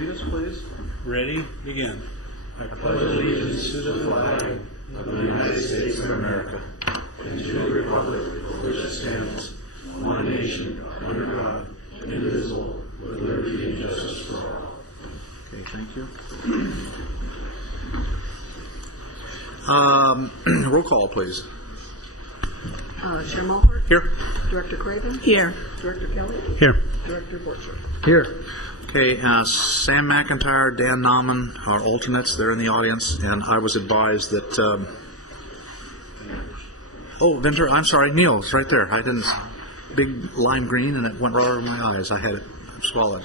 lead us, please. Ready? Begin. I pledge allegiance to the flag of the United States of America and to the republic for which it stands, one nation, under God, indivisible, with liberty and justice for all. Okay, thank you. Roll call, please. Chair Mulhart? Here. Director Craven? Here. Director Kelly? Here. Director Borcher? Here. Okay, Sam McIntyre, Dan Nauman are alternates. They're in the audience, and I was advised that. Ventura, I'm sorry, Neil's right there. I didn't. Big lime green, and it went right over my eyes. I had it swallowed.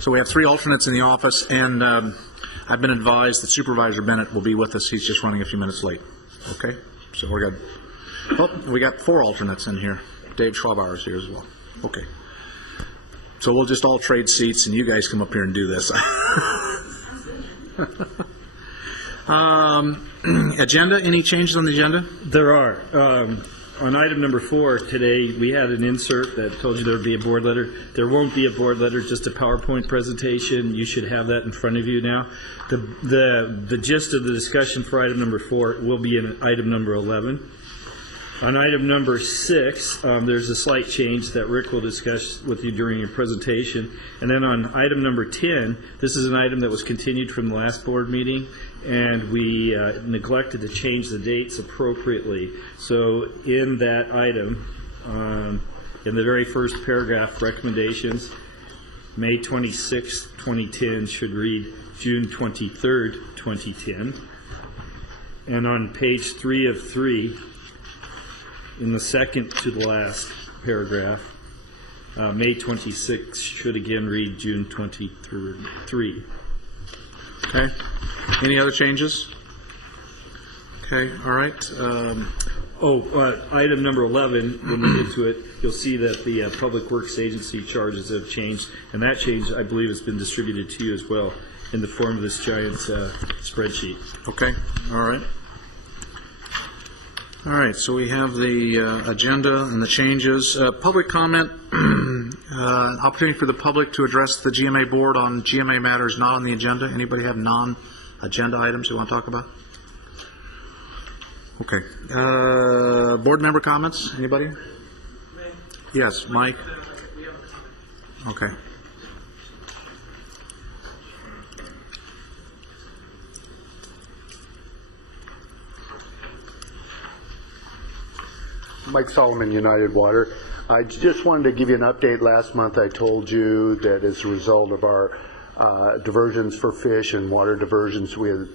So we have 3 alternates in the office, and I've been advised that Supervisor Bennett will be with us. He's just running a few minutes late. Okay, so we're good. Well, we got 4 alternates in here. Dave Schwabauer is here as well. Okay. So we'll just all trade seats, and you guys come up here and do this. Agenda, any changes on the agenda? There are. On item number 4 today, we had an insert that told you there would be a board letter. There won't be a board letter, just a PowerPoint presentation. You should have that in front of you now. The gist of the discussion for item number 4 will be in item number 11. On item number 6, there's a slight change that Rick will discuss with you during your presentation. And then on item number 10, this is an item that was continued from the last board meeting, and we neglected to change the dates appropriately. So in that item, in the very first paragraph, recommendations, May 26, 2010 should read June 23rd, 2010. And on page 3 of 3, in the second to the last paragraph, May 26 should again read June 23. Okay. Any other changes? Okay, all right. Item number 11, when we get to it, you'll see that the Public Works Agency charges have changed, and that change, I believe, has been distributed to you as well in the form of this giant spreadsheet. Okay, all right. All right, so we have the agenda and the changes. Public comment, opportunity for the public to address the GMA board on GMA matters not on the agenda. Anybody have non-agenda items you want to talk about? Okay. Board member comments, anybody? Yes, Mike? Okay. Mike Solomon, United Water. I just wanted to give you an update. Last month I told you that as a result of our diversions for fish and water diversions, we had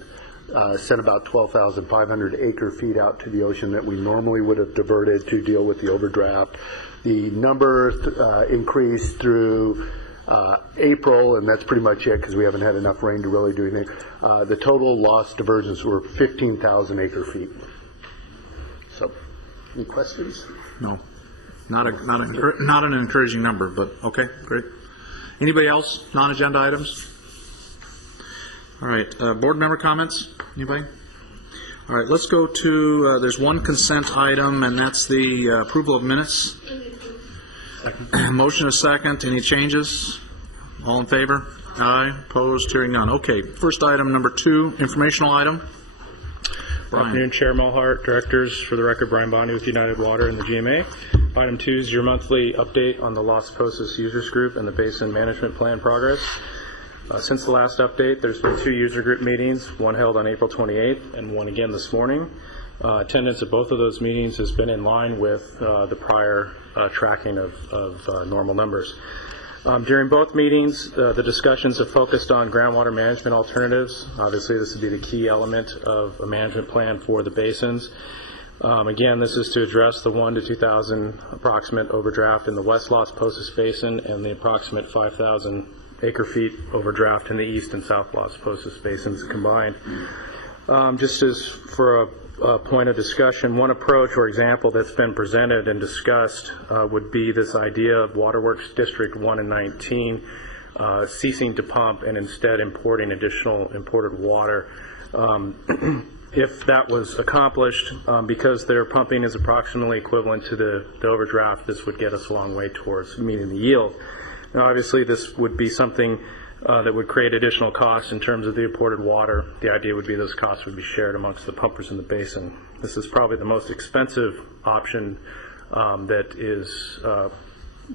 sent about 12,500 acre feet out to the ocean that we normally would have diverted to deal with the overdraft. The number increased through April, and that's pretty much it because we haven't had enough rain to really do anything. The total lost diversions were 15,000 acre feet. So. Any questions? No, not an encouraging number, but okay, great. Anybody else? Non-agenda items? All right, board member comments? Anybody? All right, let's go to. There's one consent item, and that's the approval of minutes. Second. Motion a second. Any changes? All in favor? Aye. Opposed? Hearing none. Okay. First item, number 2, informational item. Good afternoon, Chair Mulhart, directors. For the record, Brian Bondi with United Water and the GMA. Item 2 is your monthly update on the Las Posas Users Group and the Basin Management Plan progress. Since the last update, there's been 2 user group meetings, one held on April 28th and one again this morning. Attendance at both of those meetings has been in line with the prior tracking of normal numbers. During both meetings, the discussions have focused on groundwater management alternatives. Obviously, this would be the key element of a management plan for the basins. Again, this is to address the 1 to 2,000 approximate overdraft in the West Las Posas Basin and the approximate 5,000 acre feet overdraft in the East and South Las Posas Basins combined. Just as for a point of discussion, one approach or example that's been presented and discussed would be this idea of Waterworks District 1 and 19 ceasing to pump and instead importing additional imported water. If that was accomplished, because their pumping is approximately equivalent to the overdraft, this would get us a long way towards meeting the yield. Now, obviously, this would be something that would create additional costs in terms of the imported water. The idea would be those costs would be shared amongst the pumpers in the basin. This is probably the most expensive option that is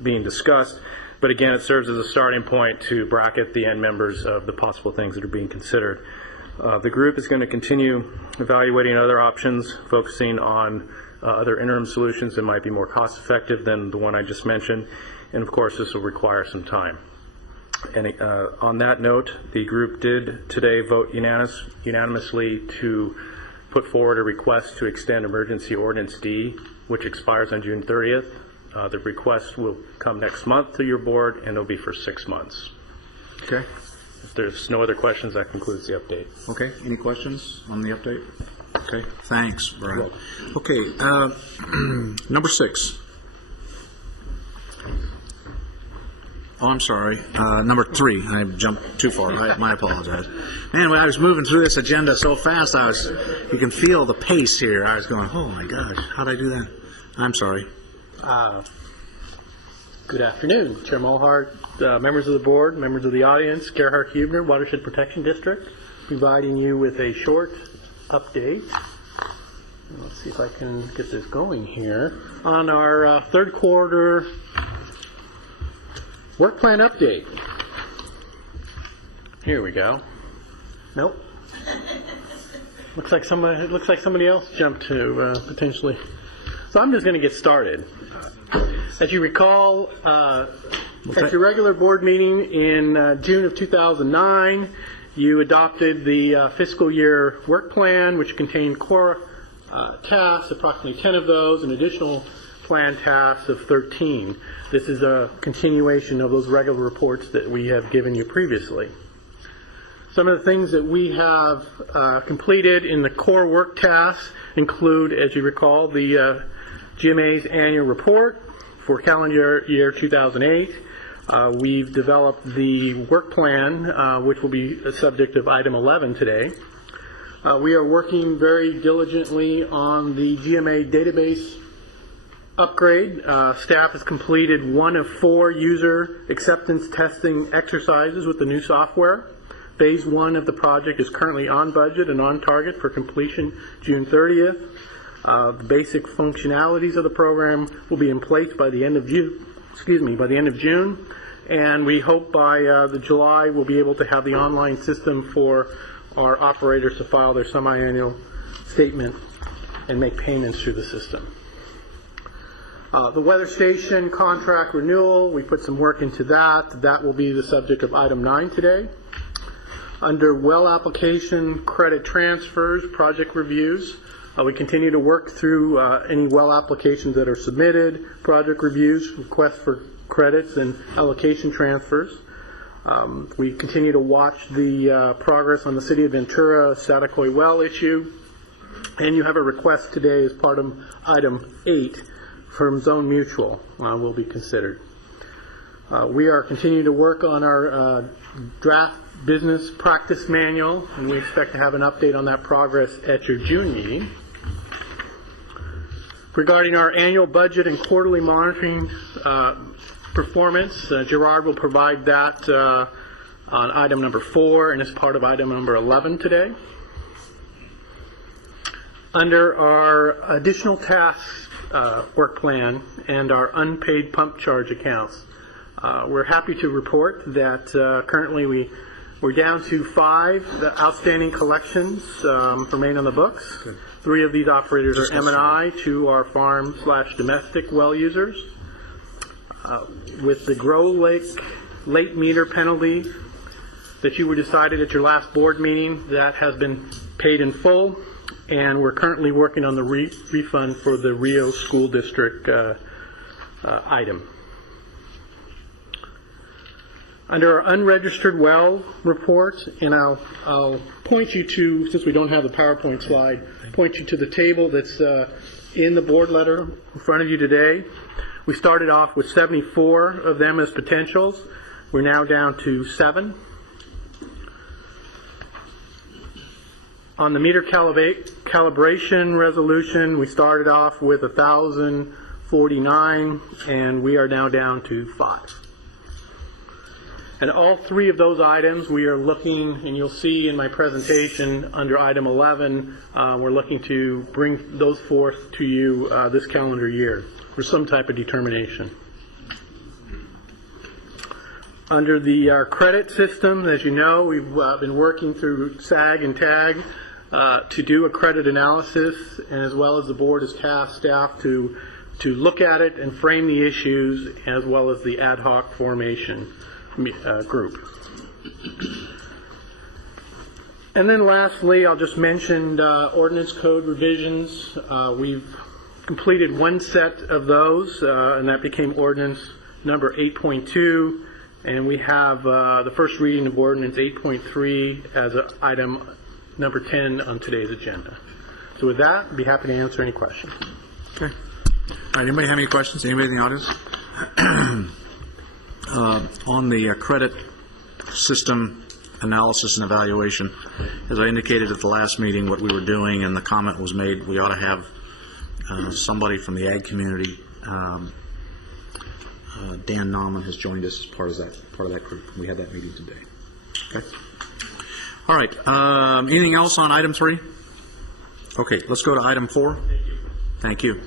being discussed. But again, it serves as a starting point to bracket the end members of the possible things that are being considered. The group is going to continue evaluating other options, focusing on other interim solutions that might be more cost effective than the one I just mentioned. And of course, this will require some time. And on that note, the group did today vote unanimously to put forward a request to extend Emergency Ordinance D, which expires on June 30th. The request will come next month to your board, and it'll be for 6 months. Okay. If there's no other questions, that concludes the update. Okay. Any questions on the update? Okay. Thanks, Brian. Okay. Number 6. Oh, I'm sorry. Number 3. I jumped too far. My apologize. Man, when I was moving through this agenda so fast, you can feel the pace here. I was going, oh my gosh, how'd I do that? I'm sorry. Good afternoon, Chair Mulhart, members of the board, members of the audience, Gerhard Huebner, Watershed Protection District, providing you with a short update. Let's see if I can get this going here. On our third quarter work plan update. Here we go. Nope. Looks like somebody else jumped to potentially. So I'm just going to get started. As you recall, at your regular board meeting in June of 2009, you adopted the fiscal year work plan, which contained core tasks, approximately 10 of those, and additional planned tasks of 13. This is a continuation of those regular reports that we have given you previously. Some of the things that we have completed in the core work tasks include, as you recall, the GMA's annual report for calendar year 2008. We've developed the work plan, which will be a subject of item 11 today. We are working very diligently on the GMA database upgrade. Staff has completed 1 of 4 user acceptance testing exercises with the new software. Phase 1 of the project is currently on budget and on target for completion June 30th. The basic functionalities of the program will be in place by the end of June, and we hope by the July we'll be able to have the online system for our operators to file their semi-annual statement and make payments through the system. The weather station contract renewal, we put some work into that. That will be the subject of item 9 today. Under well application, credit transfers, project reviews, we continue to work through any well applications that are submitted, project reviews, requests for credits, and allocation transfers. We continue to watch the progress on the City of Ventura Satacoy well issue. And you have a request today as part of item 8 from Zone Mutual will be considered. We are continuing to work on our draft business practice manual, and we expect to have an update on that progress at your June meeting. Regarding our annual budget and quarterly monitoring performance, Gerard will provide that on item number 4 and as part of item number 11 today. Under our additional tasks work plan and our unpaid pump charge accounts, we're happy to report that currently we're down to 5 outstanding collections remain on the books. Good. 3 of these operators are M&I, 2 are farm/domestic well users. With the Grow Lake late meter penalty that you were decided at your last board meeting, that has been paid in full, and we're currently working on the refund for the Rio School District item. Under our unregistered well report, and I'll point you to, since we don't have the PowerPoint slide, point you to the table that's in the board letter in front of you today. We started off with 74 of them as potentials. We're now down to 7. On the meter calibration resolution, we started off with 1,049, and we are now down to 5. And all three of those items, we are looking, and you'll see in my presentation under item 11, we're looking to bring those forth to you this calendar year for some type of determination. Under the credit system, as you know, we've been working through SAG and TAG to do a credit analysis, and as well as the board has tasked staff to look at it and frame the issues, as well as the ad hoc formation group. And then lastly, I'll just mention ordinance code revisions. We've completed one set of those, and that became ordinance number 8.2, and we have the first reading of ordinance 8.3 as item number 10 on today's agenda. So with that, I'd be happy to answer any questions. Okay. All right, anybody have any questions? Anybody in the audience? On the credit system analysis and evaluation, as I indicated at the last meeting, what we were doing, and the comment was made, we ought to have somebody from the ag community. Dan Nauman has joined us as part of that group. We had that meeting today. Okay. All right. Anything else on item 3? Okay, let's go to item 4. Thank you.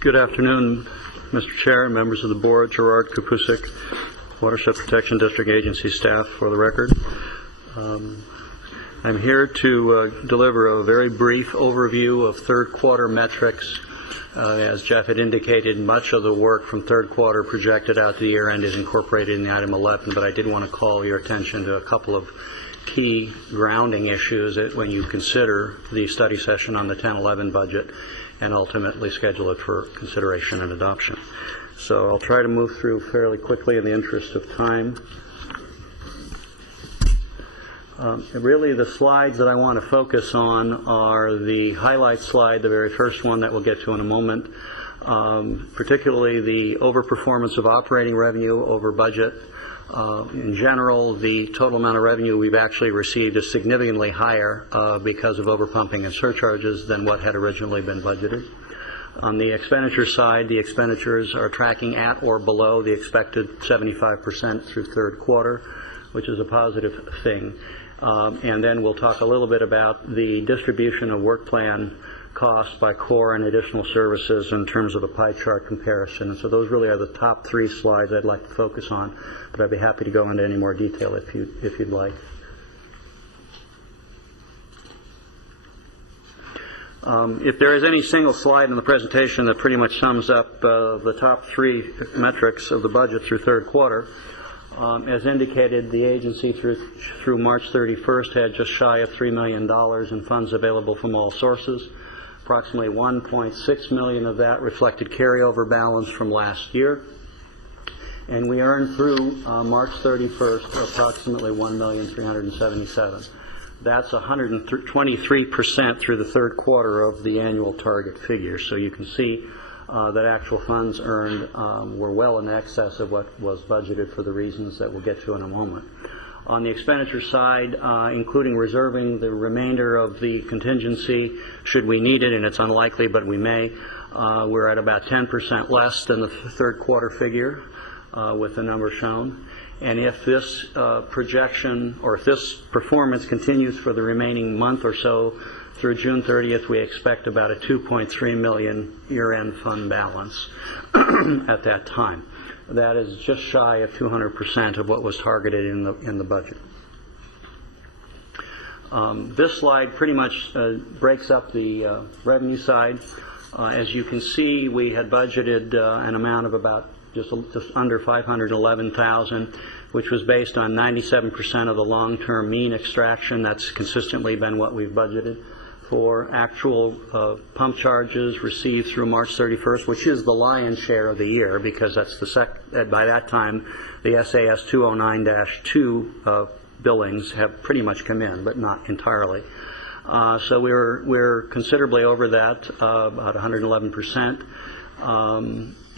Good afternoon, Mr. Chair and members of the board. Gerard Kupusik, Watershed Protection District Agency staff, for the record. I'm here to deliver a very brief overview of third quarter metrics. As Jeff had indicated, much of the work from third quarter projected out to the year end is incorporated in item 11, but I did want to call your attention to a couple of key grounding issues when you consider the study session on the 10-11 budget and ultimately schedule it for consideration and adoption. So I'll try to move through fairly quickly in the interest of time. Really, the slides that I want to focus on are the highlight slide, the very first one that we'll get to in a moment, particularly the overperformance of operating revenue over budget. In general, the total amount of revenue we've actually received is significantly higher because of overpumping and surcharges than what had originally been budgeted. On the expenditure side, the expenditures are tracking at or below the expected 75% through third quarter, which is a positive thing. And then we'll talk a little bit about the distribution of work plan costs by core and additional services in terms of a pie chart comparison. And so those really are the top 3 slides I'd like to focus on, but I'd be happy to go into any more detail if you'd like. If there is any single slide in the presentation that pretty much sums up the top 3 metrics of the budget through third quarter, as indicated, the agency through March 31st had just shy of $3 million in funds available from all sources. Approximately $1.6 million of that reflected carryover balance from last year. And we earned through March 31st approximately $1,377,000. That's 123% through the third quarter of the annual target figure. So you can see that actual funds earned were well in excess of what was budgeted for the reasons that we'll get to in a moment. On the expenditure side, including reserving the remainder of the contingency should we need it, and it's unlikely, but we may, we're at about 10% less than the third quarter figure with the number shown. And if this projection or if this performance continues for the remaining month or so through June 30th, we expect about a $2.3 million year-end fund balance at that time. That is just shy of 200% of what was targeted in the budget. This slide pretty much breaks up the revenue side. As you can see, we had budgeted an amount of about just under $511,000, which was based on 97% of the long-term mean extraction. That's consistently been what we've budgeted for. Actual pump charges received through March 31st, which is the lion's share of the year, because that's by that time the SAS 209-2 billings have pretty much come in, but not entirely. So we're considerably over that, about 111%.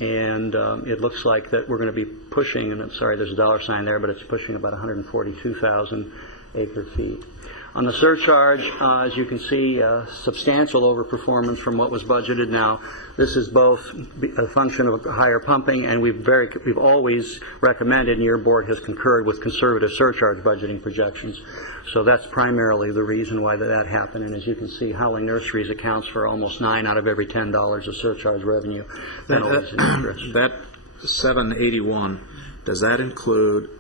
And it looks like that we're going to be pushing, and I'm sorry there's a dollar sign there, but it's pushing about 142,000 acre feet. On the surcharge, as you can see, substantial overperformance from what was budgeted. Now, this is both a function of higher pumping, and we've always recommended, and your board has concurred with conservative surcharge budgeting projections. So that's primarily the reason why that happened. And as you can see, Howling Nurseries accounts for almost 9 out of every $10 of surcharge revenue. That 781, does that include,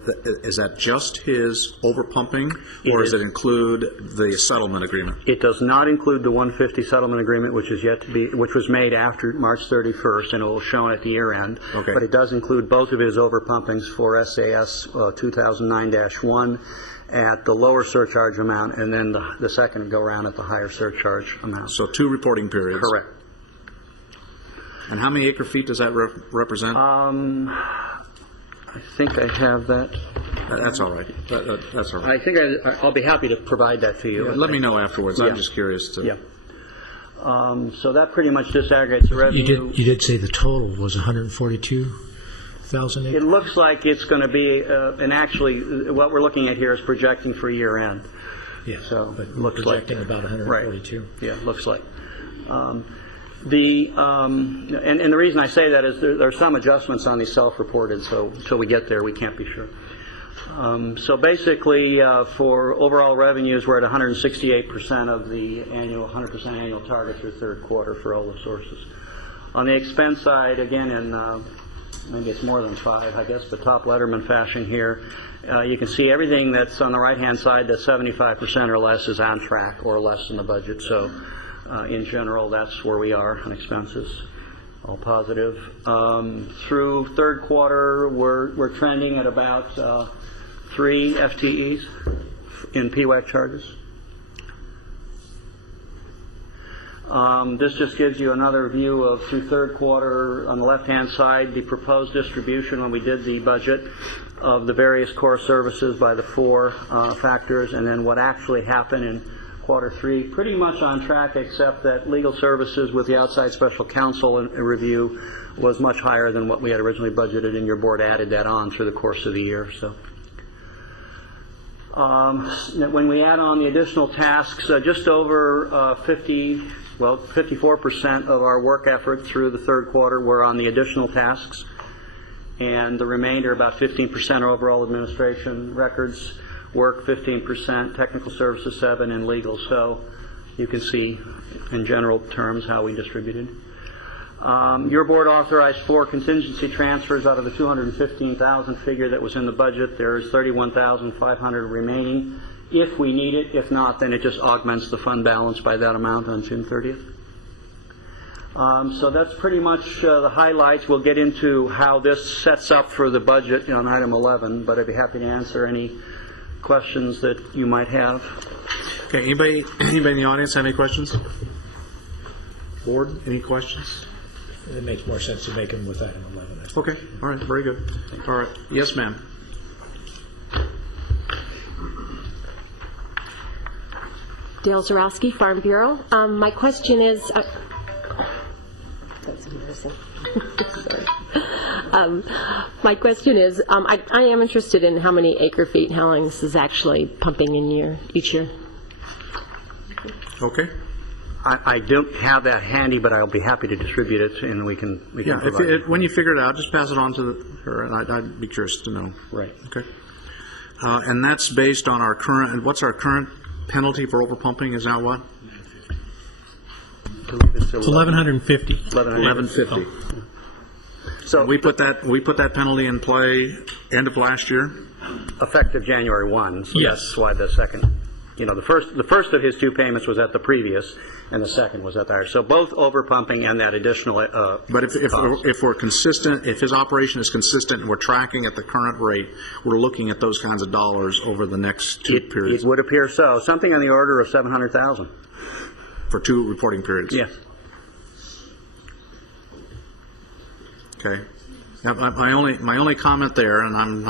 is that just his overpumping, or does it include the settlement agreement? It does not include the 150 settlement agreement, which was made after March 31st, and it will show at the year end. Okay. But it does include both of his overpumpings for SAS 2009-1 at the lower surcharge amount, and then the second go around at the higher surcharge amount. So 2 reporting periods. Correct. And how many acre feet does that represent? I think I have that. That's all right. That's all right. I think I'll be happy to provide that to you. Yeah, let me know afterwards. Yeah. I'm just curious to. Yeah. So that pretty much disaggregates the revenue. You did say the total was 142,000 It acres? looks like it's going to be, and actually, what we're looking at here is projecting for year end. Yes, So but we're looks like projecting about 142. Right. Yeah, looks like. And the reason I say that is there are some adjustments on these self-reported, so until we get there, we can't be sure. So basically, for overall revenues, we're at 168% of the 100% annual target through third quarter for all the sources. On the expense side, again, in maybe it's more than 5, I guess, but top letterman fashion here, you can see everything that's on the right-hand side that's 75% or less is on track or less in the budget. So in general, that's where we are on expenses. All positive. Through third quarter, we're trending at about 3 FTEs in PWAC charges. This just gives you another view of through third quarter. On the left-hand side, the proposed distribution when we did the budget of the various core services by the 4 factors, and then what actually happened in quarter 3, pretty much on track, except that legal services with the outside special counsel review was much higher than what we had originally budgeted, and your board added that on through the course of the year. So when we add on the additional tasks, just over 54% of our work effort through the third quarter were on the additional tasks, and the remainder, about 15%, overall administration, records work 15%, technical services 7%, and legal. So you can see in general terms how we distributed. Your board authorized 4 contingency transfers out of the 215,000 figure that was in the budget. There is 31,500 remaining if we need it. If not, then it just augments the fund balance by that amount on June 30th. So that's pretty much the highlights. We'll get into how this sets up for the budget on item 11, but I'd be happy to answer any questions that you might have. Okay, anybody in the audience have any questions? Board, any questions? It makes more sense to make them with item 11. Okay, all right, very good. All right, yes, ma'am. Dale Zarowski, Farm Bureau. My question is, that's embarrassing. Sorry. My question is, I am interested in how many acre feet Howlings is actually pumping in each year. Okay. I don't have that handy, but I'll be happy to distribute it, and we can Yeah, provide it. when you figure it out, just pass it on to her, and I'd be curious to know. Right. Okay. And that's based on our current, what's our current penalty for overpumping? Is that what? It's 1,150. 1150. So We put that penalty in play end of last year. effective January 1. So Yes. That's why the second, the first of his 2 payments was at the previous, and the second was at the higher. So both overpumping and that additional. But if we're consistent, if his operation is consistent and we're tracking at the current rate, we're looking at those kinds of dollars over the next 2 periods. It would appear so. Something on the order of 700,000. For 2 reporting periods. Yes. Okay. Now, my only comment there, and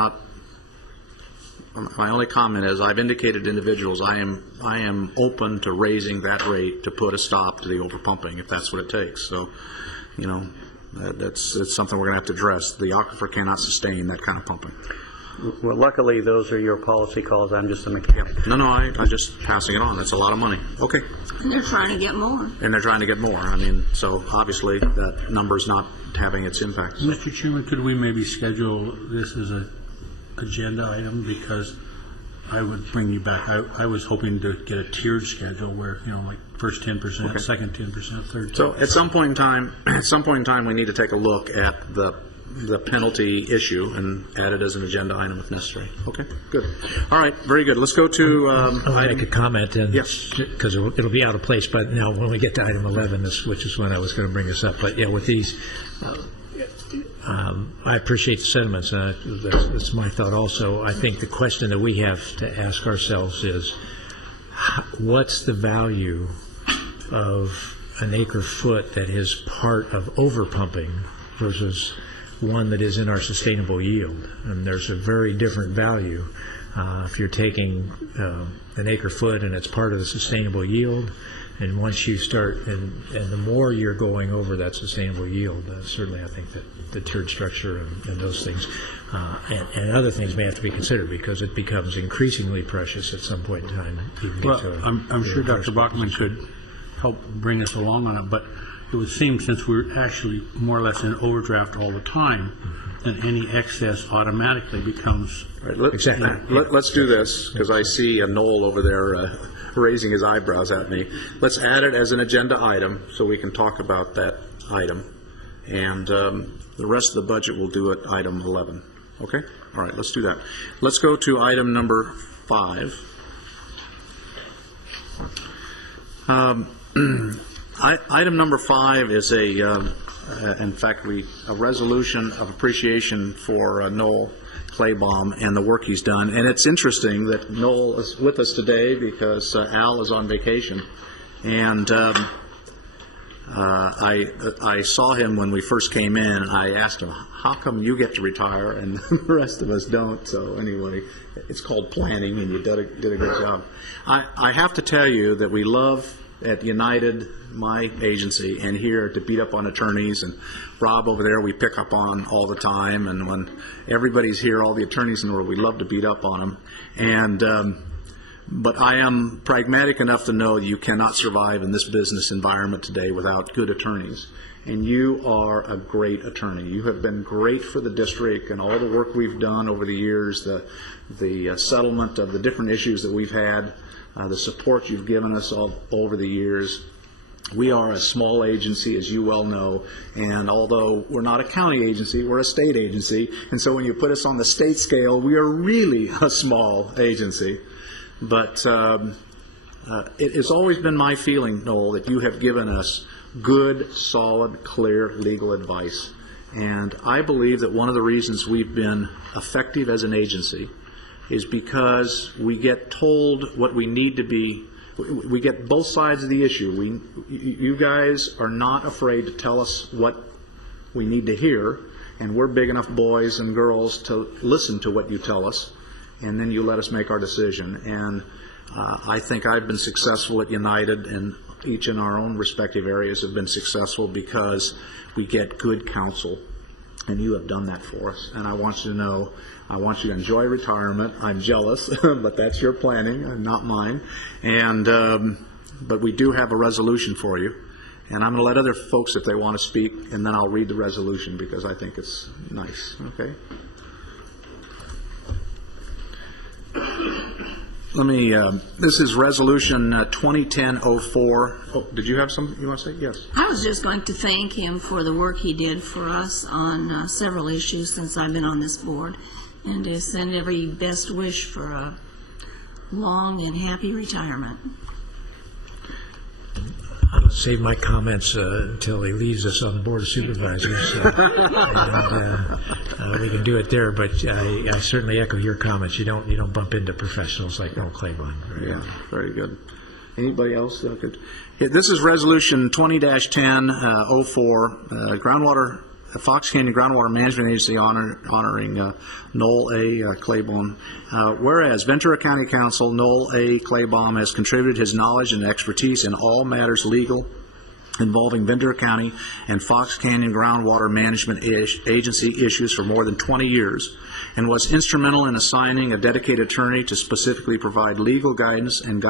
my only comment is I've indicated to individuals I am open to raising that rate to put a stop to the overpumping if that's what it takes. So, that's something we're going to have to address. The aquifer cannot sustain that kind of pumping. Well, luckily, those are your policy calls. I'm just a mechanic. No, I'm just passing it on. That's a lot of money. Okay. And they're trying to get more. And they're trying to get more. I mean, so obviously that number's not having its impact. Mr. Chairman, could we maybe schedule this as a agenda item? Because I would bring you back. I was hoping to get a tiered schedule where, like first 10%, second 10%, third 10%. So at some point in time, we need to take a look at the penalty issue and add it as an agenda item if necessary. Okay, good. All right, very good. Let's go to I make a comment, and yes, because it'll be out of place. But now, when we get to item 11, which is when I was going to bring this up, but yeah, with these, I appreciate the sentiments, and that's my thought also. I think the question that we have to ask ourselves is, what's the value of an acre foot that is part of overpumping versus one that is in our sustainable yield? And there's a very different value if you're taking an acre foot and it's part of the sustainable yield. And once you start, and the more you're going over that sustainable yield, certainly I think that the tiered structure and those things and other things may have to be considered, because it becomes increasingly precious at some point in time. Well, I'm sure Dr. Bachman could help bring us along on it, but it would seem, since we're actually more or less in overdraft all the time, then any excess automatically becomes... Right, exactly. Let's do this, because I see a Noel over there raising his eyebrows at me. Let's add it as an agenda item so we can talk about that item. And the rest of the budget we'll do at item 11. Okay? All right, let's do that. Let's go to item number 5. Item number 5 is in fact, a resolution of appreciation for Noel Claybaum and the work he's done. And it's interesting that Noel is with us today because Al is on vacation. And I saw him when we first came in, and I asked him, how come you get to retire and the rest of us don't? So anyway, it's called planning, and you did a good job. I have to tell you that we love at United, my agency, and here to beat up on attorneys, and Rob over there we pick up on all the time, and when everybody's here, all the attorneys in the world, we love to beat up on them. And but I am pragmatic enough to know you cannot survive in this business environment today without good attorneys. And you are a great attorney. You have been great for the district and all the work we've done over the years, the settlement of the different issues that we've had, the support you've given us all over the years. We are a small agency, as you well know, and although we're not a county agency, we're a state agency, and so when you put us on the state scale, we are really a small agency. But it has always been my feeling, Noel, that you have given us good, solid, clear legal advice. And I believe that one of the reasons we've been effective as an agency is because we get told what we need to be. We get both sides of the issue. You guys are not afraid to tell us what we need to hear, and we're big enough boys and girls to listen to what you tell us, and then you let us make our decision. And I think I've been successful at United, and each in our own respective areas have been successful because we get good counsel, and you have done that for us. And I want you to know, I want you to enjoy retirement. I'm jealous, but that's your planning, not mine. And but we do have a resolution for you, and I'm going to let other folks, if they want to speak, and then I'll read the resolution because I think it's nice. Okay. Let me. This is Resolution 2010-04. Oh, did you have something you want to say? Yes. I was just going to thank him for the work he did for us on several issues since I've been on this board, and to send every best wish for a long and happy retirement. I'll save my comments until he leaves us on the Board of Supervisors. And we can do it there, but I certainly echo your comments. You don't bump into professionals like Noel Claiborne. Yeah, very good. Anybody else? This is Resolution 20-10-04, groundwater. Fox Canyon Groundwater Management Agency honoring Noel A. Claiborne. Whereas Ventura County Council, Noel A. Claiborne has contributed his knowledge and expertise in all matters legal involving Ventura County and Fox Canyon Groundwater Management Agency issues for more than 20 years, and was instrumental in assigning a dedicated attorney to specifically provide legal guidance and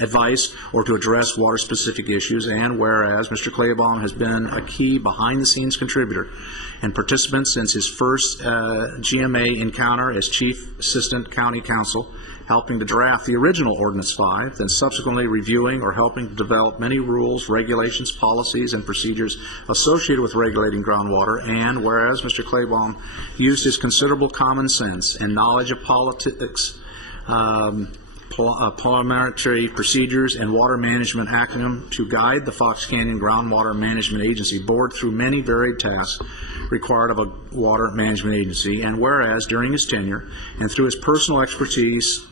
advice or to address water-specific issues. And whereas Mr. Claybaum has been a key behind-the-scenes contributor and participant since his first GMA encounter as Chief Assistant County Counsel, helping to draft the original Ordinance 5, then subsequently reviewing or helping to develop many rules, regulations, policies, and procedures associated with regulating groundwater. And whereas Mr. Claybaum used his considerable common sense and knowledge of politics, parliamentary procedures, and water management acumen to guide the Fox Canyon Groundwater Management Agency Board through many varied tasks required of a water management agency. And whereas during his tenure and through his personal expertise,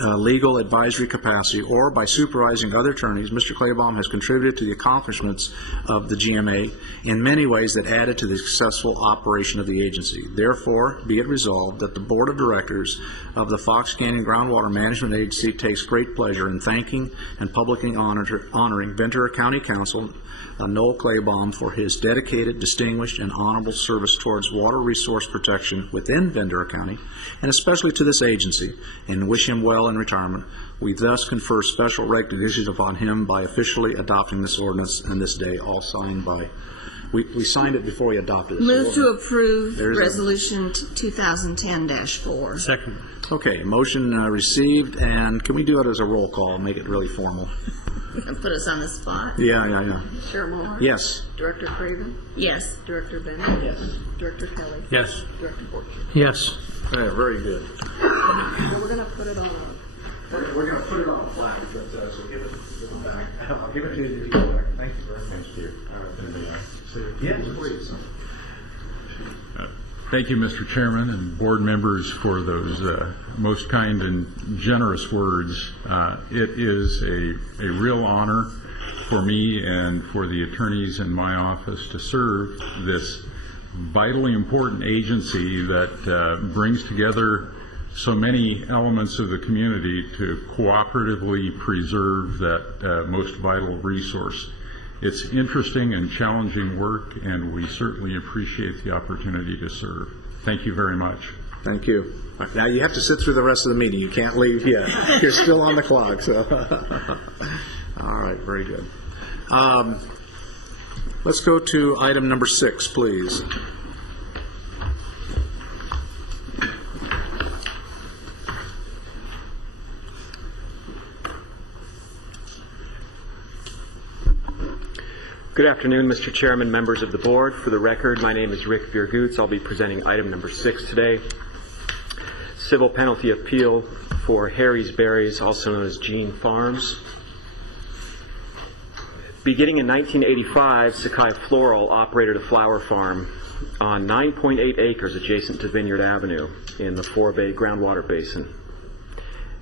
legal advisory capacity, or by supervising other attorneys, Mr. Claybaum has contributed to the accomplishments of the GMA in many ways that added to the successful operation of the agency. Therefore, be it resolved that the Board of Directors of the Fox Canyon Groundwater Management Agency takes great pleasure in thanking and publicly honoring Ventura County Council Noel Claybaum for his dedicated, distinguished, and honorable service towards water resource protection within Ventura County, and especially to this agency, and wish him well in retirement. We thus confer special recognition upon him by officially adopting this ordinance and this day, all signed by, we signed it before we adopted it. Move to approve Resolution 2010-4. Second. Okay, motion received, and can we do it as a roll call, make it really formal? Put us on the spot. Yeah. Chair Mulhart? Yes. Director Craven? Yes. Director Bennett? Yes. Director Kelly? Yes. Director Borchert? Yes. Okay, very good. Now we're going to put it on. We're going to put it on a flag, but so give it back. I'll give it to you if you go back. Thank you very much. Thank you. Yes, please. Thank you, Mr. Chairman and board members, for those most kind and generous words. It is a real honor for me and for the attorneys in my office to serve this vitally important agency that brings together so many elements of the community to cooperatively preserve that most vital resource. It's interesting and challenging work, and we certainly appreciate the opportunity to serve. Thank you very much. Thank you. Now you have to sit through the rest of the meeting. You can't leave yet. You're still on the clock. So, all right, very good. Let's go to item number 6, please. Good afternoon, Mr. Chairman, members of the board. For the record, my name is Rick Viergoots. I'll be presenting item number 6 today. Civil penalty appeal for Harry's Berries, also known as Gene Farms. Beginning in 1985, Sakai Floral operated a flower farm on 9.8 acres adjacent to Vineyard Avenue in the Forebay groundwater basin.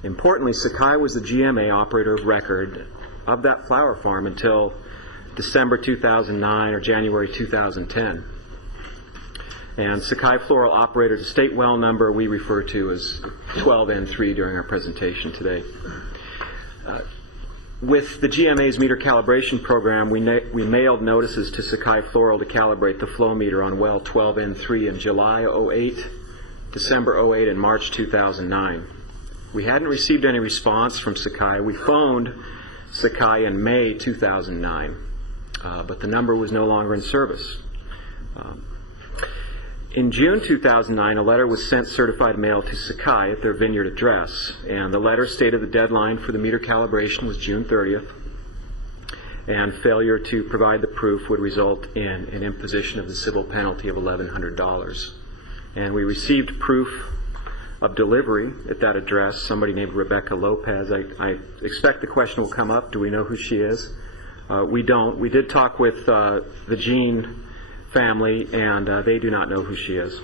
Importantly, Sakai was the GMA operator of record of that flower farm until December 2009 or January 2010. And Sakai Floral operated a state well number we refer to as 12N3 during our presentation today. With the GMA's meter calibration program, we mailed notices to Sakai Floral to calibrate the flow meter on well 12N3 in July 08, December 08, and March 2009. We hadn't received any response from Sakai. We phoned Sakai in May 2009. But the number was no longer in service. In June 2009, a letter was sent certified mail to Sakai at their Vineyard address, and the letter stated the deadline for the meter calibration was June 30th, and failure to provide the proof would result in an imposition of the civil penalty of $1,100. And we received proof of delivery at that address, somebody named Rebecca Lopez. I expect the question will come up, do we know who she is? We don't. We did talk with the Jean family, and they do not know who she is.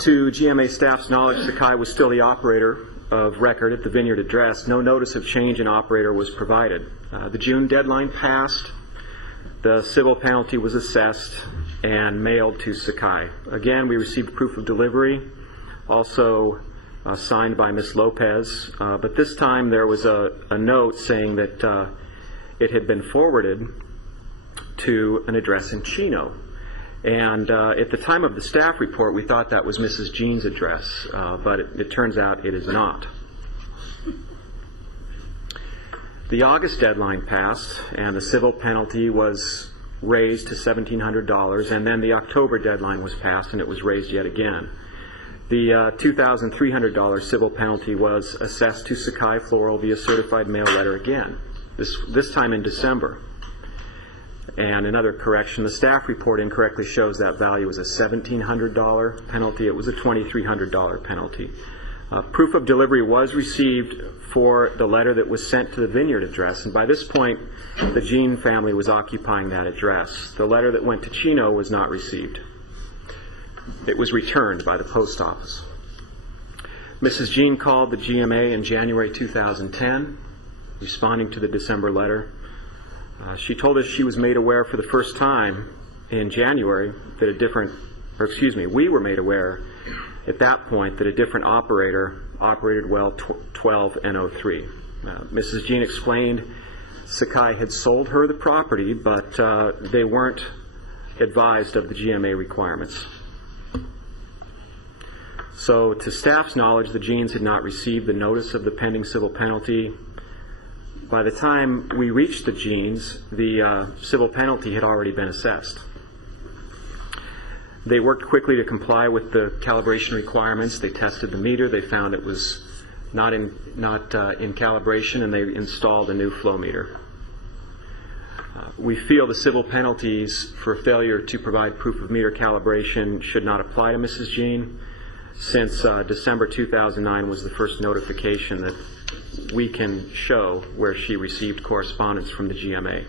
To GMA staff's knowledge, Sakai was still the operator of record at the Vineyard address. No notice of change in operator was provided. The June deadline passed. The civil penalty was assessed and mailed to Sakai. Again, we received proof of delivery. Also, signed by Ms. Lopez, but this time there was a note saying that it had been forwarded to an address in Chino. And at the time of the staff report, we thought that was Mrs. Jean's address, but it turns out it is not. The August deadline passed, and the civil penalty was raised to $1,700, and then the October deadline was passed, and it was raised yet again. The $2,300 civil penalty was assessed to Sakai Floral via certified mail letter again, this time in December. And another correction, the staff report incorrectly shows that value was a $1,700 penalty. It was a $2,300 penalty. Proof of delivery was received for the letter that was sent to the Vineyard address, and by this point, the Jean family was occupying that address. The letter that went to Chino was not received. It was returned by the post office. Mrs. Jean called the GMA in January 2010, responding to the December letter. She told us she was made aware for the first time in January that we were made aware at that point that a different operator operated well 12 and 03. Mrs. Jean explained Sakai had sold her the property, but they weren't advised of the GMA requirements. So to staff's knowledge, the Jeans had not received the notice of the pending civil penalty. By the time we reached the Jeans, the civil penalty had already been assessed. They worked quickly to comply with the calibration requirements. They tested the meter. They found it was not in calibration, and they installed a new flow meter. We feel the civil penalties for failure to provide proof of meter calibration should not apply to Mrs. Jean, since December 2009 was the first notification that we can show where she received correspondence from the GMA.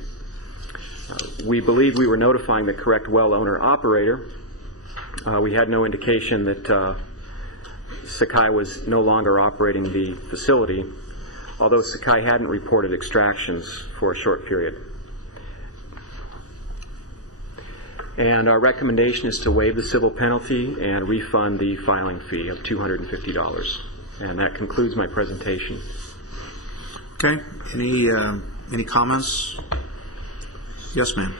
We believe we were notifying the correct well owner operator. We had no indication that Sakai was no longer operating the facility, although Sakai hadn't reported extractions for a short period. And our recommendation is to waive the civil penalty and refund the filing fee of $250. And that concludes my presentation. Okay. Any comments? Yes, ma'am.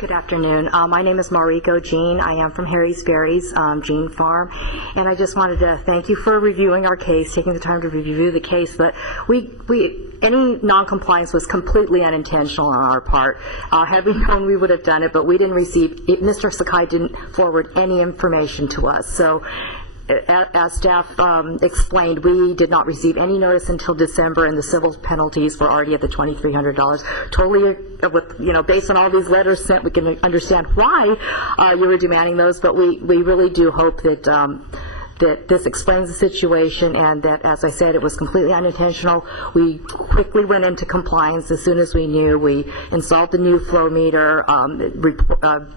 Good afternoon. My name is Mariko Jean. I am from Harry's Berries, Jean Farm, and I just wanted to thank you for reviewing our case, taking the time to review the case. But any non-compliance was completely unintentional on our part. Had we known, we would have done it, but we didn't receive. Mr. Sakai didn't forward any information to us. So, as staff explained, we did not receive any notice until December, and the civil penalties were already at the $2,300. Totally, based on all these letters sent, we can understand why you were demanding those, but we really do hope that that this explains the situation, and that, as I said, it was completely unintentional. We quickly went into compliance as soon as we knew. We installed the new flow meter,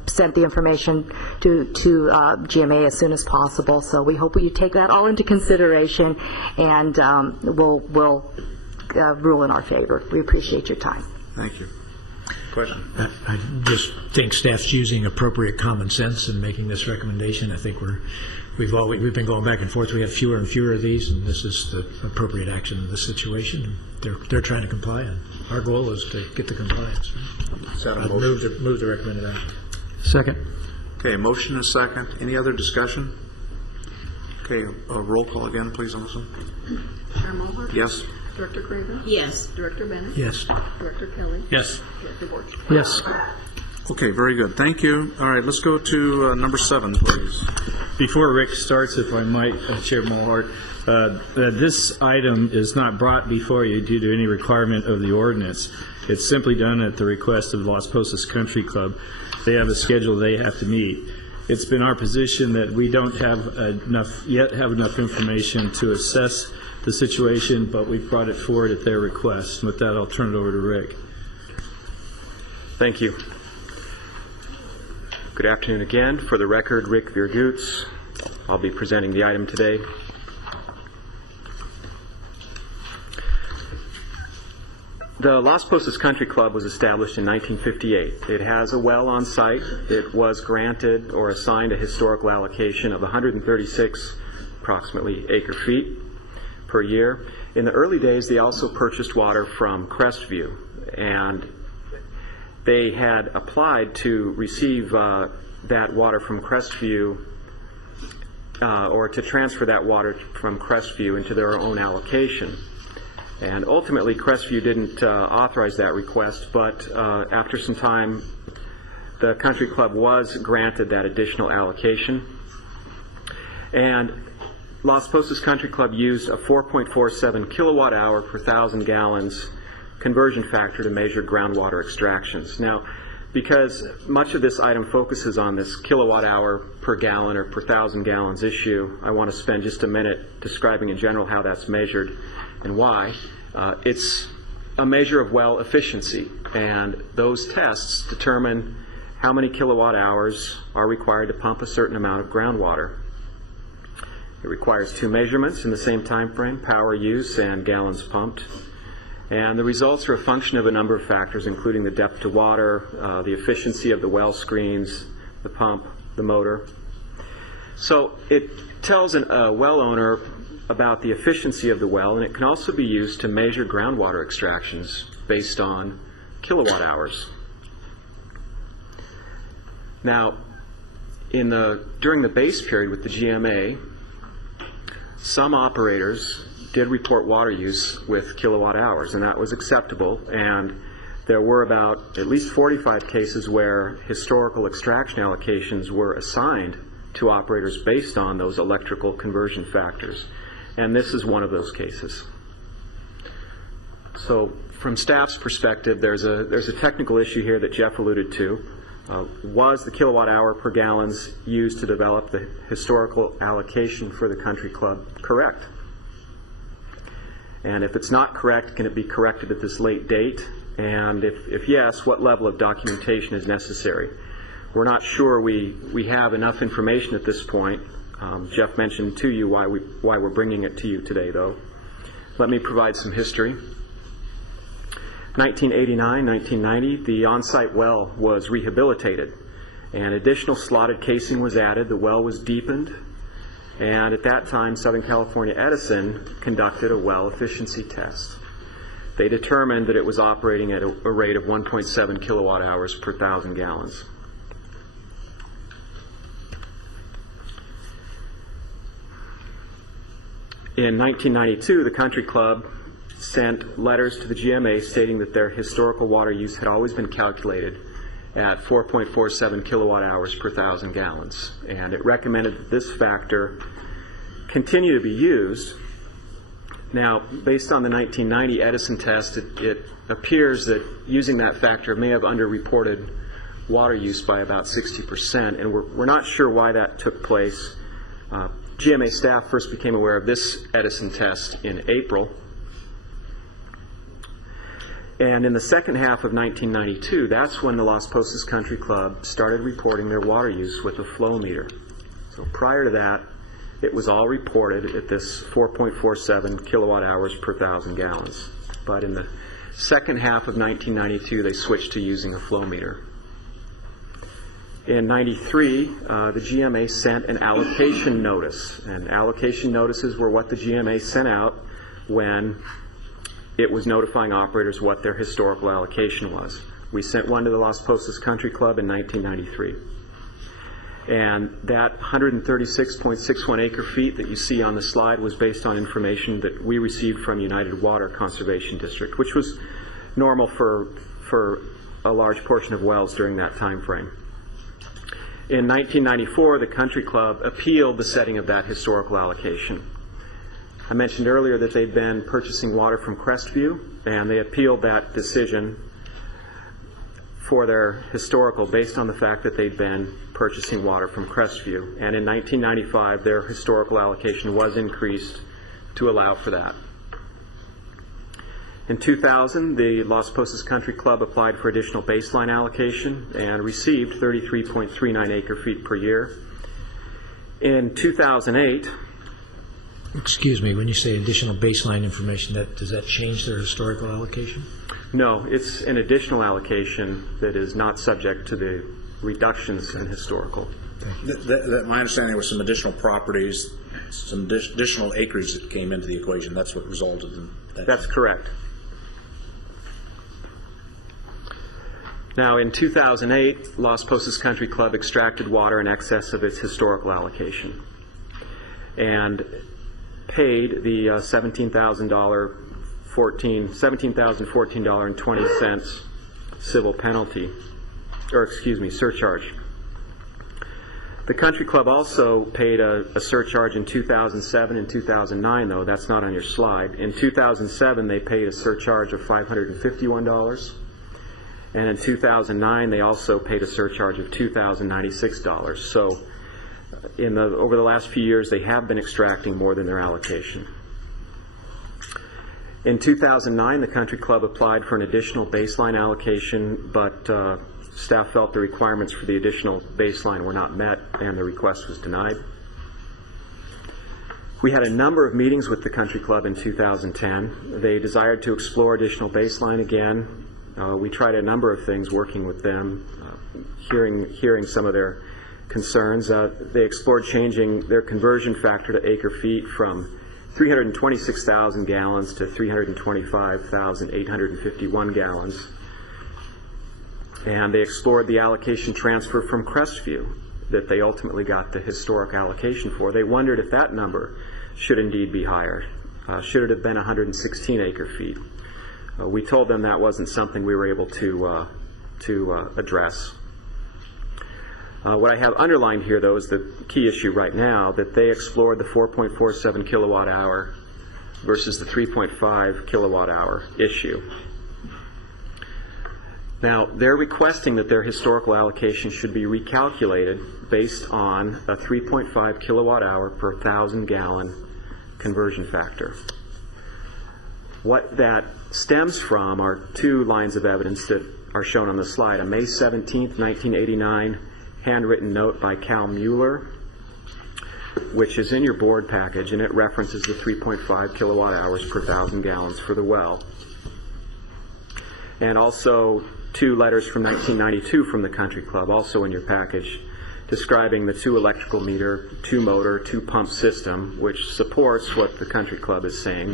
sent the information to GMA as soon as possible. So we hope you take that all into consideration, and we'll rule in our favor. We appreciate your time. Thank you. Question? I just think staff's using appropriate common sense in making this recommendation. I think we've been going back and forth. We have fewer and fewer of these, and this is the appropriate action in this situation. They're trying to comply, and our goal is to get the compliance. Is that a motion? Move the recommended action. Second. Okay, motion and a second. Any other discussion? Okay, a roll call again, please, on this one. Chairman Mulhart? Yes. Director Craven? Yes. Director Bennett? Yes. Director Kelly? Yes. Director Borch? Yes. Okay, very good. Thank you. All right, let's go to number 7, please. Before Rick starts, if I might, Chair Mulhart, this item is not brought before you due to any requirement of the ordinance. It's simply done at the request of the Las Posas Country Club. They have a schedule they have to meet. It's been our position that we don't have enough information to assess the situation, but we've brought it forward at their request. With that, I'll turn it over to Rick. Thank you. Good afternoon again. For the record, Rick Virgutz. I'll be presenting the item today. The Las Posas Country Club was established in 1958. It has a well on site. It was granted or assigned a historical allocation of 136 approximately acre feet per year. In the early days, they also purchased water from Crestview, and they had applied to receive that water from Crestview or to transfer that water from Crestview into their own allocation. And ultimately, Crestview didn't authorize that request, but after some time, the country club was granted that additional allocation. And Las Posas Country Club used a 4.47 kilowatt hour per 1,000 gallons conversion factor to measure groundwater extractions. Now, because much of this item focuses on this kilowatt hour per gallon or per 1,000 gallons issue, I want to spend just a minute describing in general how that's measured and why. It's a measure of well efficiency, and those tests determine how many kilowatt hours are required to pump a certain amount of groundwater. It requires two measurements in the same time frame, power use and gallons pumped. And the results are a function of a number of factors, including the depth to water, the efficiency of the well screens, the pump, the motor. So it tells a well owner about the efficiency of the well, and it can also be used to measure groundwater extractions based on kilowatt hours. Now, during the base period with the GMA, some operators did report water use with kilowatt hours, and that was acceptable, and there were about at least 45 cases where historical extraction allocations were assigned to operators based on those electrical conversion factors, and this is one of those cases. So from staff's perspective, there's a technical issue here that Jeff alluded to. Was the kilowatt hour per gallons used to develop the historical allocation for the country club correct? And if it's not correct, can it be corrected at this late date? And if yes, what level of documentation is necessary? We're not sure we have enough information at this point. Jeff mentioned to you why we're bringing it to you today, though. Let me provide some history. 1989, 1990, the on-site well was rehabilitated, and additional slotted casing was added. The well was deepened, and at that time, Southern California Edison conducted a well efficiency test. They determined that it was operating at a rate of 1.7 kilowatt hours per 1,000 gallons. In 1992, the country club sent letters to the GMA stating that their historical water use had always been calculated at 4.47 kilowatt hours per 1,000 gallons, and it recommended that this factor continue to be used. Now, based on the 1990 Edison test, it appears that using that factor may have underreported water use by about 60%, and we're not sure why that took place. GMA staff first became aware of this Edison test in April. And in the second half of 1992, that's when the Las Posas Country Club started reporting their water use with a flow meter. So prior to that, it was all reported at this 4.47 kilowatt hours per 1,000 gallons. But in the second half of 1992, they switched to using a flow meter. In 93, the GMA sent an allocation notice, and allocation notices were what the GMA sent out when it was notifying operators what their historical allocation was. We sent one to the Las Posas Country Club in 1993. And that 136.61 acre feet that you see on the slide was based on information that we received from United Water Conservation District, which was normal for a large portion of wells during that time frame. In 1994, the country club appealed the setting of that historical allocation. I mentioned earlier that they'd been purchasing water from Crestview, and they appealed that decision for their historical based on the fact that they'd been purchasing water from Crestview. And in 1995, their historical allocation was increased to allow for that. In 2000, the Las Posas Country Club applied for additional baseline allocation and received 33.39 acre feet per year. In 2008, Excuse me, when you say additional baseline information, does that change their historical allocation? No, it's an additional allocation that is not subject to the reductions in historical. My understanding was some additional properties, some additional acreage that came into the equation. That's what resulted in that. That's correct. Now, in 2008, Las Posas Country Club extracted water in excess of its historical allocation and paid the $17,014.20 civil penalty, or excuse me, surcharge. The country club also paid a surcharge in 2007 and 2009, though. That's not on your slide. In 2007, they paid a surcharge of $551. And in 2009, they also paid a surcharge of $2,096. So over the last few years, they have been extracting more than their allocation. In 2009, the country club applied for an additional baseline allocation, but staff felt the requirements for the additional baseline were not met, and the request was denied. We had a number of meetings with the country club in 2010. They desired to explore additional baseline again. We tried a number of things working with them, hearing some of their concerns. They explored changing their conversion factor to acre feet from 326,000 gallons to 325,851 gallons. And they explored the allocation transfer from Crestview that they ultimately got the historic allocation for. They wondered if that number should indeed be higher. Should it have been 116 acre feet? We told them that wasn't something we were able to address. What I have underlined here, though, is the key issue right now, that they explored the 4.47 kilowatt hour versus the 3.5 kilowatt hour issue. Now, they're requesting that their historical allocation should be recalculated based on a 3.5 kilowatt hour per 1,000 gallon conversion factor. What that stems from are two lines of evidence that are shown on the slide. A May 17th, 1989 handwritten note by Cal Mueller, which is in your board package, and it references the 3.5 kilowatt hours per 1,000 gallons for the well. And also two letters from 1992 from the country club, also in your package, describing the 2 electrical meter, 2 motor, 2 pump system, which supports what the country club is saying,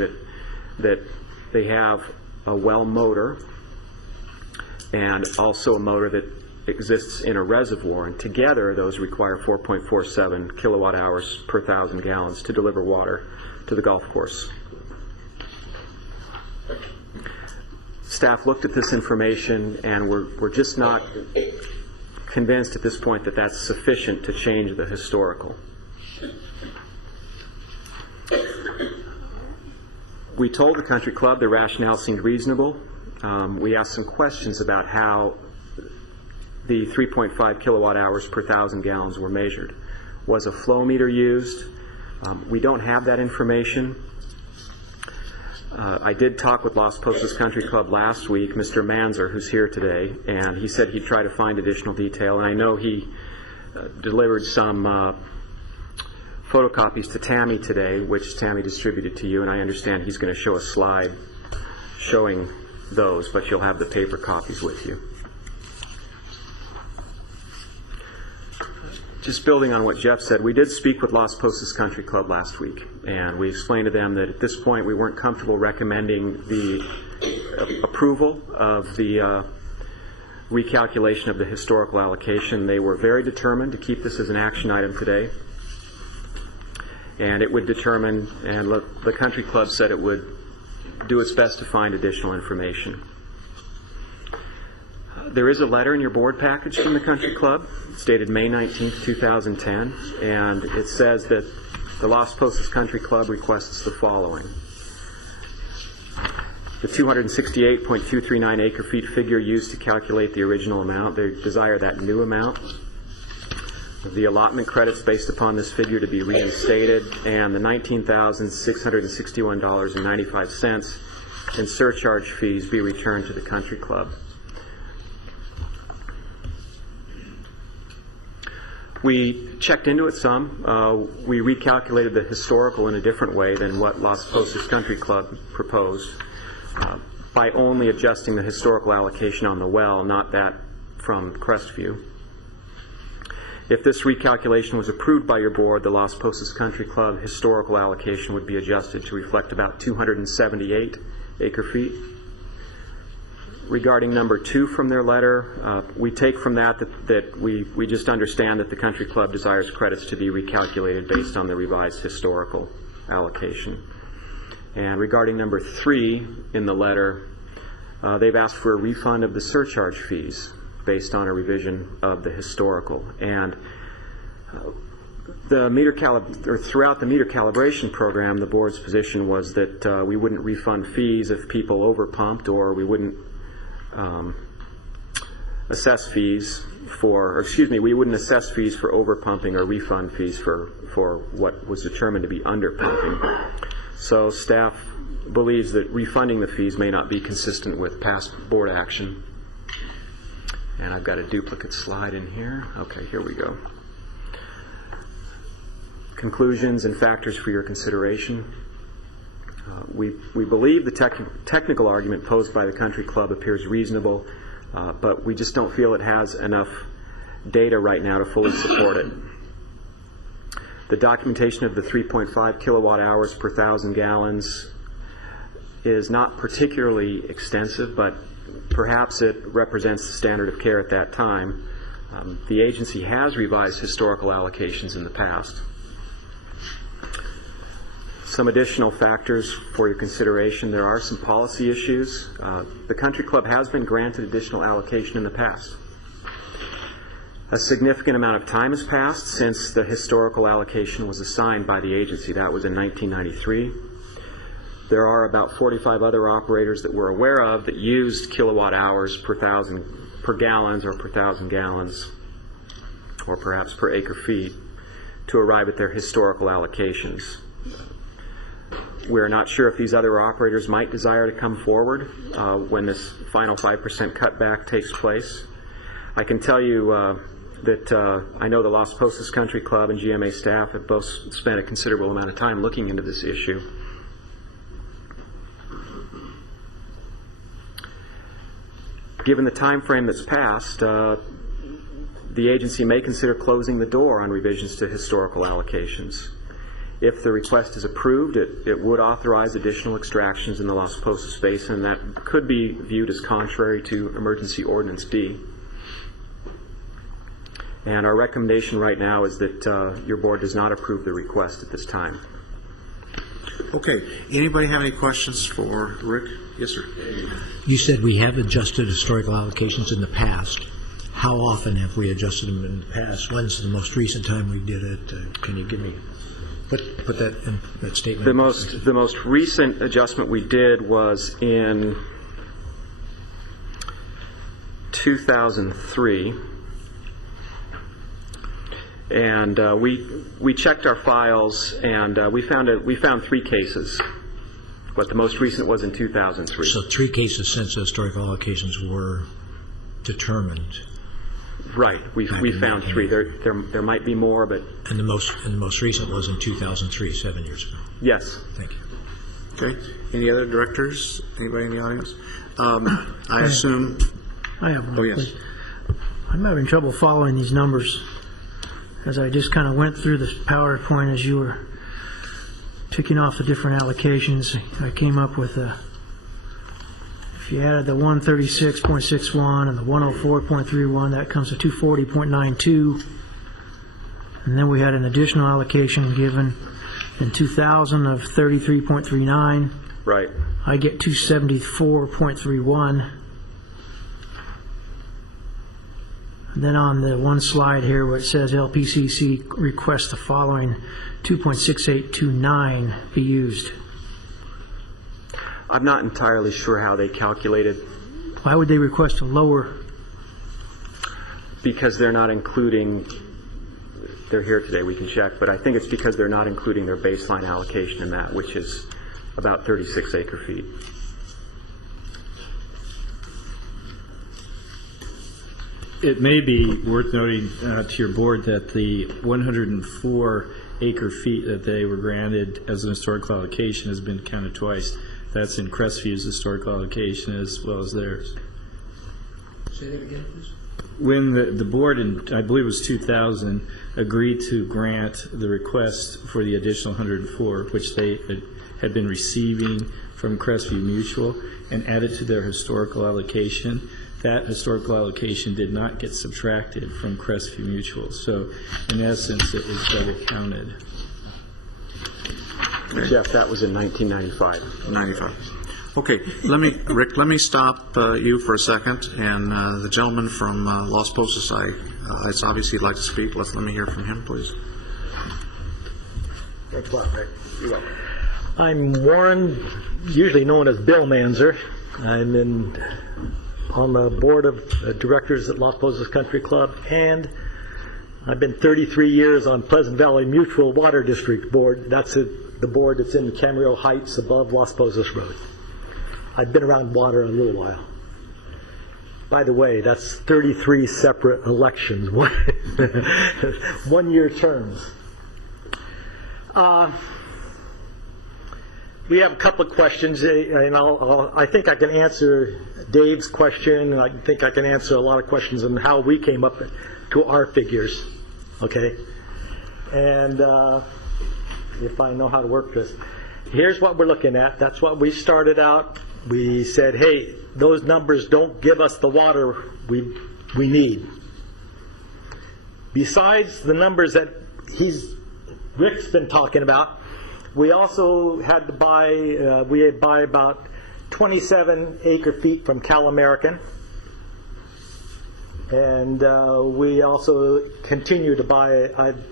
that they have a well motor and also a motor that exists in a reservoir, and together those require 4.47 kilowatt hours per 1,000 gallons to deliver water to the golf course. Staff looked at this information, and we're just not convinced at this point that that's sufficient to change the historical. We told the country club the rationale seemed reasonable. We asked some questions about how the 3.5 kilowatt hours per 1,000 gallons were measured. Was a flow meter used? We don't have that information. I did talk with Las Posas Country Club last week, Mr. Manzer, who's here today, and he said he'd try to find additional detail, and I know he delivered some photocopies to Tammy today, which Tammy distributed to you, and I understand he's going to show a slide showing those, but you'll have the paper copies with you. Just building on what Jeff said, we did speak with Las Posas Country Club last week, and we explained to them that at this point we weren't comfortable recommending the approval of the recalculation of the historical allocation. They were very determined to keep this as an action item today, and it would determine, and the country club said it would do its best to find additional information. There is a letter in your board package from the country club. It's dated May 19th, 2010, and it says that the Las Posas Country Club requests the following. The 268.239 acre feet figure used to calculate the original amount, they desire that new amount. The allotment credits based upon this figure to be reinstated, and the $19,661.95 in surcharge fees be returned to the country club. We checked into it some. We recalculated the historical in a different way than what Las Posas Country Club proposed. by only adjusting the historical allocation on the well, not that from Crestview. If this recalculation was approved by your board, the Las Posas Country Club historical allocation would be adjusted to reflect about 278 acre-feet. Regarding number 2 from their letter, we take from that we just understand that the country club desires credits to be recalculated based on the revised historical allocation. And regarding number 3 in the letter, they've asked for a refund of the surcharge fees based on a revision of the historical. And throughout the meter calibration program, the board's position was that we wouldn't refund fees if people overpumped, or we wouldn't assess fees for overpumping or refund fees for what was determined to be underpumping. So staff believes that refunding the fees may not be consistent with past board action. And I've got a duplicate slide in here. Okay, here we go. Conclusions and factors for your consideration. We believe the technical argument posed by the country club appears reasonable, but we just don't feel it has enough data right now to fully support it. The documentation of the 3.5 kilowatt hours per 1,000 gallons is not particularly extensive, but perhaps it represents the standard of care at that time. The agency has revised historical allocations in the past. Some additional factors for your consideration. There are some policy issues. The country club has been granted additional allocation in the past. A significant amount of time has passed since the historical allocation was assigned by the agency. That was in 1993. There are about 45 other operators that we're aware of that used kilowatt hours per gallons or per 1,000 gallons, or perhaps per acre feet, to arrive at their historical allocations. We're not sure if these other operators might desire to come forward when this final 5% cutback takes place. I can tell you that I know the Las Posas Country Club and GMA staff have both spent a considerable amount of time looking into this issue. Given the time frame that's passed, the agency may consider closing the door on revisions to historical allocations. If the request is approved, it would authorize additional extractions in the Las Posas Basin, and that could be viewed as contrary to Emergency Ordinance D. And our recommendation right now is that your board does not approve the request at this time. Okay. Anybody have any questions for Rick? Yes, sir. You said we have adjusted historical allocations in the past. How often have we adjusted them in the past? When's the most recent time we did it? Can you give me put that in that statement? The most recent adjustment we did was in 2003. And we checked our files, and we found 3 cases, but the most recent was in 2003. So 3 cases since the historical allocations were determined. Right. We found 3. There might be more, but and the most recent was in 2003, 7 years ago. Yes. Thank you. Okay. Any other directors? Anybody in the audience? I assume. I have one. Oh, yes. Please. I'm having trouble following these numbers. As I just kind of went through this PowerPoint as you were picking off the different allocations, I came up with if you added the 136.61 and the 104.31, that comes to 240.92. And then we had an additional allocation given in 2000 of 33.39. Right. I get 274.31. And then on the one slide here where it says LPCC requests the following 2.6829 be used. I'm not entirely sure how they calculated. Why would they request a lower? Because they're not including, they're here today, we can check, but I think it's because they're not including their baseline allocation in that, which is about 36 acre feet. It may be worth noting to your board that the 104 acre feet that they were granted as an historical allocation has been counted twice. That's in Crestview's historical allocation as well as theirs. Say that again, please. When the board, in I believe it was 2000, agreed to grant the request for the additional 104, which they had been receiving from Crestview Mutual, and added to their historical allocation, that historical allocation did not get subtracted from Crestview Mutual. So in essence, it was double counted. Jeff, that was in 1995. 95. Okay, Rick, let me stop you for a second, and the gentleman from Los Posas, it's obviously he'd like to speak. Let me hear from him, please. Thanks a lot, Rick. You're welcome. I'm Warren, usually known as Bill Manzer. I'm on the board of directors at Los Posas Country Club, and I've been 33 years on Pleasant Valley Mutual Water District Board. That's the board that's in Camarillo Heights above Los Posas Road. I've been around water a little while. By the way, that's 33 separate elections, 1 year terms. We have a couple of questions, and I think I can answer Dave's question, and I think I can answer a lot of questions on how we came up to our figures, okay? And if I know how to work this. Here's what we're looking at. That's what we started out. We said, hey, those numbers don't give us the water we need. Besides the numbers that Rick's been talking about, we also had to buy, we buy about 27 acre feet from Cal American. And we also continue to buy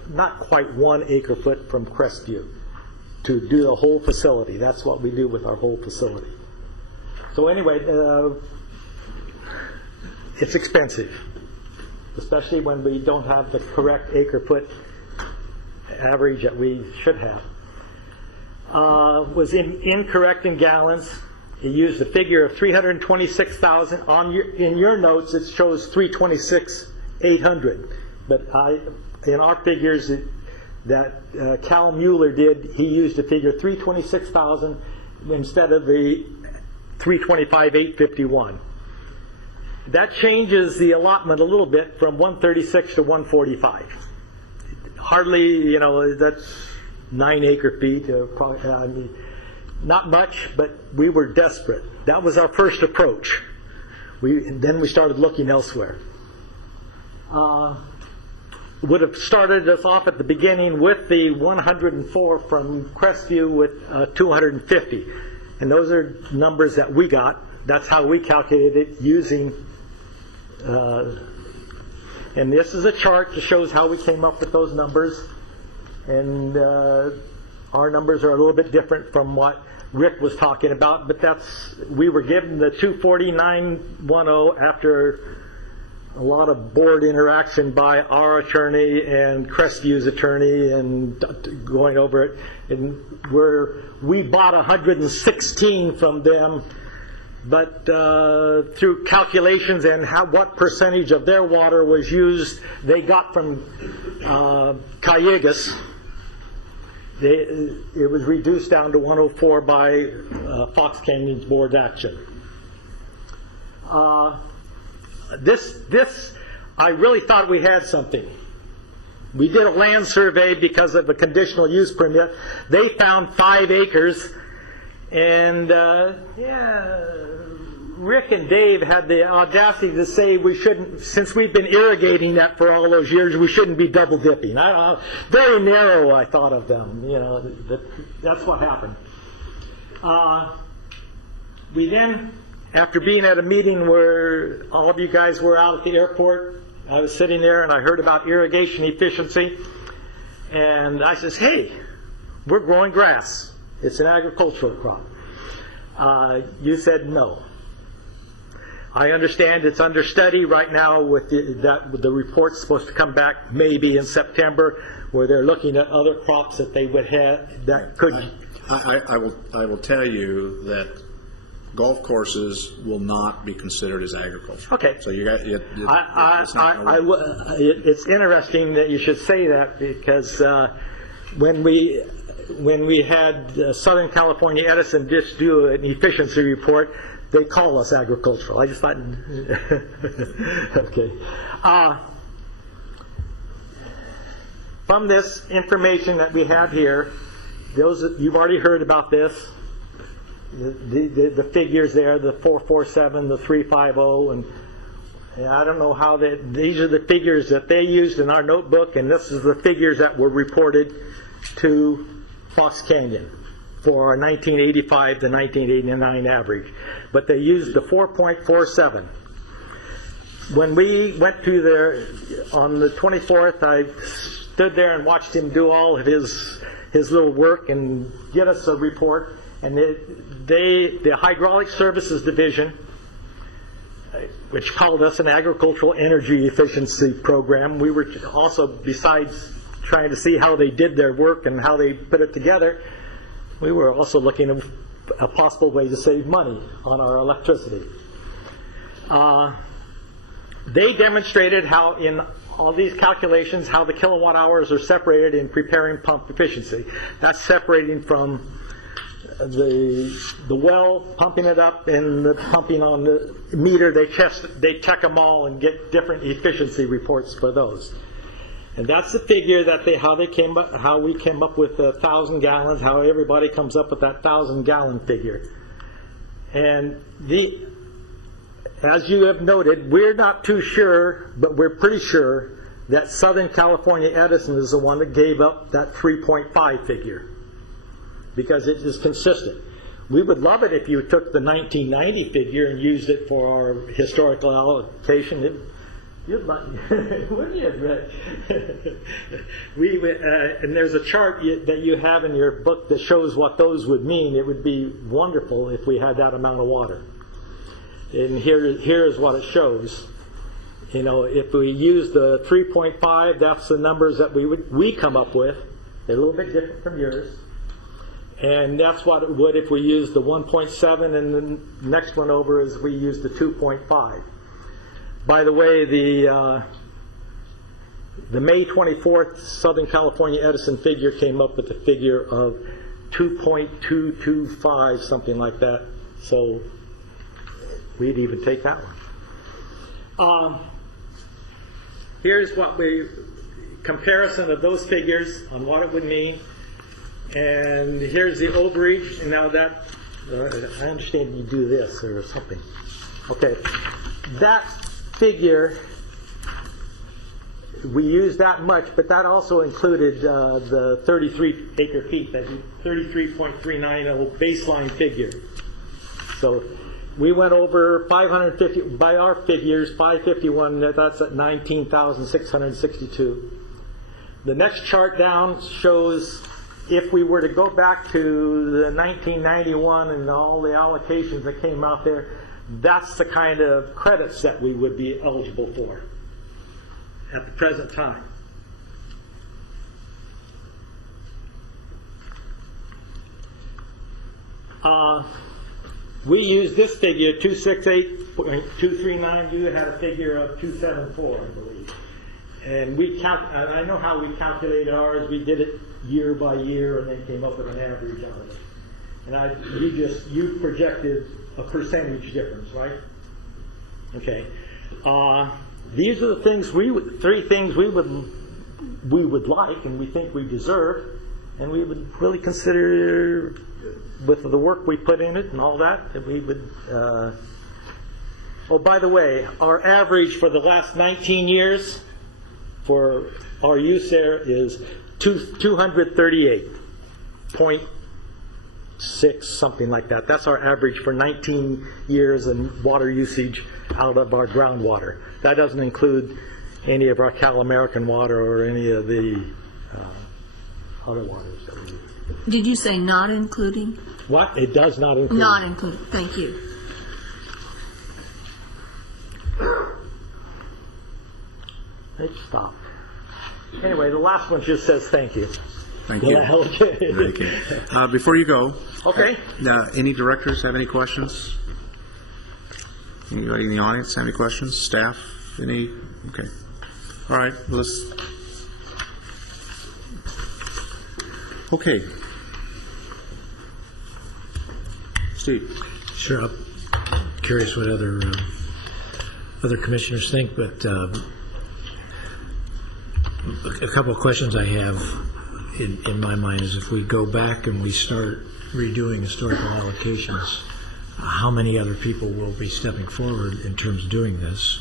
not quite 1 acre foot from Crestview to do the whole facility. That's what we do with our whole facility. So anyway, it's expensive, especially when we don't have the correct acre foot average that we should have. Was incorrect in gallons. He used a figure of 326,000. In your notes, it shows 326,800. But in our figures that Cal Mueller did, he used a figure 326,000 instead of the 325,851. That changes the allotment a little bit from 136 to 145. Hardly, that's 9 acre feet. Probably, I mean, not much, but we were desperate. That was our first approach. Then we started looking elsewhere. Would have started us off at the beginning with the 104 from Crestview with 250. And those are numbers that we got. That's how we calculated it using, and this is a chart that shows how we came up with those numbers. And our numbers are a little bit different from what Rick was talking about, but we were given the 249.10 after a lot of board interaction by our attorney and Crestview's attorney and going over it. And we bought 116 from them, but through calculations and what percentage of their water was used, they got from Callegas. It was reduced down to 104 by Fox Canyon's board action. This, I really thought we had something. We did a land survey because of a conditional use permit. They found 5 acres, and Rick and Dave had the audacity to say we shouldn't, since we've been irrigating that for all those years, we shouldn't be double dipping. Very narrow, I thought of them. That's what happened. We then, after being at a meeting where all of you guys were out at the airport, I was sitting there and I heard about irrigation efficiency, and I says, hey, we're growing grass. It's an agricultural crop. You said no. I understand it's under study right now with the report's supposed to come back maybe in September, where they're looking at other crops that they would have that could. I will tell you that golf courses will not be considered as agriculture. Okay. So you got it. It's interesting that you should say that, because when we when we had Southern California Edison just do an efficiency report, they call us agricultural. I just thought, okay. From this information that we have here, you've already heard about this. The figures there, the 447, the 350, and I don't know how these are the figures that they used in our notebook, and this is the figures that were reported to Fox Canyon for our 1985 to 1989 average. But they used the 4.47. When we went to there on the 24th, I stood there and watched him do all of his little work and get us a report. And the Hydraulic Services Division, which called us an agricultural energy efficiency program, we were also, besides trying to see how they did their work and how they put it together, we were also looking at a possible way to save money on our electricity. They demonstrated how in all these calculations how the kilowatt hours are separated in preparing pump efficiency. That's separating from the well, pumping it up, and the pumping on the meter. They check them all and get different efficiency reports for those. And that's the figure that how we came up with 1,000 gallons, how everybody comes up with that 1,000-gallon figure. And as you have noted, we're not too sure, but we're pretty sure that Southern California Edison is the one that gave up that 3.5 figure, because it is consistent. We would love it if you took the 1990 figure and used it for our historical allocation. You'd like, wouldn't you? And there's a chart that you have in your book that shows what those would mean. It would be wonderful if we had that amount of water. And here is what it shows. You know, if we use the 3.5, that's the numbers that we come up with. They're a little bit different from yours. And that's what it would if we used the 1.7, and the next one over is we use the 2.5. By the way, the May 24th Southern California Edison figure came up with a figure of 2.225, something like that. So we'd even take that one. Here's comparison of those figures on what it would mean. And here's the overage. And now that, I understand you do this or something. Okay. That figure, we use that much, but that also included the 33 acre feet, that 33.390 baseline figure. So we went over 550, by our figures, 551, that's at 19,662. The next chart down shows if we were to go back to the 1991 and all the allocations that came out there, that's the kind of credits that we would be eligible for at the present time. We used this figure, 268.239. You had a figure of 274, I believe. And I know how we calculated ours. We did it year by year and then came up with an average on it. And you projected a percentage difference, right? Okay. These are the things three things we would like and we think we deserve, and we would really consider, with the work we put in it and all that we would. Oh, by the way, our average for the last 19 years for our use there is 238.6, something like that. That's our average for 19 years in water usage out of our groundwater. That doesn't include any of our Cal American water or any of the other waters that we use. Did you say not including? What? It does not include. Not including. Thank you. Let's stop. Anyway, the last one just says thank you. Thank you. Okay. Thank you. Before you go, okay. Any directors have any questions? Anybody in the audience have any questions? Staff? Any? Okay. All right. Okay. proceed. Sure. I'm curious what other commissioners think, but a couple of questions I have in my mind is if we go back and we start redoing historical allocations, how many other people will be stepping forward in terms of doing this?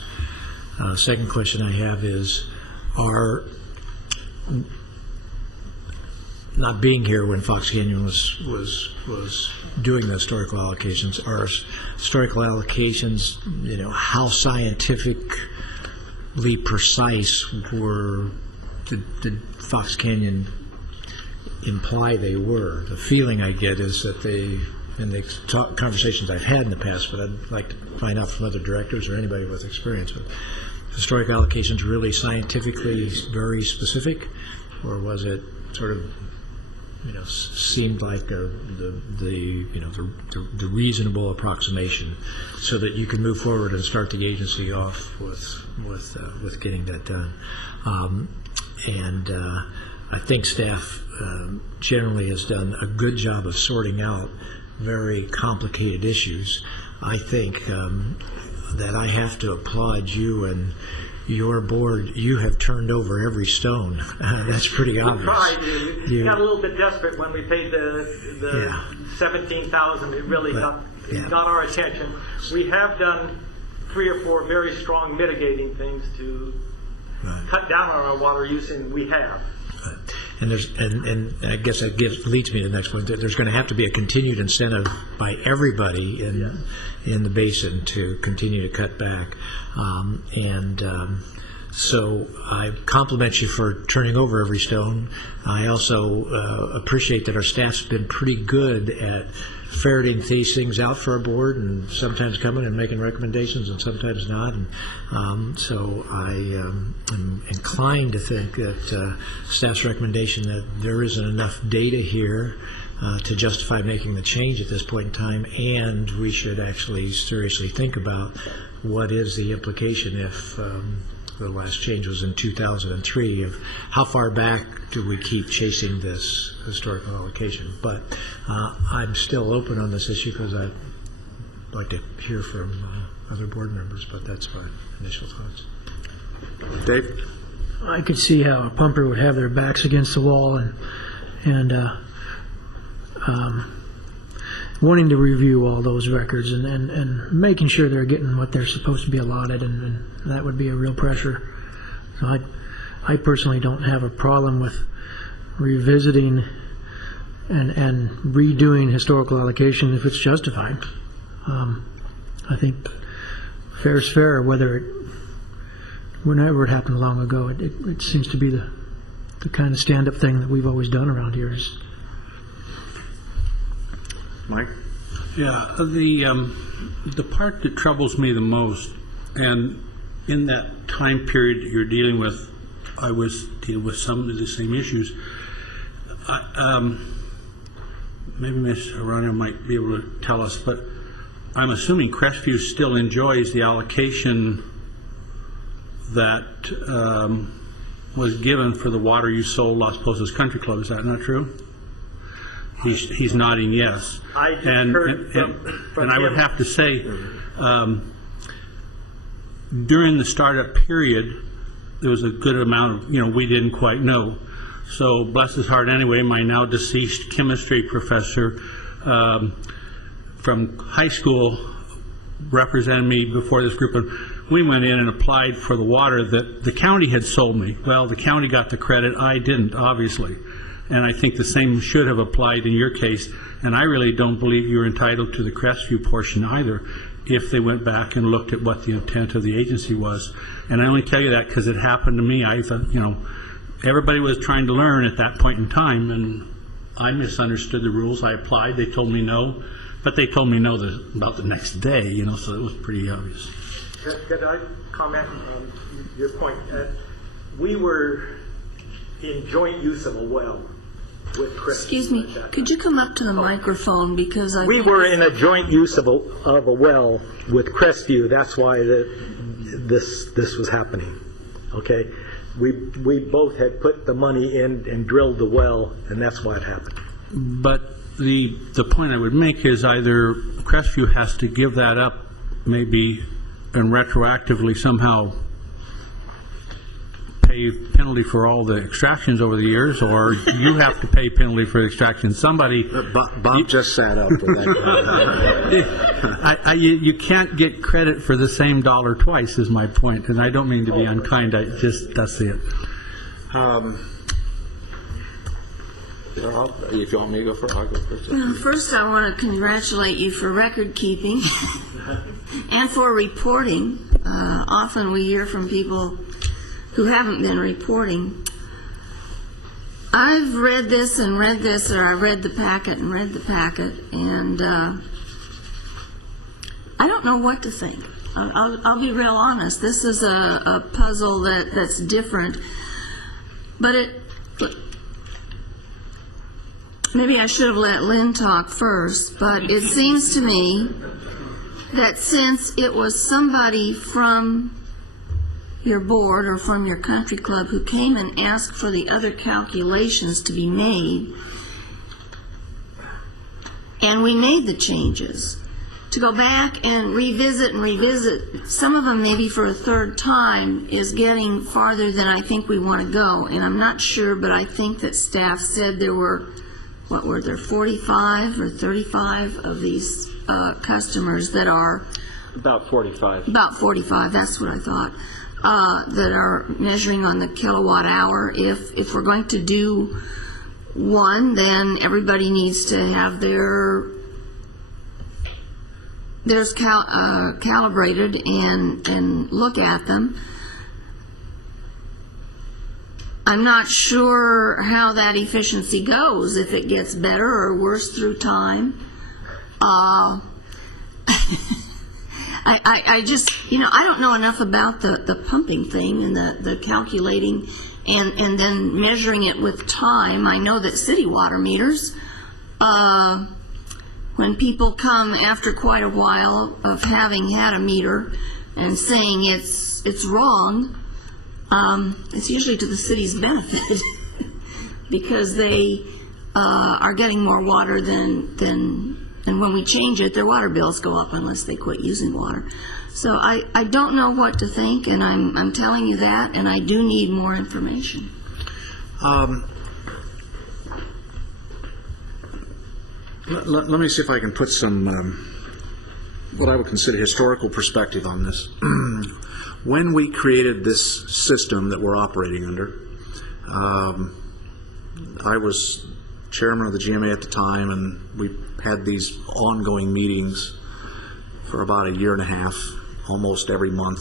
Second question I have is, are not being here when Fox Canyon was doing the historical allocations, are historical allocations, how scientifically precise did Fox Canyon imply they were? The feeling I get is that they, in the conversations I've had in the past, but I'd like to find out from other directors or anybody with experience, but historic allocations really scientifically very specific, or was it sort of seemed like the reasonable approximation, so that you can move forward and start the agency off with getting that done. I think staff generally has done a good job of sorting out very complicated issues. I think that I have to applaud you and your board. You have turned over every stone. That's pretty obvious. Tried. You got a little bit desperate when we paid the $17,000. It really got our attention. We have done 3 or 4 very strong mitigating things to cut down on our water use, and we have. And I guess that leads me to the next one. There's going to have to be a continued incentive by everybody in the basin to continue to cut back. So I compliment you for turning over every stone. I also appreciate that our staff's been pretty good at ferreting these things out for our board, and sometimes coming and making recommendations and sometimes not. And so I am inclined to think that staff's recommendation that there isn't enough data here to justify making the change at this point in time, and we should actually seriously think about what is the implication if the last change was in 2003, of how far back do we keep chasing this historical allocation. But I'm still open on this issue because I'd like to hear from other board members, but that's my initial thoughts. Dave? I could see how a pumper would have their backs against the wall and wanting to review all those records and making sure they're getting what they're supposed to be allotted, and that would be a real pressure. So I personally don't have a problem with revisiting and redoing historical allocation if it's justified. I think fair is fair, whenever it happened long ago. It seems to be the kind of stand-up thing that we've always done around here. Mike? Yeah, the part that troubles me the most, and in that time period that you're dealing with, I was dealing with some of the same issues. Maybe Ms. Arano might be able to tell us, but I'm assuming Crestview still enjoys the allocation that was given for the water use sold Las Posas Country Club. Is that not true? He's nodding yes. I just heard from I would him. have to say, during the startup period, there was a good amount of, we didn't quite know. So bless his heart anyway, my now deceased chemistry professor from high school represented me before this group, and we went in and applied for the water that the county had sold me. Well, the county got the credit, I didn't, obviously. And I think the same should have applied in your case. And I really don't believe you're entitled to the Crestview portion either, if they went back and looked at what the intent of the agency was. And I only tell you that because it happened to me. I thought, everybody was trying to learn at that point in time, and I misunderstood the rules. I applied. They told me no, but they told me no about the next day, so it was pretty obvious. Could I comment on your point? We were in joint use of a well with Chris. Excuse me, could you come up to the microphone, because We were in a joint use of a well with Crestview. That's why this was happening. Okay, we both had put the money in and drilled the well, and that's why it happened. But the point I would make is either Crestview has to give that up maybe and retroactively somehow pay penalty for all the extractions over the years, or you have to pay penalty for extraction. Somebody... Bob just sat up with that. You can't get credit for the same dollar twice is my point, and I don't mean to be unkind. That's it. If you want me to go first, I'll go first. Well, first I want to congratulate you for record keeping and for reporting. Often we hear from people who haven't been reporting. I've read this and read this, or I read the packet and read the packet, and I don't know what to think. I'll be real honest. This is a puzzle that's different, but maybe I should have let Lynn talk first, but it seems to me that since it was somebody from your board or from your country club who came and asked for the other calculations to be made, and we made the changes, to go back and revisit some of them maybe for a third time is getting farther than I think we want to go. And I'm not sure, but I think that staff said there were, what were there, 45 or 35 of these customers that are... About 45. About 45, that's what I thought. That are measuring on the kilowatt hour. If we're going to do one, then everybody needs to have theirs calibrated and look at them. I'm not sure how that efficiency goes, if it gets better or worse through time. I just, I don't know enough about the pumping thing and the calculating and then measuring it with time. I know that city water meters, when people come after quite a while of having had a meter and saying it's wrong, it's usually to the city's benefit because they are getting more water and when we change it, their water bills go up unless they quit using water. So I don't know what to think, and I'm telling you that, and I do need more information. Let me see if I can put some, what I would consider historical perspective on this. When we created this system that we're operating under, I was chairman of the GMA at the time, and we had these ongoing meetings for about a year and a half, almost every month,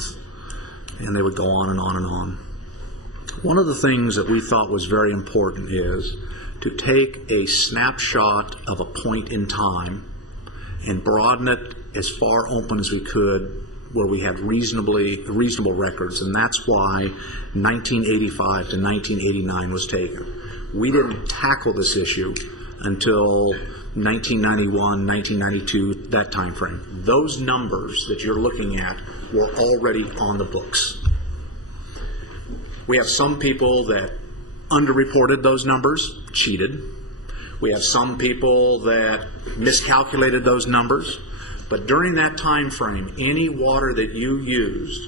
and they would go on and on and on. One of the things that we thought was very important is to take a snapshot of a point in time and broaden it as far open as we could where we had reasonable records, and that's why 1985 to 1989 was taken. We didn't tackle this issue until 1991, 1992, that time frame. Those numbers that you're looking at were already on the books. We have some people that underreported those numbers, cheated. We have some people that miscalculated those numbers. But during that time frame, any water that you used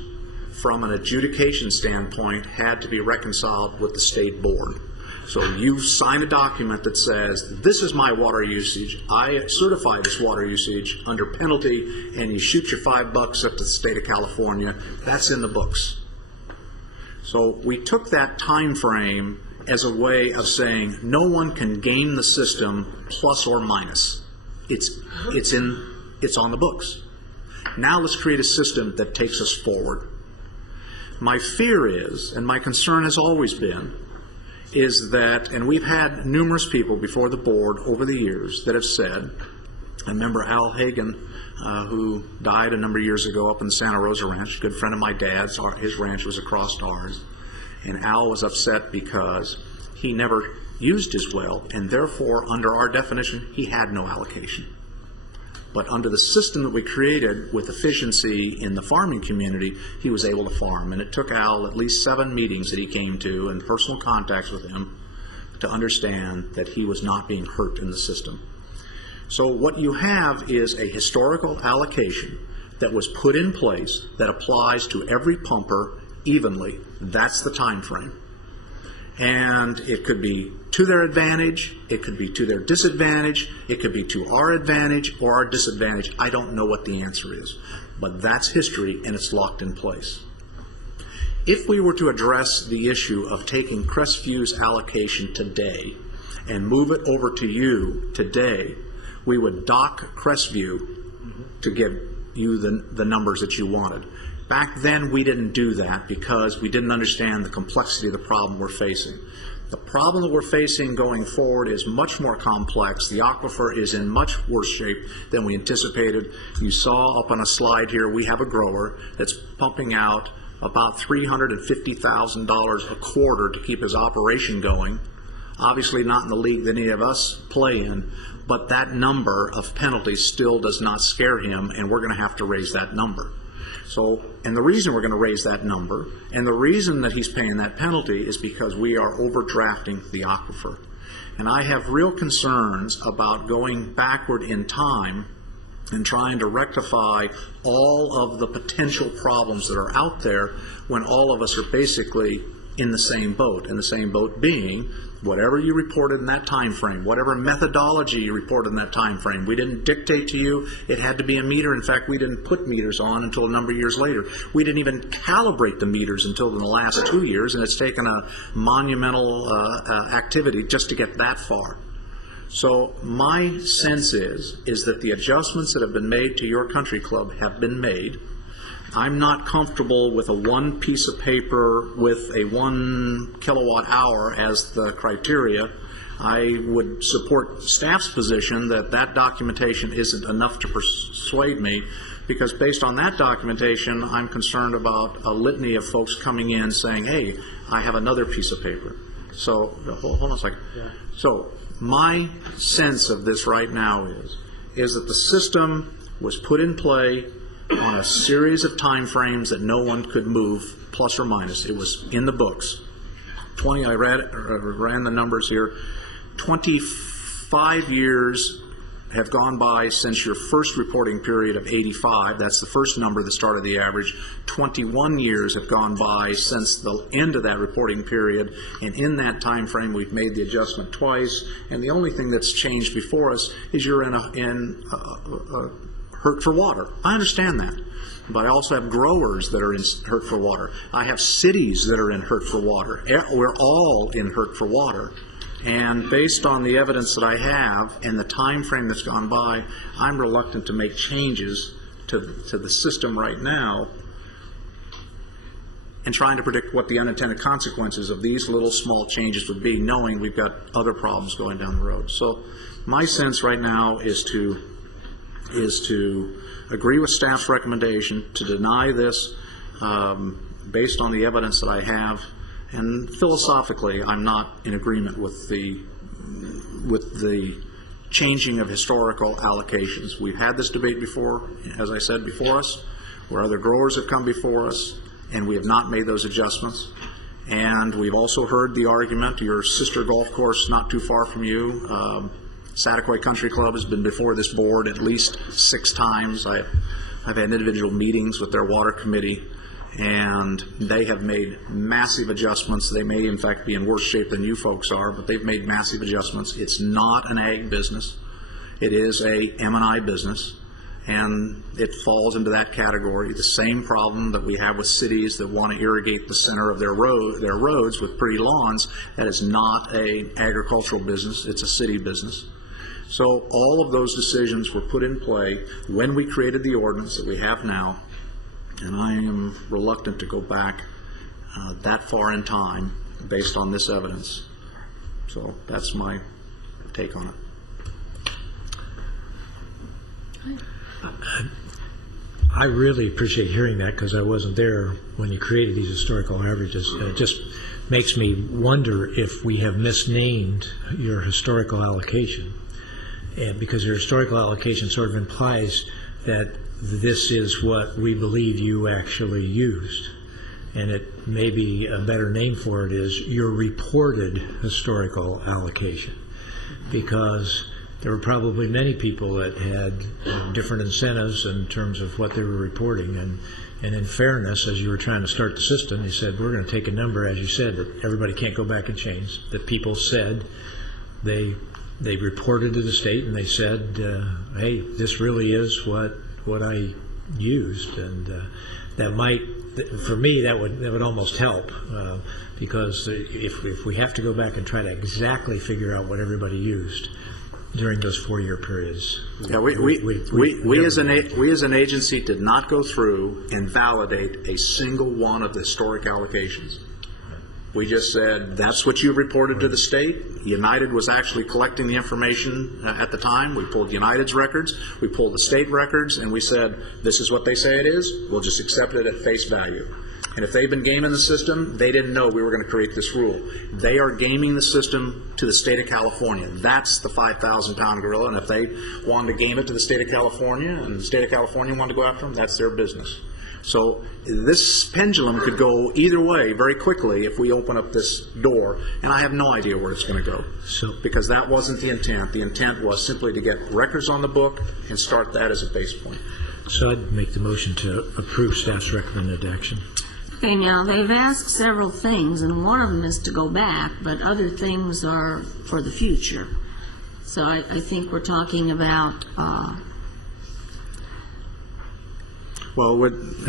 from an adjudication standpoint had to be reconciled with the state board. So you sign a document that says, this is my water usage, I certify this water usage under penalty, and you shoot your $5 up to the state of California. That's in the books. So we took that time frame as a way of saying no one can game the system plus or minus. It's on the books. Now let's create a system that takes us forward. My fear is, and my concern has always been, is that, and we've had numerous people before the board over the years that have said, I remember Al Hagen, who died a number of years ago up in the Santa Rosa Ranch, a good friend of my dad's, his ranch was across ours, and Al was upset because he never used his well, and therefore, under our definition, he had no allocation. But under the system that we created with efficiency in the farming community, he was able to farm. And it took Al at least 7 meetings that he came to and personal contacts with him to understand that he was not being hurt in the system. So what you have is a historical allocation that was put in place that applies to every pumper evenly. That's the time frame. And it could be to their advantage, it could be to their disadvantage, it could be to our advantage or our disadvantage. I don't know what the answer is, but that's history and it's locked in place. If we were to address the issue of taking Crestview's allocation today and move it over to you today, we would dock Crestview to give you the numbers that you wanted. Back then, we didn't do that because we didn't understand the complexity of the problem we're facing. The problem that we're facing going forward is much more complex. The aquifer is in much worse shape than we anticipated. You saw up on a slide here, we have a grower that's pumping out about $350,000 a quarter to keep his operation going. Obviously not in the league that any of us play in, but that number of penalties still does not scare him, and we're going to have to raise that number. So, and the reason we're going to raise that number, and the reason that he's paying that penalty is because we are overdrafting the aquifer. And I have real concerns about going backward in time and trying to rectify all of the potential problems that are out there when all of us are basically in the same boat, and the same boat being whatever you reported in that time frame, whatever methodology you reported in that time frame. We didn't dictate to you it had to be a meter. In fact, we didn't put meters on until a number of years later. We didn't even calibrate the meters until in the last 2 years, and it's taken a monumental activity just to get that far. So my sense is that the adjustments that have been made to your country club have been made. I'm not comfortable with a one piece of paper with a 1 kilowatt hour as the criteria. I would support staff's position that that documentation isn't enough to persuade me, because based on that documentation, I'm concerned about a litany of folks coming in saying, hey, I have another piece of paper. So, hold on a second. Yeah. So, my sense of this right now is that the system was put in play on a series of time frames that no one could move, plus or minus. It was in the books. I ran the numbers here. 25 years have gone by since your first reporting period of 85. That's the first number that started the average. 21 years have gone by since the end of that reporting period, and in that time frame we've made the adjustment twice, and the only thing that's changed before us is you're in hurt for water. I understand that. But I also have growers that are in hurt for water. I have cities that are in hurt for water. We're all in hurt for water. And based on the evidence that I have and the time frame that's gone by, I'm reluctant to make changes to the system right now and trying to predict what the unintended consequences of these little small changes would be, knowing we've got other problems going down the road. So my sense right now is to agree with staff's recommendation to deny this based on the evidence that I have. And philosophically, I'm not in agreement with the changing of historical allocations. We've had this debate before, as I said, before us, where other growers have come before us, and we have not made those adjustments. And we've also heard the argument, your sister golf course not too far from you, Sataquai Country Club, has been before this board at least 6 times. I've had individual meetings with their water committee, and they have made massive adjustments. They may, in fact, be in worse shape than you folks are, but they've made massive adjustments. It's not an ag business. It is a M&I business, and it falls into that category. The same problem that we have with cities that want to irrigate the center of their roads with pretty lawns. That is not an agricultural business. It's a city business. So all of those decisions were put in play when we created the ordinance that we have now, and I am reluctant to go back that far in time based on this evidence. So that's my take on it. I really appreciate hearing that, because I wasn't there when you created these historical averages. It just makes me wonder if we have misnamed your historical allocation. And because your historical allocation sort of implies that this is what we believe you actually used. and it may be a better name for it is your reported historical allocation, because there were probably many people that had different incentives in terms of what they were reporting, and in fairness, as you were trying to start the system, you said, we're going to take a number, as you said, that everybody can't go back and change, that people said they reported to the state and they said, hey, this really is what I used, and that might, for me, that would almost help, because if we have to go back and try to exactly figure out what everybody used during those 4-year periods. Yeah, we as an agency did not go through and validate a single one of the historic allocations. We just said, that's what you reported to the state. United was actually collecting the information at the time. We pulled United's records, we pulled the state records, and we said, this is what they say it is. We'll just accept it at face value. And if they've been gaming the system, they didn't know we were going to create this rule. They are gaming the system to the state of California. That's the 5,000-pound gorilla. And if they wanted to game it to the state of California, and the state of California wanted to go after them, that's their business. So this pendulum could go either way very quickly if we open up this door, and I have no idea where it's going to go, because that wasn't the intent. The intent was simply to get records on the book and start that as a base point. So I'd make the motion to approve staff's recommended action. Okay, now, they've asked several things, and one of them is to go back, but other things are for the future. So I think we're talking about Well, with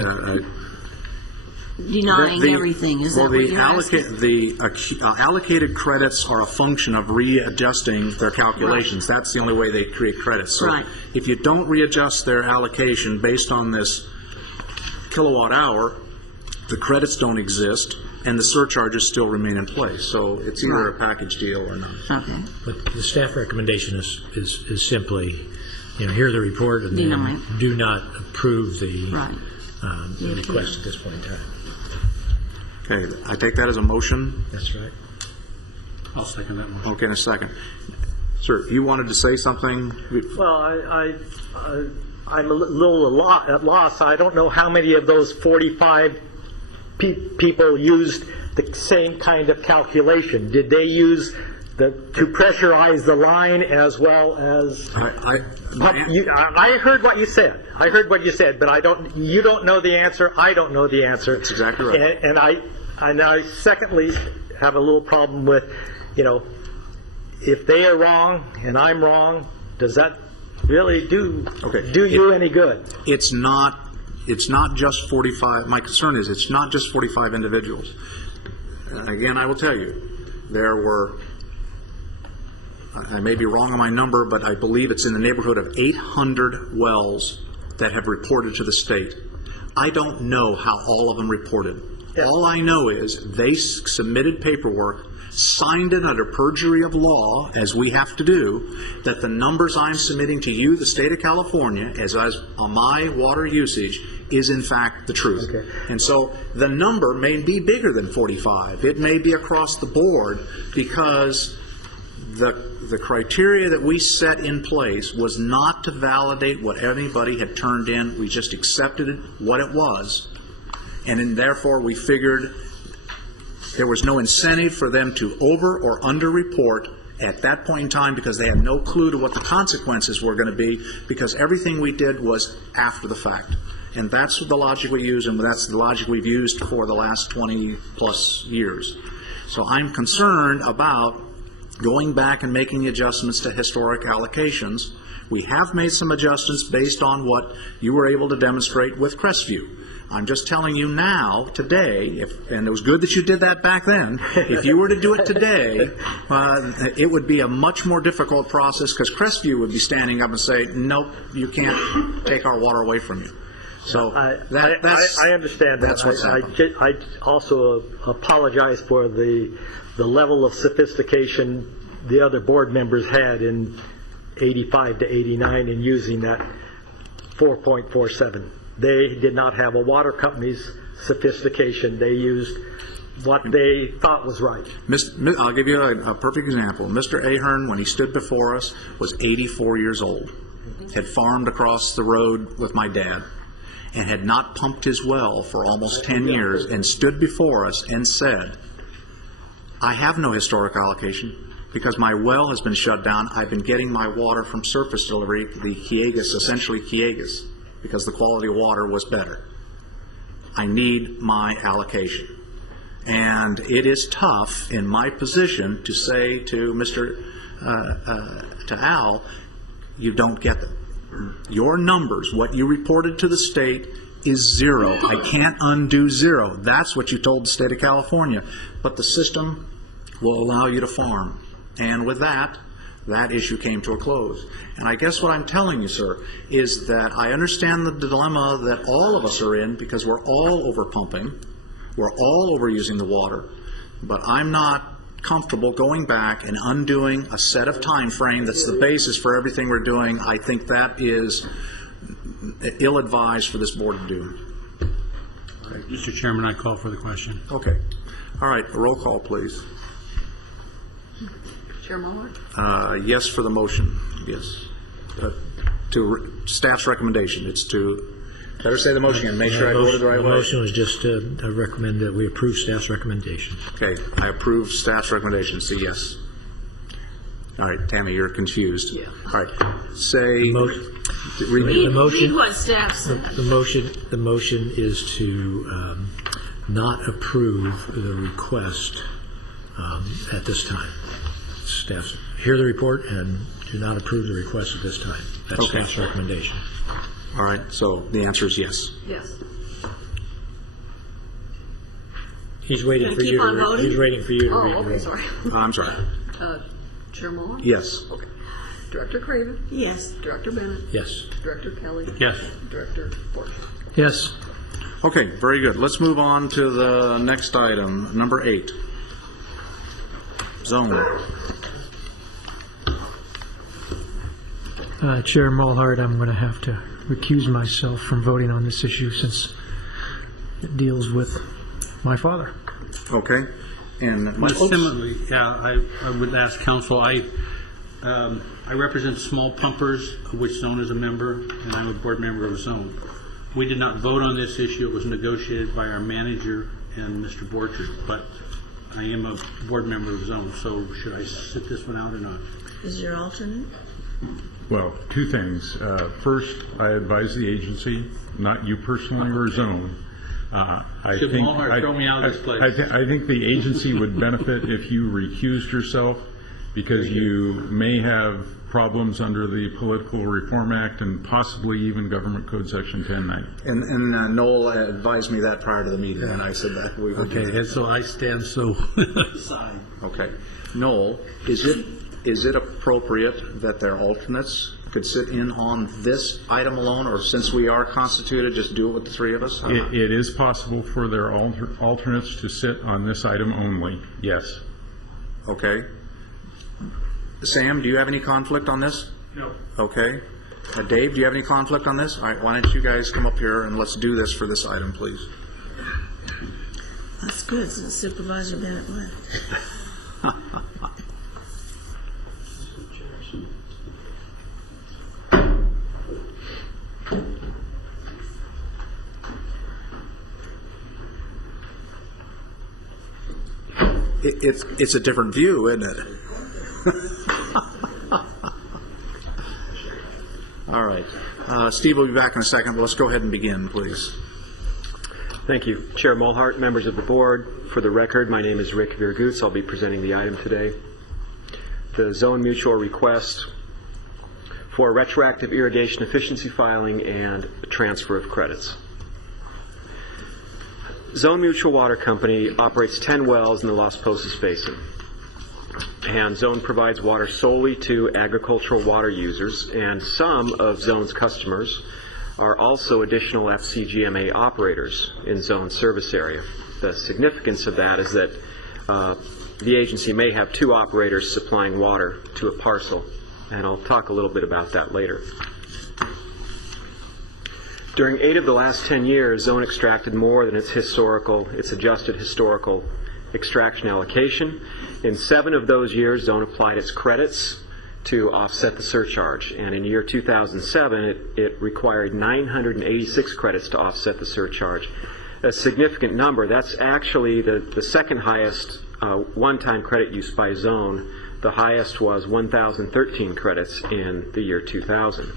denying everything. Is that what you're asking? The allocated credits are a function of readjusting their calculations. Right. That's the only way they create credits. So right. If you don't readjust their allocation based on this kilowatt hour, the credits don't exist, and the surcharges still remain in place. So it's either a package deal or not. Okay. But the staff recommendation is simply, hear the report and then do not approve the request at this point in time. Okay, I take that as a motion. That's right. I'll second that motion. Okay, in a second. Sir, you wanted to say something? Well, I'm a little at loss. I don't know how many of those 45 people used the same kind of calculation. Did they use to pressurize the line as well as? I heard what you said. I heard what you said, but you don't know the answer. I don't know the answer. That's exactly right. And I secondly have a little problem with, if they are wrong and I'm wrong, does that really do you any good? It's not just 45. My concern is it's not just 45 individuals. Again, I will tell you, there were, I may be wrong on my number, but I believe it's in the neighborhood of 800 wells that have reported to the state. I don't know how all of them reported. Yeah. All I know is they submitted paperwork, signed it under perjury of law, as we have to do, that the numbers I'm submitting to you, the state of California, as on my water usage, is in fact the truth. Okay. And so the number may be bigger than 45. It may be across the board, because the criteria that we set in place was not to validate what anybody had turned in. We just accepted it what it was, and then therefore we figured there was no incentive for them to over or under report at that point in time, because they had no clue to what the consequences were going to be, because everything we did was after the fact. And that's the logic we use, and that's the logic we've used for the last 20 plus years. So I'm concerned about going back and making adjustments to historic allocations. We have made some adjustments based on what you were able to demonstrate with Crestview. I'm just telling you now, today, and it was good that you did that back then, if you were to do it today, it would be a much more difficult process, because Crestview would be standing up and say, nope, you can't take our water away from you. So I understand that. That's what's happening. I also apologize for the level of sophistication the other board members had in 85 to 89 in using that 4.47. They did not have a water company's sophistication. They used what they thought was right. I'll give you a perfect example. Mr. Ahern, when he stood before us, was 84 years old. Had farmed across the road with my dad. and had not pumped his well for almost 10 years and stood before us and said, I have no historic allocation because my well has been shut down. I've been getting my water from surface delivery, the Kiegas, essentially Kiegas, because the quality of water was better. I need my allocation. And it is tough in my position to say to to Al, you don't get them. Your numbers, what you reported to the state, is zero. I can't undo zero. That's what you told the state of California. But the system will allow you to farm. And with that, that issue came to a close. And I guess what I'm telling you, sir, is that I understand the dilemma that all of us are in because we're all over pumping. We're all overusing the water. But I'm not comfortable going back and undoing a set of time frame that's the basis for everything we're doing. I think that is ill-advised for this board to do. Mr. Chairman, I call for the question. Okay. All right, a roll call, please. Chair Muller? Yes for the motion, yes. To staff's recommendation, it's to, better say the motion again, make sure I voted the right way. The motion was just to recommend that we approve staff's recommendation. Okay, I approve staff's recommendation, say yes. All right, Tammy, you're confused. Yeah. All right, say, The motion, Read what staff said. the motion is to not approve the request at this time. Staff, hear the report and do not approve the request at this time. That's Okay. staff's recommendation. all right, so the answer is yes. Yes. He's waiting Gonna for keep you. on voting? He's waiting for you to Oh, read the okay, roll. sorry. I'm sorry. Chair Muller? Yes. Okay. Director Craven? Yes. Director Bennett? Yes. Director Kelly? Yes. Director Borges? Yes. Okay, very good. Let's move on to the next item, number 8. Zone. Chair Mulhart, I'm going to have to recuse myself from voting on this issue since it deals with my father. Okay. And Similarly, yeah, I would ask council, I represent small pumpers, of which Zone is a member, and I'm a board member of Zone. We did not vote on this issue. It was negotiated by our manager and Mr. Borchard, but I am a board member of Zone, so should I sit this one out or not? Is your alternate? Well, two things. First, I advise the agency, not you personally or Zone. I Should think Walmart throw me out of this place? I think the agency would benefit if you recused yourself because you may have problems under the Political Reform Act and possibly even Government Code Section 1090. And Noel advised me that prior to the meeting, and I said that we would. Okay, and so I stand so aside. Okay. Noel, is it appropriate that their alternates could sit in on this item alone, or since we are constituted, just do it with the three of us? It is possible for their alternates to sit on this item only, yes. Okay. Sam, do you have any conflict on this? No. Okay. Dave, do you have any conflict on this? All right, why don't you guys come up here and let's do this for this item, please. That's good, since Supervisor Bennett left. It's a different view, isn't it? All right. Steve will be back in a second, but let's go ahead and begin, please. Thank you. Chair Mulhart, members of the board, for the record, my name is Rick Virgutz. I'll be presenting the item today. The Zone Mutual request for retroactive irrigation efficiency filing and transfer of credits. Zone Mutual Water Company operates 10 wells in the Las Posas Basin. And Zone provides water solely to agricultural water users, and some of Zone's customers are also additional FCGMA operators in Zone's service area. The significance of that is that the agency may have 2 operators supplying water to a parcel, and I'll talk a little bit about that later. During 8 of the last 10 years, Zone extracted more than its adjusted historical extraction allocation. In 7 of those years, Zone applied its credits to offset the surcharge. And in year 2007, it required 986 credits to offset the surcharge. A significant number. That's actually the second highest one-time credit use by zone. The highest was 1,013 credits in the year 2000.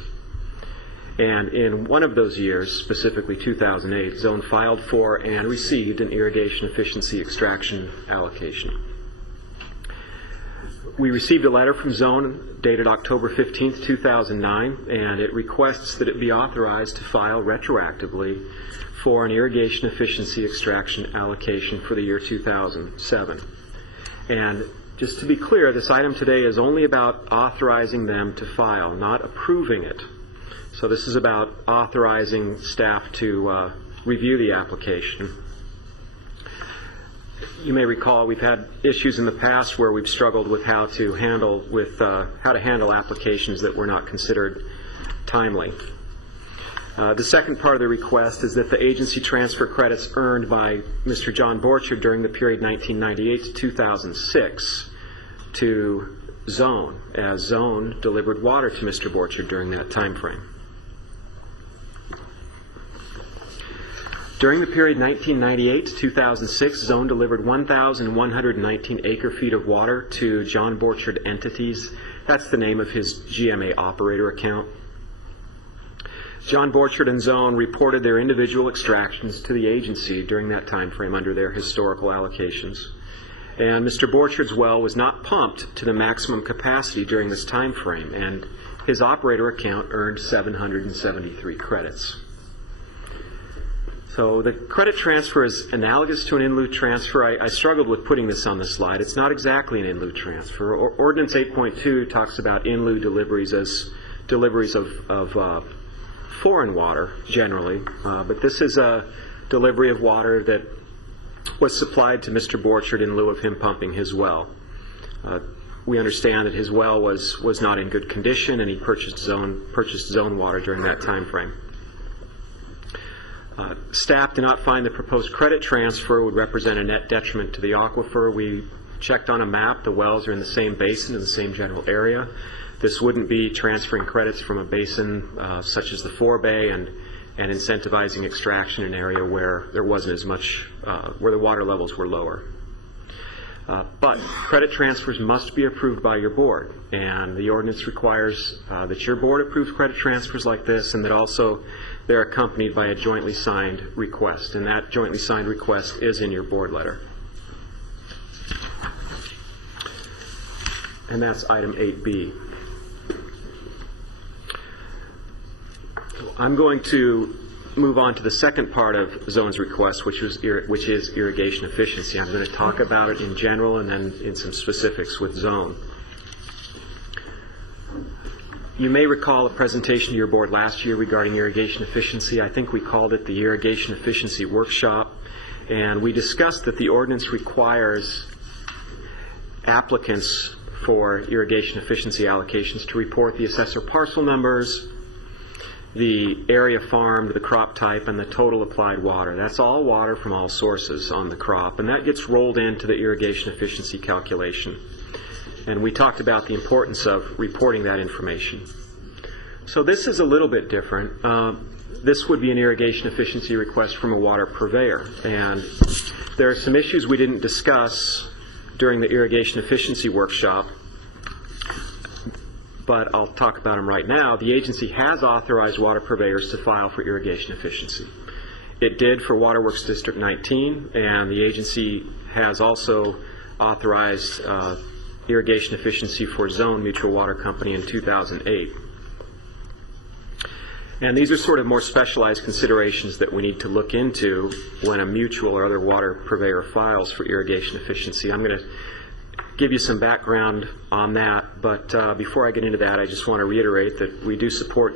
And in one of those years, specifically 2008, zone filed for and received an irrigation efficiency extraction allocation. We received a letter from zone dated October 15th, 2009, and it requests that it be authorized to file retroactively for an irrigation efficiency extraction allocation for the year 2007. And just to be clear, this item today is only about authorizing them to file, not approving it. So this is about authorizing staff to review the application. You may recall we've had issues in the past where we've struggled with how to handle applications that were not considered timely. The second part of the request is that the agency transfer credits earned by Mr. John Borchard during the period 1998 to 2006 to Zone, as Zone delivered water to Mr. Borchard during that time frame. During the period 1998 to 2006, Zone delivered 1,119 acre-feet of water to John Borchard entities. That's the name of his GMA operator account. John Borchard and Zone reported their individual extractions to the agency during that time frame under their historical allocations. And Mr. Borchard's well was not pumped to the maximum capacity during this time frame, and his operator account earned 773 credits. So the credit transfer is analogous to an in lieu transfer. I struggled with putting this on the slide. It's not exactly an in lieu transfer. Ordinance 8.2 talks about in lieu deliveries as deliveries of foreign water generally, but this is a delivery of water that was supplied to Mr. Borchard in lieu of him pumping his well. We understand that his well was not in good condition, and he purchased zone water during that time frame. Staff did not find the proposed credit transfer would represent a net detriment to the aquifer. We checked on a map. The wells are in the same basin, in the same general area. This wouldn't be transferring credits from a basin such as the forebay and incentivizing extraction in an area where there wasn't as much, where the water levels were lower. But credit transfers must be approved by your board, and the ordinance requires that your board approves credit transfers like this, and that also they're accompanied by a jointly signed request, and that jointly signed request is in your board letter. And that's item 8B. I'm going to move on to the second part of Zone's request, which is irrigation efficiency. I'm going to talk about it in general and then in some specifics with Zone. You may recall a presentation to your board last year regarding irrigation efficiency. I think we called it the Irrigation Efficiency Workshop, and we discussed that the ordinance requires applicants for irrigation efficiency allocations to report the assessor parcel numbers, the area farmed, the crop type, and the total applied water. That's all water from all sources on the crop, and that gets rolled into the irrigation efficiency calculation. And we talked about the importance of reporting that information. So this is a little bit different. This would be an irrigation efficiency request from a water purveyor, and there are some issues we didn't discuss during the irrigation efficiency workshop, but I'll talk about them right now. The agency has authorized water purveyors to file for irrigation efficiency. It did for Waterworks District 19, and the agency has also authorized irrigation efficiency for Zone Mutual Water Company in 2008. And these are sort of more specialized considerations that we need to look into when a mutual or other water purveyor files for irrigation efficiency. I'm going to give you some background on that, but before I get into that, I just want to reiterate that we do support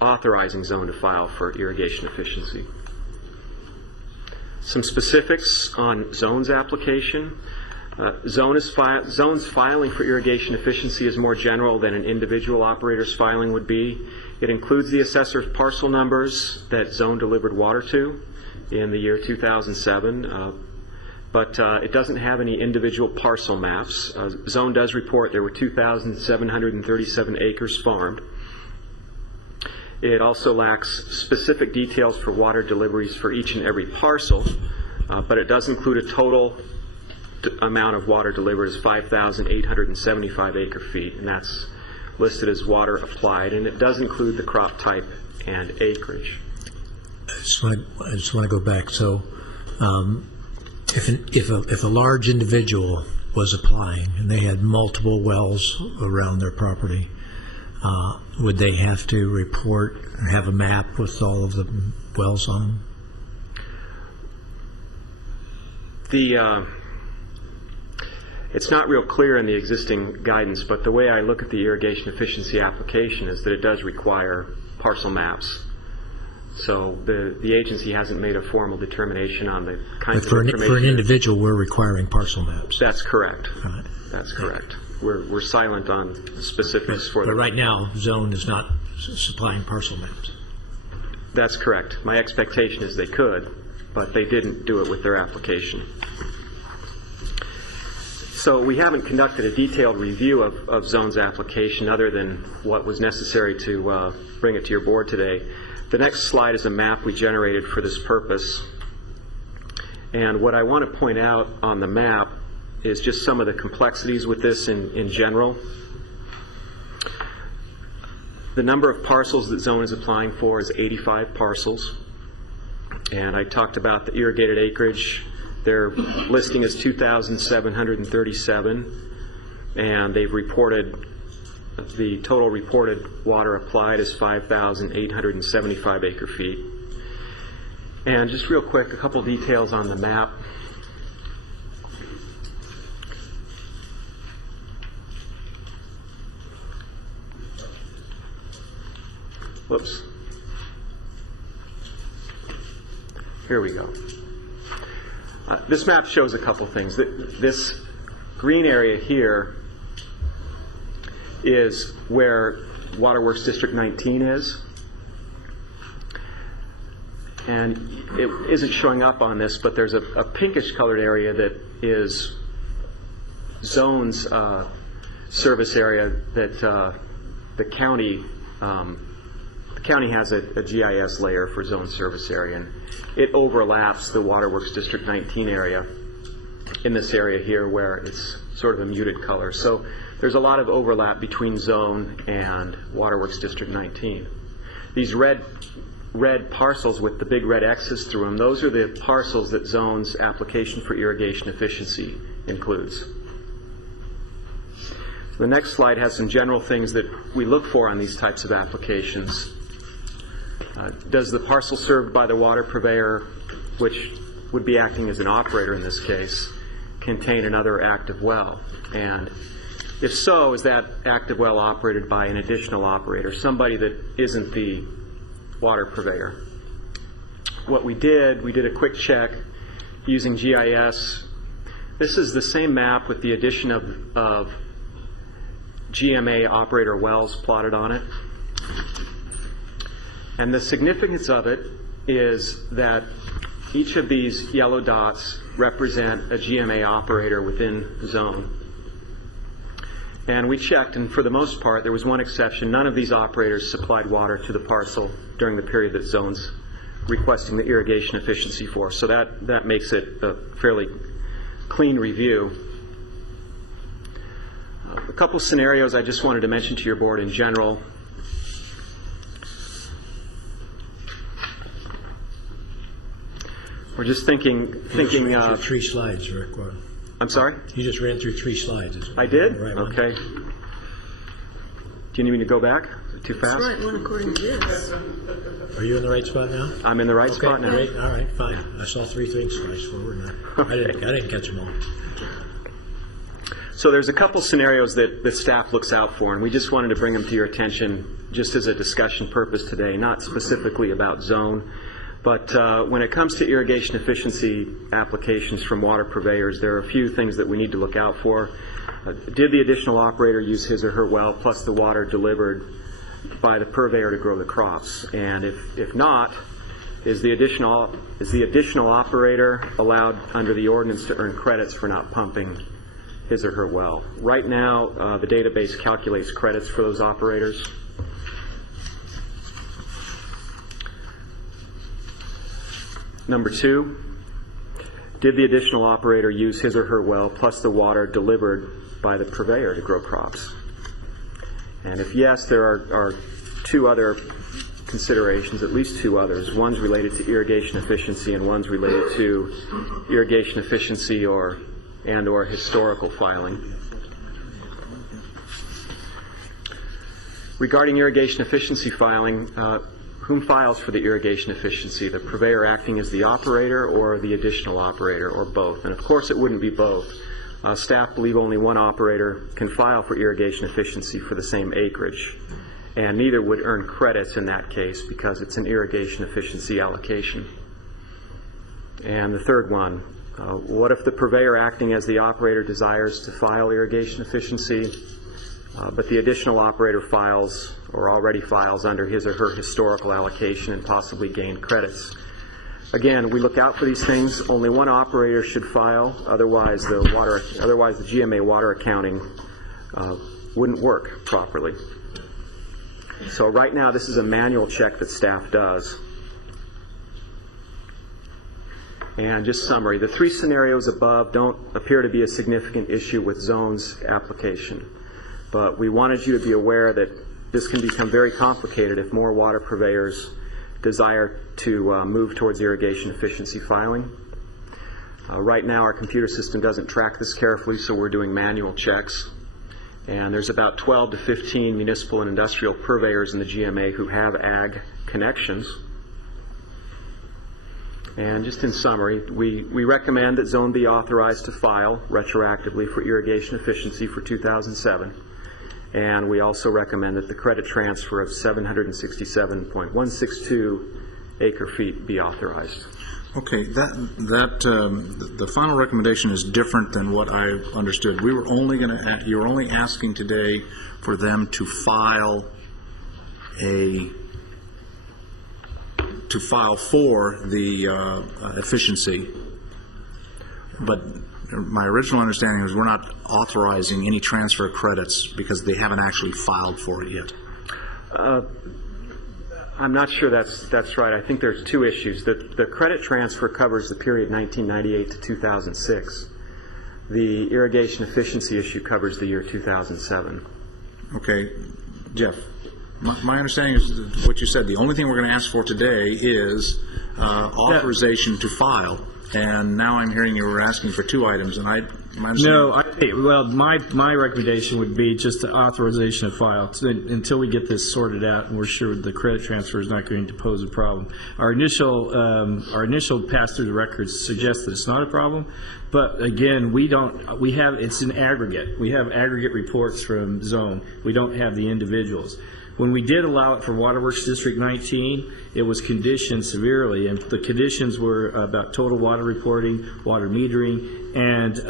authorizing Zone to file for irrigation efficiency. Some specifics on Zone's application. Zone's filing for irrigation efficiency is more general than an individual operator's filing would be. It includes the assessor's parcel numbers that Zone delivered water to in the year 2007. but it doesn't have any individual parcel maps. Zone does report there were 2,737 acres farmed. It also lacks specific details for water deliveries for each and every parcel, but it does include a total amount of water delivered as 5,875 acre feet, and that's listed as water applied, and it does include the crop type and acreage. I just want to go back. So, if a large individual was applying and they had multiple wells around their property, would they have to report and have a map with all of the wells on them? It's not real clear in the existing guidance, but the way I look at the irrigation efficiency application is that it does require parcel maps. So the agency hasn't made a formal determination on the kinds of information. For an individual, we're requiring parcel maps. That's correct. Right. That's correct. We're silent on the specifics for But the... right now, Zone is not supplying parcel maps. That's correct. My expectation is they could, but they didn't do it with their application. So we haven't conducted a detailed review of Zone's application other than what was necessary to bring it to your board today. The next slide is a map we generated for this purpose. And what I want to point out on the map is just some of the complexities with this in general. The number of parcels that Zone is applying for is 85 parcels. And I talked about the irrigated acreage. Their listing is 2,737, and they've reported the total reported water applied is 5,875 acre feet. And just real quick, a couple details on the map. Whoops. Here we go. This map shows a couple things. This green area here is where Waterworks District 19 is. And it isn't showing up on this, but there's a pinkish colored area that is Zone's service area that the county has a GIS layer for Zone service area, and it overlaps the Waterworks District 19 area in this area here where it's sort of a muted color. So there's a lot of overlap between Zone and Waterworks District 19. These red parcels with the big red X's through them, those are the parcels that Zone's application for irrigation efficiency includes. The next slide has some general things that we look for on these types of applications. Does the parcel served by the water purveyor, which would be acting as an operator in this case, contain another active well? And if so, is that active well operated by an additional operator, somebody that isn't the water purveyor? What we did a quick check using GIS. This is the same map with the addition of GMA operator wells plotted on it. And the significance of it is that each of these yellow dots represent a GMA operator within Zone. And we checked, and for the most part, there was one exception. None of these operators supplied water to the parcel during the period that Zone's requesting the irrigation efficiency for. So that makes it a fairly clean review. A couple of scenarios I just wanted to mention to your board in general. We're just thinking. Three slides, Rick. I'm sorry? You just ran through 3 slides. I did? Right, okay. Do you need me to go back? Too fast? That's right one according to this. Are you in the right spot now? I'm in the right spot now. Great. All right, fine. I saw 3 slides forward. Okay. I didn't catch them all. So there's a couple scenarios that the staff looks out for, and we just wanted to bring them to your attention just as a discussion purpose today, not specifically about Zone. But when it comes to irrigation efficiency applications from water purveyors, there are a few things that we need to look out for. Did the additional operator use his or her well plus the water delivered by the purveyor to grow the crops? And if not, Is the additional operator allowed under the ordinance to earn credits for not pumping his or her well? Right now, the database calculates credits for those operators. Number 2, did the additional operator use his or her well plus the water delivered by the purveyor to grow crops? And if yes, there are 2 other considerations, at least 2 others. One's related to irrigation efficiency and one's related to irrigation efficiency or historical filing. Regarding irrigation efficiency filing, whom files for the irrigation efficiency? The purveyor acting as the operator or the additional operator, or both? And of course it wouldn't be both. Staff believe only one operator can file for irrigation efficiency for the same acreage, and neither would earn credits in that case because it's an irrigation efficiency allocation. And the third one, what if the purveyor acting as the operator desires to file irrigation efficiency, but the additional operator files or already files under his or her historical allocation and possibly gained credits? Again, we look out for these things. Only one operator should file, otherwise the GMA water accounting wouldn't work properly. So right now, this is a manual check that staff does. And just summary, the 3 scenarios above don't appear to be a significant issue with zones application. But we wanted you to be aware that this can become very complicated if more water purveyors desire to move towards irrigation efficiency filing. Right now, our computer system doesn't track this carefully, so we're doing manual checks. And there's about 12 to 15 municipal and industrial purveyors in the GMA who have ag connections. And just in summary, we recommend that Zone be authorized to file retroactively for irrigation efficiency for 2007. And we also recommend that the credit transfer of 767.162 acre-feet be authorized. Okay, the final recommendation is different than what I understood. We were only you were only asking today for them to file for the efficiency, but my original understanding was we're not authorizing any transfer of credits because they haven't actually filed for it yet. I'm not sure that's right. I think there's 2 issues. The credit transfer covers the period 1998 to 2006. The irrigation efficiency issue covers the year 2007. Okay, Jeff, my understanding is what you said. The only thing we're going to ask for today is authorization to file. And now I'm hearing you were asking for 2 items, and my recommendation would be just the authorization of file until we get this sorted out and we're sure the credit transfer is not going to pose a problem. Our initial pass through the records suggests that it's not a problem, but again, it's an aggregate. We have aggregate reports from zone. We don't have the individuals. When we did allow it for Waterworks District 19, it was conditioned severely, and the conditions were about total water reporting, water metering, and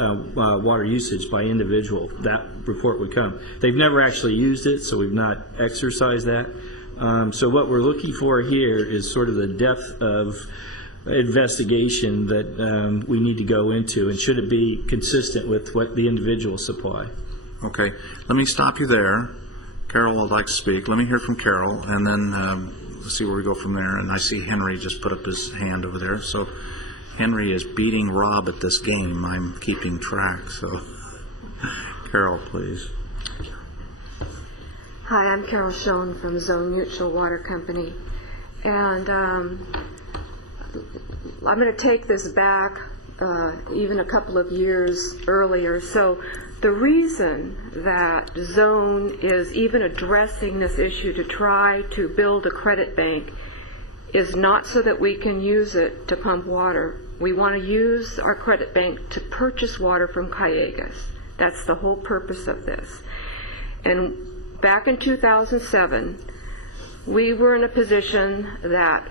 water usage by individual. That report would come. They've never actually used it, so we've not exercised that. So what we're looking for here is sort of the depth of investigation that we need to go into, and should it be consistent with what the individuals supply. Okay, let me stop you there. Carol would like to speak. Let me hear from Carol, and then let's see where we go from there. And I see Henry just put up his hand over there. So Henry is beating Rob at this game. I'm keeping track. So Carol, please. Hi, I'm Carol Schoen from Zone Mutual Water Company. And I'm going to take this back even a couple of years earlier. So the reason that Zone is even addressing this issue to try to build a credit bank is not so that we can use it to pump water. We want to use our credit bank to purchase water from Callegas. That's the whole purpose of this. And back in 2007, we were in a position that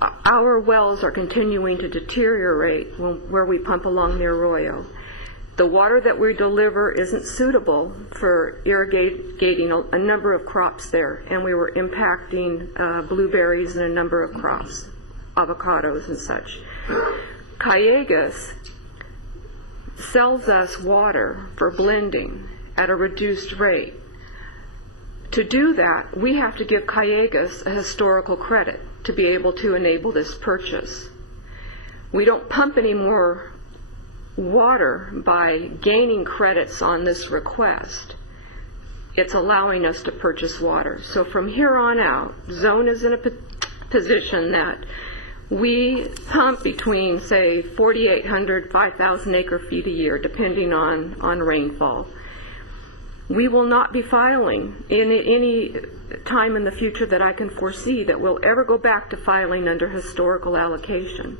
our wells are continuing to deteriorate where we pump along the arroyo. the water that we deliver isn't suitable for irrigating a number of crops there, and we were impacting blueberries and a number of crops, avocados and such. Callejas sells us water for blending at a reduced rate. To do that, we have to give Callejas a historical credit to be able to enable this purchase. We don't pump any more water by gaining credits on this request. It's allowing us to purchase water. So from here on out, Zone is in a position that we pump between, say, 4,800, 5,000 acre feet a year, depending on rainfall. We will not be filing in any time in the future that I can foresee that we'll ever go back to filing under historical allocation.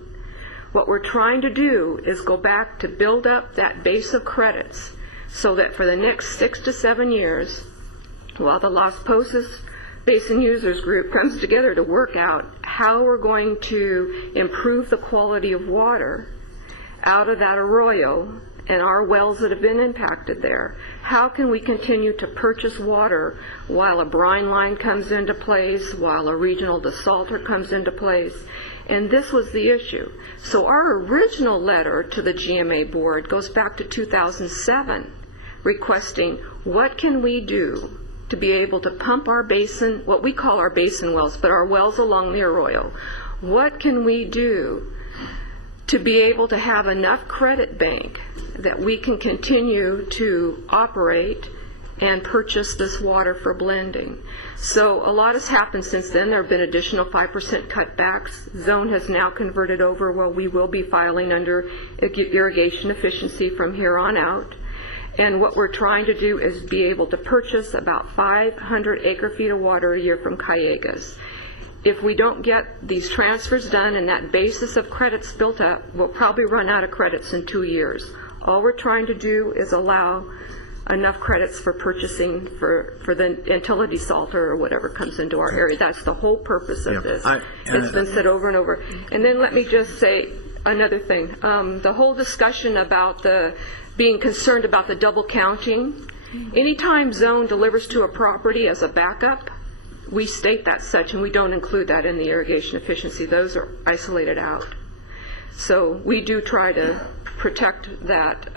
What we're trying to do is go back to build up that base of credits so that for the next 6 to 7 years, while the Las Posas Basin Users Group comes together to work out how we're going to improve the quality of water out of that arroyo and our wells that have been impacted there. How can we continue to purchase water while a brine line comes into place, while a regional desalter comes into place? And this was the issue. So our original letter to the GMA board goes back to 2007, requesting what can we do to be able to pump our basin, what we call our basin wells, but our wells along the arroyo. What can we do to be able to have enough credit bank that we can continue to operate and purchase this water for blending? So a lot has happened since then. There have been additional 5% cutbacks. Zone has now converted over where we will be filing under irrigation efficiency from here on out. And what we're trying to do is be able to purchase about 500 acre feet of water a year from Callejas. If we don't get these transfers done and that basis of credits built up, we'll probably run out of credits in 2 years. All we're trying to do is allow enough credits for purchasing for until a desalter or whatever comes into our area. That's the whole purpose of this. It's been said over and over. And then let me just say another thing. The whole discussion about being concerned about the double counting. Anytime Zone delivers to a property as a backup, we state that such, and we don't include that in the irrigation efficiency. Those are isolated out. So we do try to protect that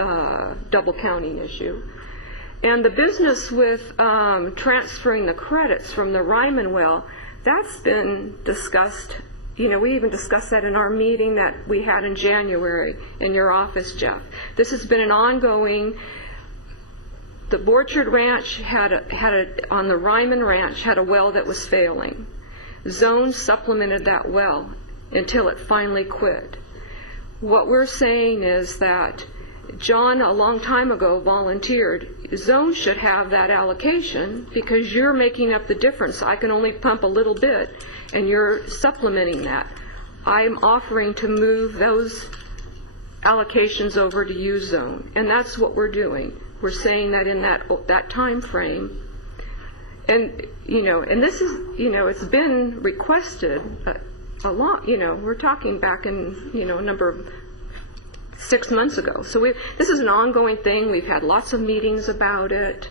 double counting issue. And the business with transferring the credits from the Ryman well, that's been discussed. You know, we even discussed that in our meeting that we had in January in your office, Jeff. This has been an ongoing. The Borchard Ranch on the Ryman Ranch had a well that was failing. Zone supplemented that well until it finally quit. What we're saying is that John, a long time ago, volunteered. Zone should have that allocation because you're making up the difference. I can only pump a little bit, and you're supplementing that. I'm offering to move those allocations over to you, Zone, and that's what we're doing. We're saying that in that time frame, and and this is it's been requested a lot. We're talking back in a number of 6 months ago. So this is an ongoing thing. We've had lots of meetings about it.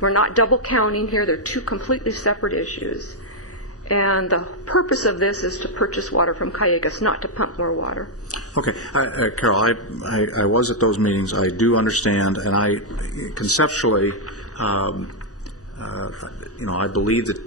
We're not double counting here. They're two completely separate issues. And the purpose of this is to purchase water from Callejas, not to pump more water. Okay, Carol, I was at those meetings. I do understand, and I conceptually, I believe that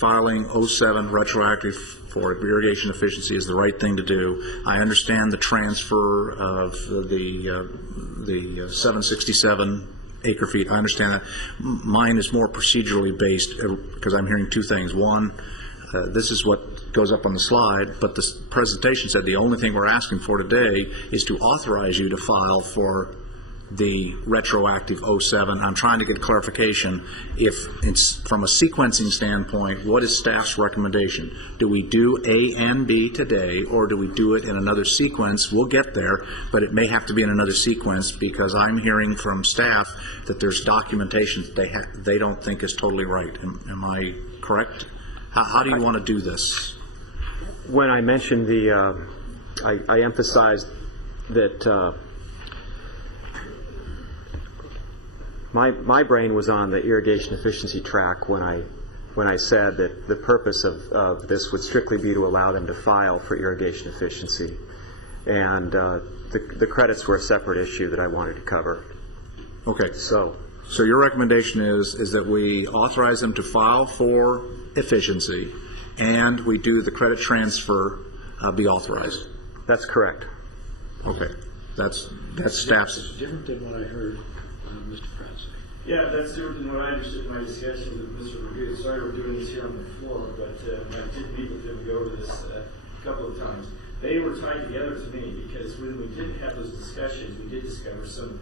filing 07 retroactive for irrigation efficiency is the right thing to do. I understand the transfer of the 767 acre feet. I understand that. Mine is more procedurally based because I'm hearing two things. One, this is what goes up on the slide, but the presentation said the only thing we're asking for today is to authorize you to file for the retroactive 07. I'm trying to get clarification if it's from a sequencing standpoint, what is staff's recommendation? Do we do A and B today, or do we do it in another sequence? We'll get there, but it may have to be in another sequence because I'm hearing from staff that there's documentation that they don't think is totally right. Am I correct? How do you want to do this? When I mentioned I emphasized that my brain was on the irrigation efficiency track when I said that the purpose of this would strictly be to allow them to file for irrigation efficiency. And the credits were a separate issue that I wanted to cover. Okay. So your recommendation is that we authorize them to file for efficiency, and we do the credit transfer be authorized. That's correct. Okay. That's staff's. It's different than what I heard Mr. Pratt say. Yeah, that's different than what I understood in my discussion with Mr. Rodriguez. Sorry we're doing this here on the floor, but I did meet with them to go over this a couple of times. They were tied together to me because when we did have those discussions, we did discover some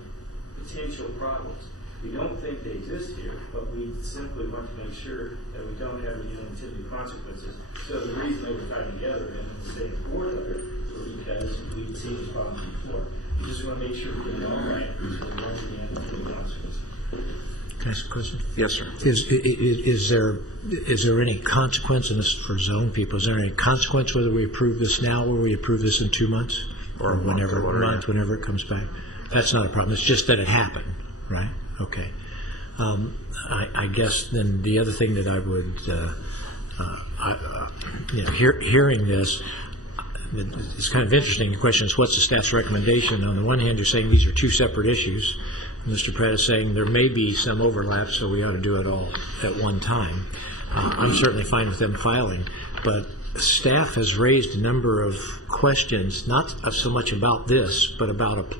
potential problems. We don't think they exist here, but we simply want to make sure that we don't have any unintended consequences. So the reason they were tied together in the same board letter was because we've seen the problems before. We just want to make sure we get it all right before we want to get unintended consequences. Can I ask a question? Yes, sir. Is there any consequence in this for zone people? Is there any consequence whether we approve this now or we approve this in 2 months or whenever it comes back? That's not a problem. It's just that it happened, right? Okay. I guess then the other thing that I would, hearing this, it's kind of interesting. The question is, what's the staff's recommendation? On the one hand, you're saying these are two separate issues. Mr. Pratt is saying there may be some overlap, so we ought to do it all at one time. I'm certainly fine with them filing, but staff has raised a number of questions, not so much about this, but about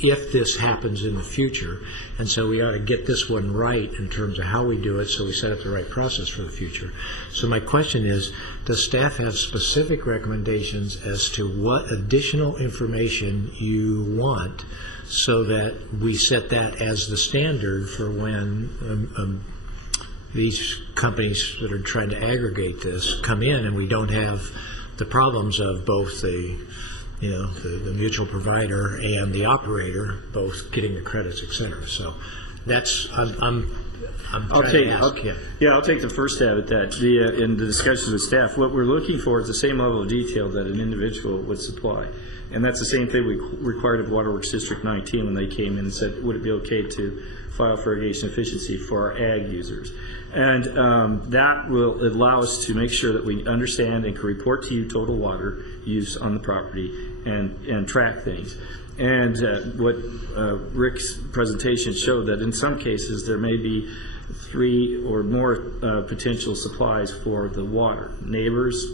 if this happens in the future. And so we ought to get this one right in terms of how we do it so we set up the right process for the future. So my question is, does staff have specific recommendations as to what additional information you want so that we set that as the standard for when these companies that are trying to aggregate this come in and we don't have the problems of both the mutual provider and the operator both getting the credits, et cetera. So that's I'll take the first stab at that. In the discussions with staff, what we're looking for is the same level of detail that an individual would supply. And that's the same thing we required of Waterworks District 19 when they came in and said, would it be okay to file for irrigation efficiency for our ag users? And that will allow us to make sure that we understand and can report to you total water use on the property and track things. And what Rick's presentation showed that in some cases there may be 3 or more potential supplies for the water. Neighbors,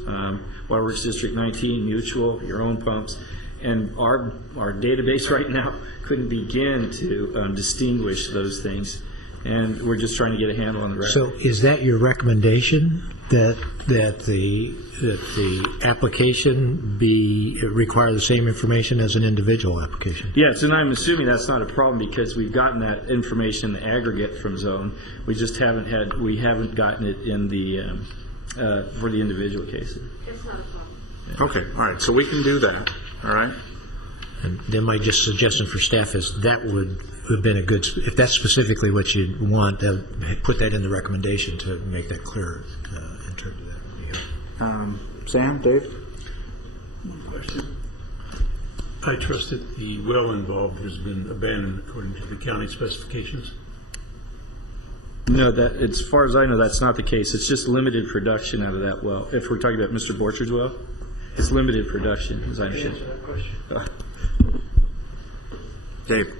Waterworks District 19, mutual, your own pumps. And our database right now couldn't begin to distinguish those things. And we're just trying to get a handle on the record. So is that your recommendation that the application require the same information as an individual application? Yes, and I'm assuming that's not a problem because we've gotten that information, the aggregate from zone. We just haven't gotten it in the for the individual cases. It's not a problem. Okay, all right, so we can do that, all right? And then my just suggestion for staff is that would have been a good, if that's specifically what you want, put that in the recommendation to make that clear in terms of that. Sam, Dave? Question. I trust that the well involved has been abandoned according to the county specifications. No, that as far as I know, that's not the case. It's just limited production out of that well. If we're talking about Mr. Borchard's well, it's limited production, as I understand. Dave?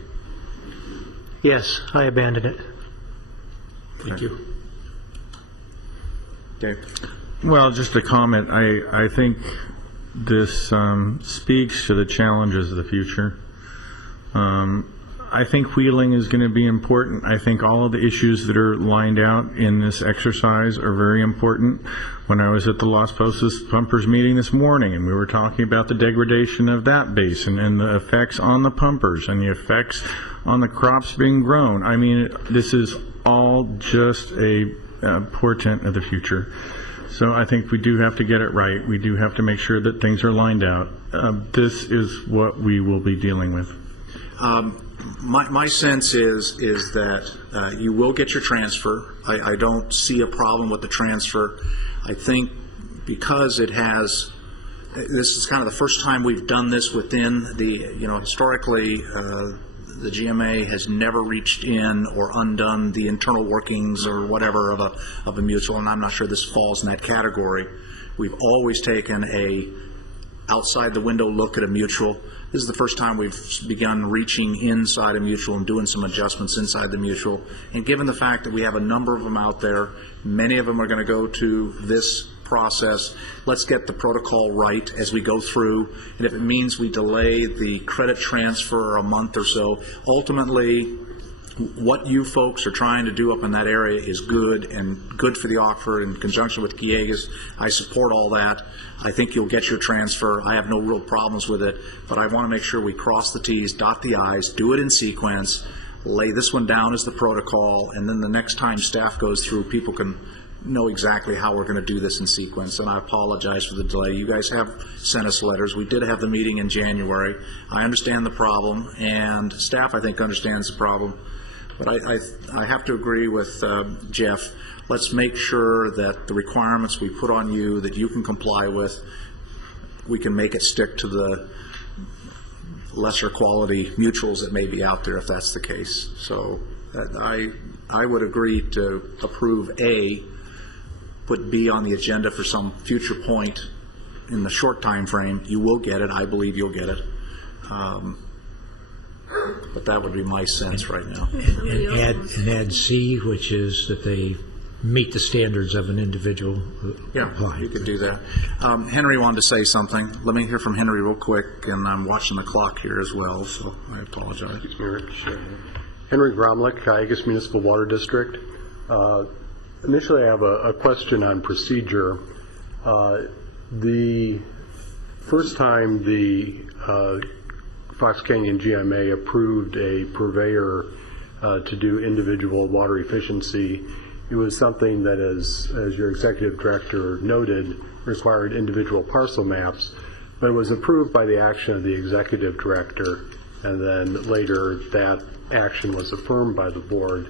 Yes, I abandoned it. Thank you. Dave? Well, just a comment. I think this speaks to the challenges of the future. I think wheeling is going to be important. I think all of the issues that are lined out in this exercise are very important. When I was at the Las Posas pumpers meeting this morning, and we were talking about the degradation of that basin and the effects on the pumpers and the effects on the crops being grown. I mean, this is all just a portent of the future. So I think we do have to get it right. We do have to make sure that things are lined out. This is what we will be dealing with. My sense is that you will get your transfer. I don't see a problem with the transfer. I think because it has, this is kind of the first time we've done this within the, historically, The GMA has never reached in or undone the internal workings or whatever of a mutual, and I'm not sure this falls in that category. We've always taken a outside the window look at a mutual. This is the first time we've begun reaching inside a mutual and doing some adjustments inside the mutual. And given the fact that we have a number of them out there, many of them are going to go to this process. Let's get the protocol right as we go through. And if it means we delay the credit transfer a month or so, ultimately, what you folks are trying to do up in that area is good and good for the aquifer in conjunction with Kiegas. I support all that. I think you'll get your transfer. I have no real problems with it, but I want to make sure we cross the T's, dot the I's, do it in sequence, lay this one down as the protocol, and then the next time staff goes through, people can know exactly how we're going to do this in sequence. And I apologize for the delay. You guys have sent us letters. We did have the meeting in January. I understand the problem, and staff, I think, understands the problem. But I have to agree with Jeff. Let's make sure that the requirements we put on you that you can comply with, we can make it stick to the lesser quality mutuals that may be out there if that's the case. So I would agree to approve A, put B on the agenda for some future point in the short time frame. You will get it. I believe you'll get it. But that would be my sense right now. And add C, which is that they meet the standards of an individual. Yeah, you could do that. Henry wanted to say something. Let me hear from Henry real quick, and I'm watching the clock here as well, so I apologize. Henry Gromlich, Kiegas Municipal Water District. Initially, I have a question on procedure. The first time the Fox Canyon GMA approved a purveyor to do individual water efficiency, it was something that, as your executive director noted, required individual parcel maps, but it was approved by the action of the executive director, and then later that action was affirmed by the board.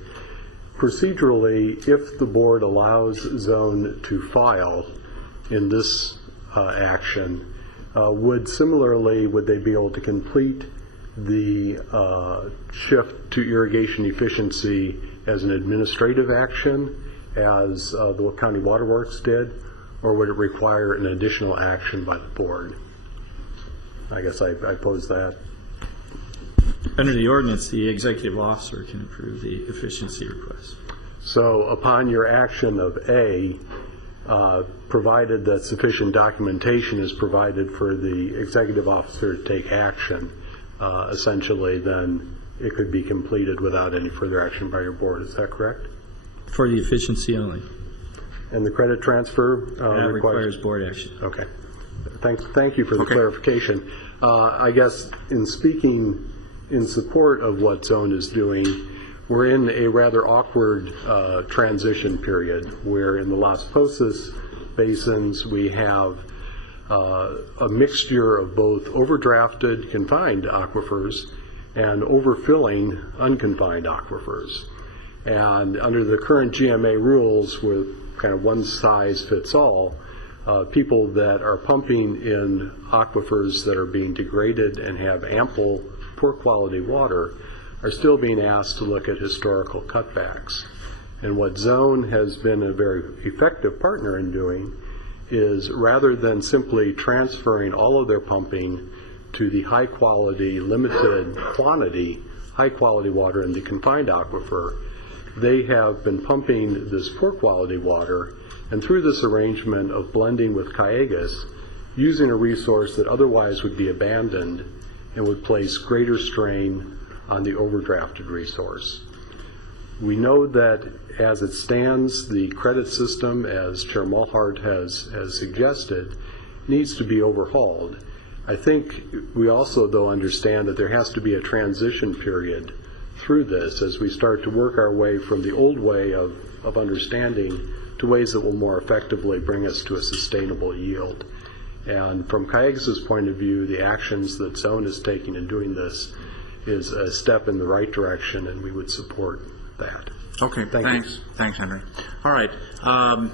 Procedurally, if the board allows zone to file in this action, would they be able to complete the shift to irrigation efficiency as an administrative action, as the County Water Works did, or would it require an additional action by the board? I guess I pose that. Under the ordinance, the executive officer can approve the efficiency request. So upon your action of A, provided that sufficient documentation is provided for the executive officer to take action, essentially then it could be completed without any further action by your board. Is that correct? For the efficiency only. And the credit transfer requires board action. Okay. Thank you for the clarification. I guess in speaking in support of what Zone is doing, we're in a rather awkward transition period where in the Las Posas basins we have a mixture of both overdrafted confined aquifers and overfilling unconfined aquifers. And under the current GMA rules with kind of one size fits all, people that are pumping in aquifers that are being degraded and have ample poor quality water are still being asked to look at historical cutbacks. And what Zone has been a very effective partner in doing is, rather than simply transferring all of their pumping to the high quality, limited quantity, high quality water in the confined aquifer, they have been pumping this poor quality water, and through this arrangement of blending with Kiegas, using a resource that otherwise would be abandoned and would place greater strain on the overdrafted resource. We know that as it stands, the credit system, as Chair Mulhart has suggested, needs to be overhauled. I think we also, though, understand that there has to be a transition period through this as we start to work our way from the old way of understanding to ways that will more effectively bring us to a sustainable yield. And from Kiegas' point of view, the actions that Zone is taking in doing this is a step in the right direction, and we would support that. Okay, thanks. Thanks, Henry. All right. I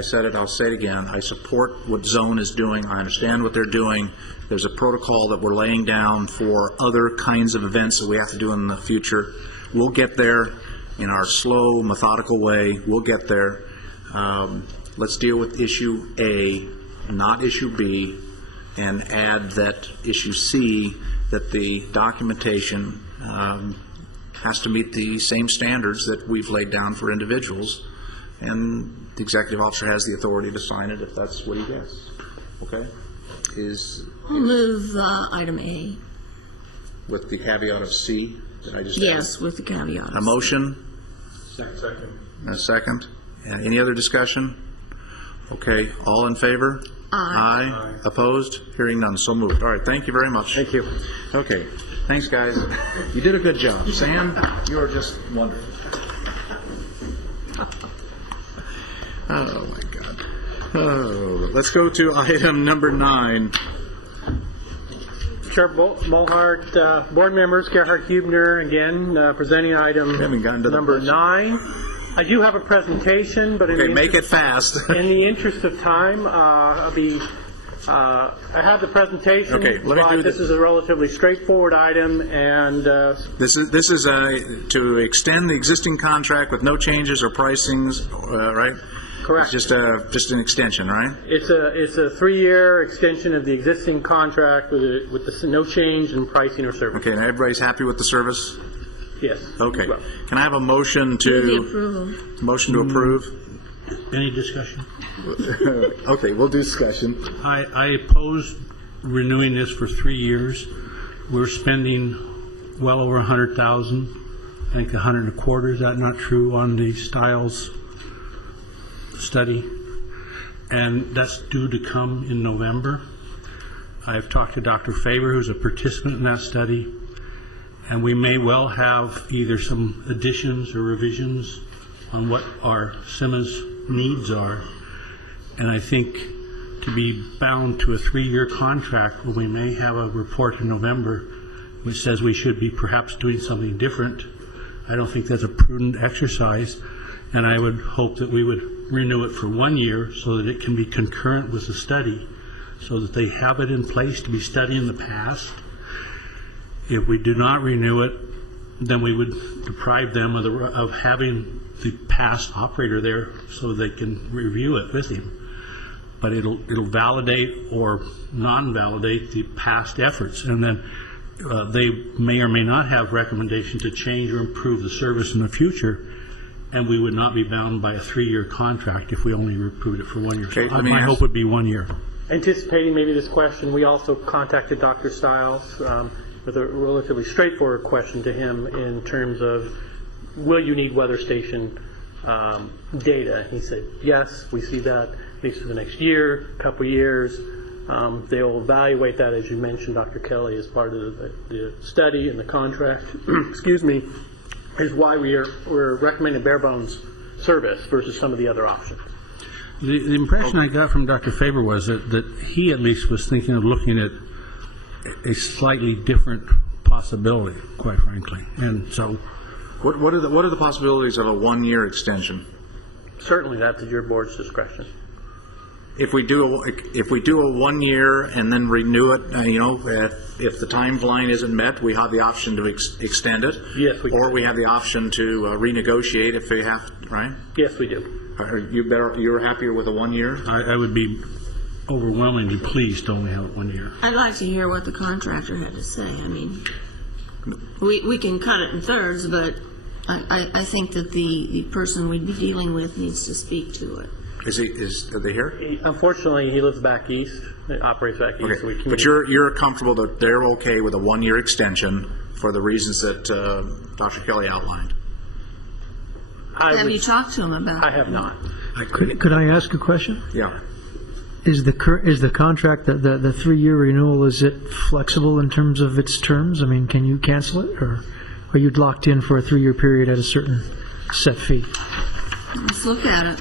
said it, I'll say it again. I support what Zone is doing. I understand what they're doing. There's a protocol that we're laying down for other kinds of events that we have to do in the future. We'll get there in our slow, methodical way. We'll get there. Let's deal with issue A, not issue B, and add that issue C, that the documentation has to meet the same standards that we've laid down for individuals, and the executive officer has the authority to sign it if that's what he gets. Okay? I'll move item A. With the caveat of C that I just Yes, with the caveat. A motion? Second. And a second. Any other discussion? Okay, all in favor? Aye. Opposed? Hearing none, so moved. All right, thank you very much. Thank you. Okay, thanks, guys. You did a good job. Sam, you are just wonderful. Oh, my God. Oh, let's go to item number 9. Chair Mulhart, board members, Gerhard Hubner, again, presenting item number 9. I do have a presentation, but make it fast. In the interest of time, I have the presentation. Okay, let me do this. Is a relatively straightforward item, and this is to extend the existing contract with no changes or pricings, right? Correct. It's just an extension, right? It's a 3-year extension of the existing contract with no change in pricing or service. Okay, and everybody's happy with the service? Yes. Okay. Can I have a motion to approve? Any discussion? Okay, we'll do discussion. I oppose renewing this for 3 years. We're spending well over $100,000. I think 125. Is that not true on the Stiles study? And that's due to come in November. I've talked to Dr. Faber, who's a participant in that study, and we may well have either some additions or revisions on what our Simmons needs are. And I think to be bound to a 3-year contract when we may have a report in November which says we should be perhaps doing something different, I don't think that's a prudent exercise. And I would hope that we would renew it for 1 year so that it can be concurrent with the study, so that they have it in place to be studying the past. If we do not renew it, then we would deprive them of having the past operator there so they can review it with him. But it'll validate or non-validate the past efforts, and then they may or may not have recommendation to change or improve the service in the future, and we would not be bound by a 3-year contract if we only approved it for 1 year. Okay, So my hope would be 1 year. Anticipating maybe this question, we also contacted Dr. Stiles with a relatively straightforward question to him in terms of, will you need weather station data? He said, yes, we see that, at least for the next year, couple years. They'll evaluate that, as you mentioned, Dr. Kelly, as part of the study and the contract. Excuse me, is why we're recommending bare bones service versus some of the other options. The impression I got from Dr. Faber was that he at least was thinking of looking at a slightly different possibility, quite frankly. And so, what are the possibilities of a 1-year extension? Certainly, that's at your board's discretion. If we do a 1 year and then renew it, if the timeline isn't met, we have the option to extend it. Yes, we do. Or we have the option to renegotiate if we have, right? Yes, we do. You're happier with a 1 year? I would be overwhelmingly pleased to only have it 1 year. I'd like to hear what the contractor had to say. I mean, we can cut it in thirds, but I think that the person we'd be dealing with needs to speak to it. Are they here? Unfortunately, he lives back east. He operates back east. Okay. But you're comfortable that they're okay with a 1 year extension for the reasons that Dr. Kelly outlined? Have you talked to him about it? I have not. Could I ask a question? Yeah. Is the contract, the 3-year renewal, is it flexible in terms of its terms? I mean, can you cancel it, or are you locked in for a 3-year period at a certain set fee? Let's look at it.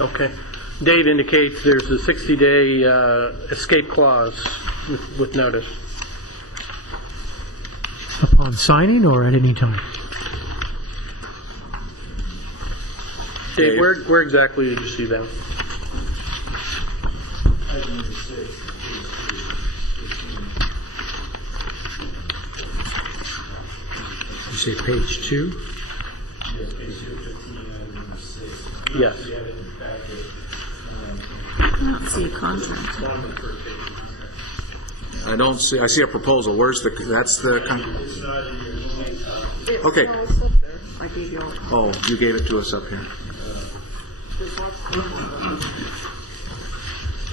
Okay. Dave indicates there's a 60-day escape clause with notice. upon signing or at any time? Dave, where exactly did you see that? You say page 2? Yes. I don't see a contract. I don't see, I see a proposal. Where's the, that's the, okay. I gave you all. Oh, you gave it to us up here.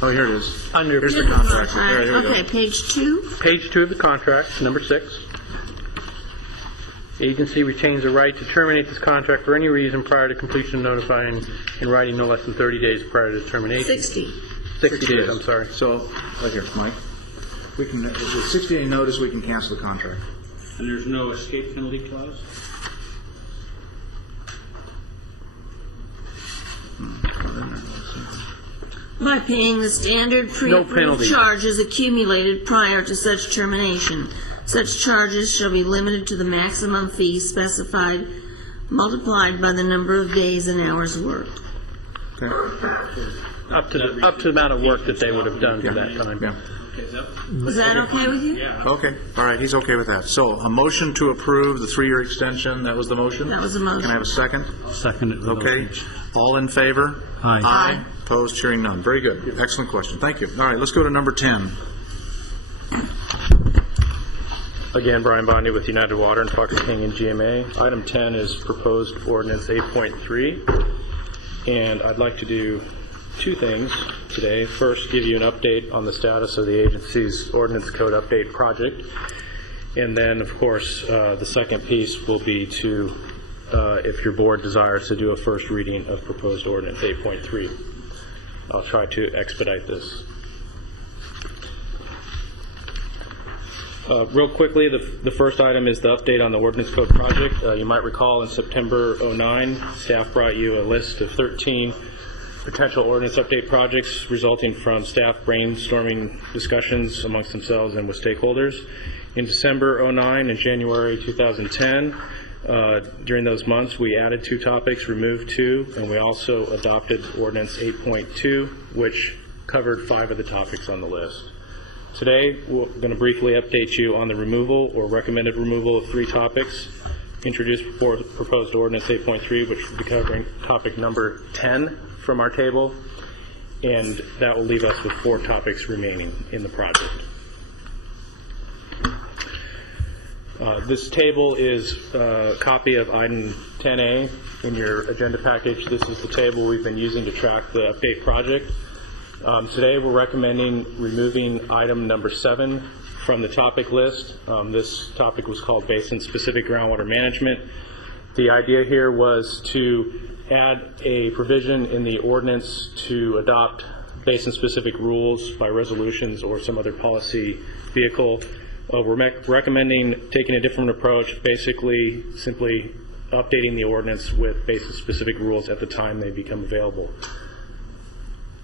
Oh, here it is. Here's the contract. Here we go. Okay, page 2. Page 2 of the contract, number 6. Agency retains the right to terminate this contract for any reason prior to completion of notifying in writing no less than 30 days prior to termination. 60. 60 days, I'm sorry. So, right here, Mike. We can, with 60-day notice, we can cancel the contract. And there's no escape penalty clause? By paying the standard pre-approved penalty. charges accumulated prior to such termination. Such charges shall be limited to the maximum fee specified, multiplied by the number of days and hours worked. Up to the amount of work that they would have done for that time. Yeah. Is that okay with you? Okay, all right, he's okay with that. So, a motion to approve the 3-year extension, that was the motion? That was the motion. Can I have a second? Second. Okay, all in favor? Aye. Aye. Opposed, hearing none. Very good. Excellent question. Thank you. All right, let's go to number 10. Again, Brian Bondi with United Water and Fox Canyon GMA. Item 10 is proposed ordinance 8.3, and I'd like to do two things today. First, give you an update on the status of the agency's ordinance code update project, and then, of course, the second piece will be to, if your board desires to do a first reading of proposed ordinance 8.3. I'll try to expedite this. Real quickly, the first item is the update on the ordinance code project. You might recall in September 09, staff brought you a list of 13 potential ordinance update projects resulting from staff brainstorming discussions amongst themselves and with stakeholders. In December 09 and January 2010, during those months, we added 2 topics, removed 2, and we also adopted ordinance 8.2, which covered 5 of the topics on the list. Today, we're going to briefly update you on the removal or recommended removal of 3 topics introduced before proposed ordinance 8.3, which will be covering topic number 10 from our table, and that will leave us with 4 topics remaining in the project. This table is a copy of item 10A in your agenda package. This is the table we've been using to track the update project. Today we're recommending removing item number 7 from the topic list. This topic was called Basin-Specific Groundwater Management. The idea here was to add a provision in the ordinance to adopt basin-specific rules by resolutions or some other policy vehicle. We're recommending taking a different approach, basically simply updating the ordinance with basin-specific rules at the time they become available.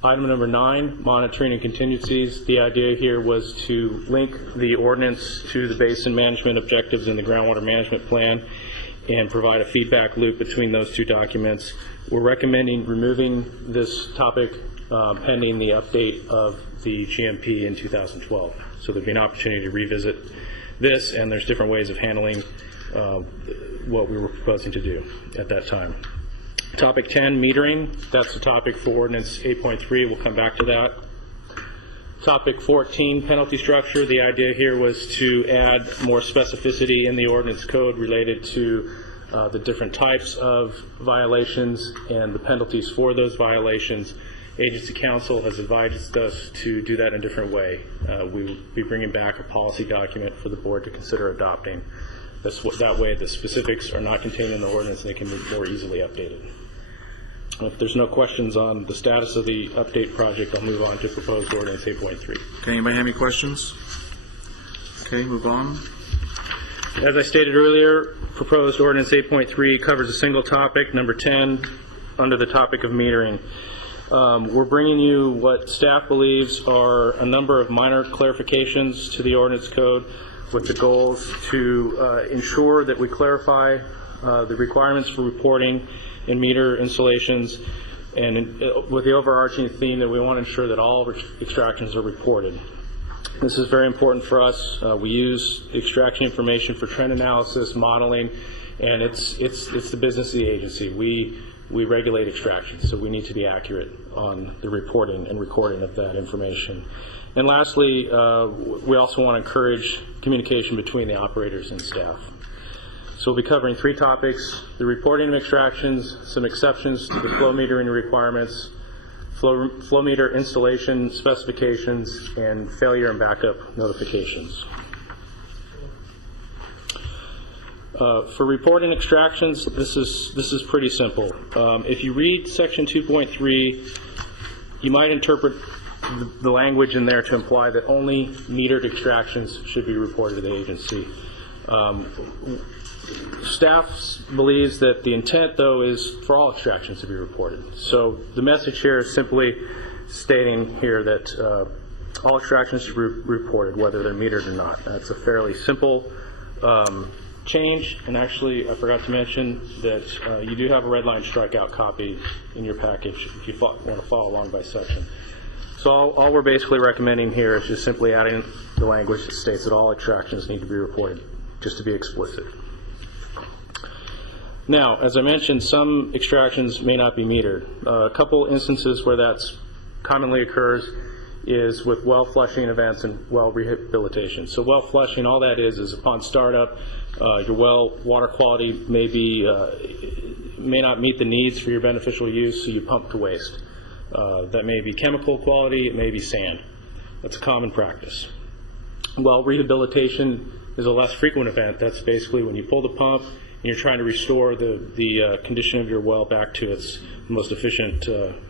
Item number 9, monitoring and contingencies. The idea here was to link the ordinance to the basin management objectives in the groundwater management plan and provide a feedback loop between those 2 documents. We're recommending removing this topic pending the update of the GMP in 2012. So there'll be an opportunity to revisit this, and there's different ways of handling what we were proposing to do at that time. Topic 10, metering. That's the topic for ordinance 8.3. We'll come back to that. Topic 14, penalty structure. The idea here was to add more specificity in the ordinance code related to the different types of violations and the penalties for those violations. Agency counsel has advised us to do that in a different way. We will be bringing back a policy document for the board to consider adopting. That way the specifics are not contained in the ordinance and they can be more easily updated. If there's no questions on the status of the update project, I'll move on to proposed ordinance 8.3. Okay, anybody have any questions? Okay, move on. As I stated earlier, proposed ordinance 8.3 covers a single topic, number 10, under the topic of metering. We're bringing you what staff believes are a number of minor clarifications to the ordinance code. with the goals to ensure that we clarify the requirements for reporting in meter installations, and with the overarching theme that we want to ensure that all extractions are reported. This is very important for us. We use extraction information for trend analysis, modeling, and it's the business of the agency. We regulate extractions, so we need to be accurate on the reporting and recording of that information. And lastly, we also want to encourage communication between the operators and staff. So we'll be covering 3 topics: the reporting of extractions, some exceptions to the flow metering requirements, flow meter installation specifications, and failure and backup notifications. For reporting extractions, this is pretty simple. If you read section 2.3, you might interpret the language in there to imply that only metered extractions should be reported to the agency. Staff believes that the intent, though, is for all extractions to be reported. So the message here is simply stating here that all extractions should be reported, whether they're metered or not. That's a fairly simple change, and actually I forgot to mention that you do have a red line strikeout copy in your package if you want to follow along by section. So all we're basically recommending here is just simply adding the language that states that all extractions need to be reported, just to be explicit. Now, as I mentioned, some extractions may not be metered. A couple instances where that's commonly occurs is with well flushing events and well rehabilitation. So well flushing, all that is upon startup, your well water quality may not meet the needs for your beneficial use, so you pump to waste. That may be chemical quality, it may be sand. That's a common practice. Well rehabilitation is a less frequent event. That's basically when you pull the pump and you're trying to restore the condition of your well back to its most efficient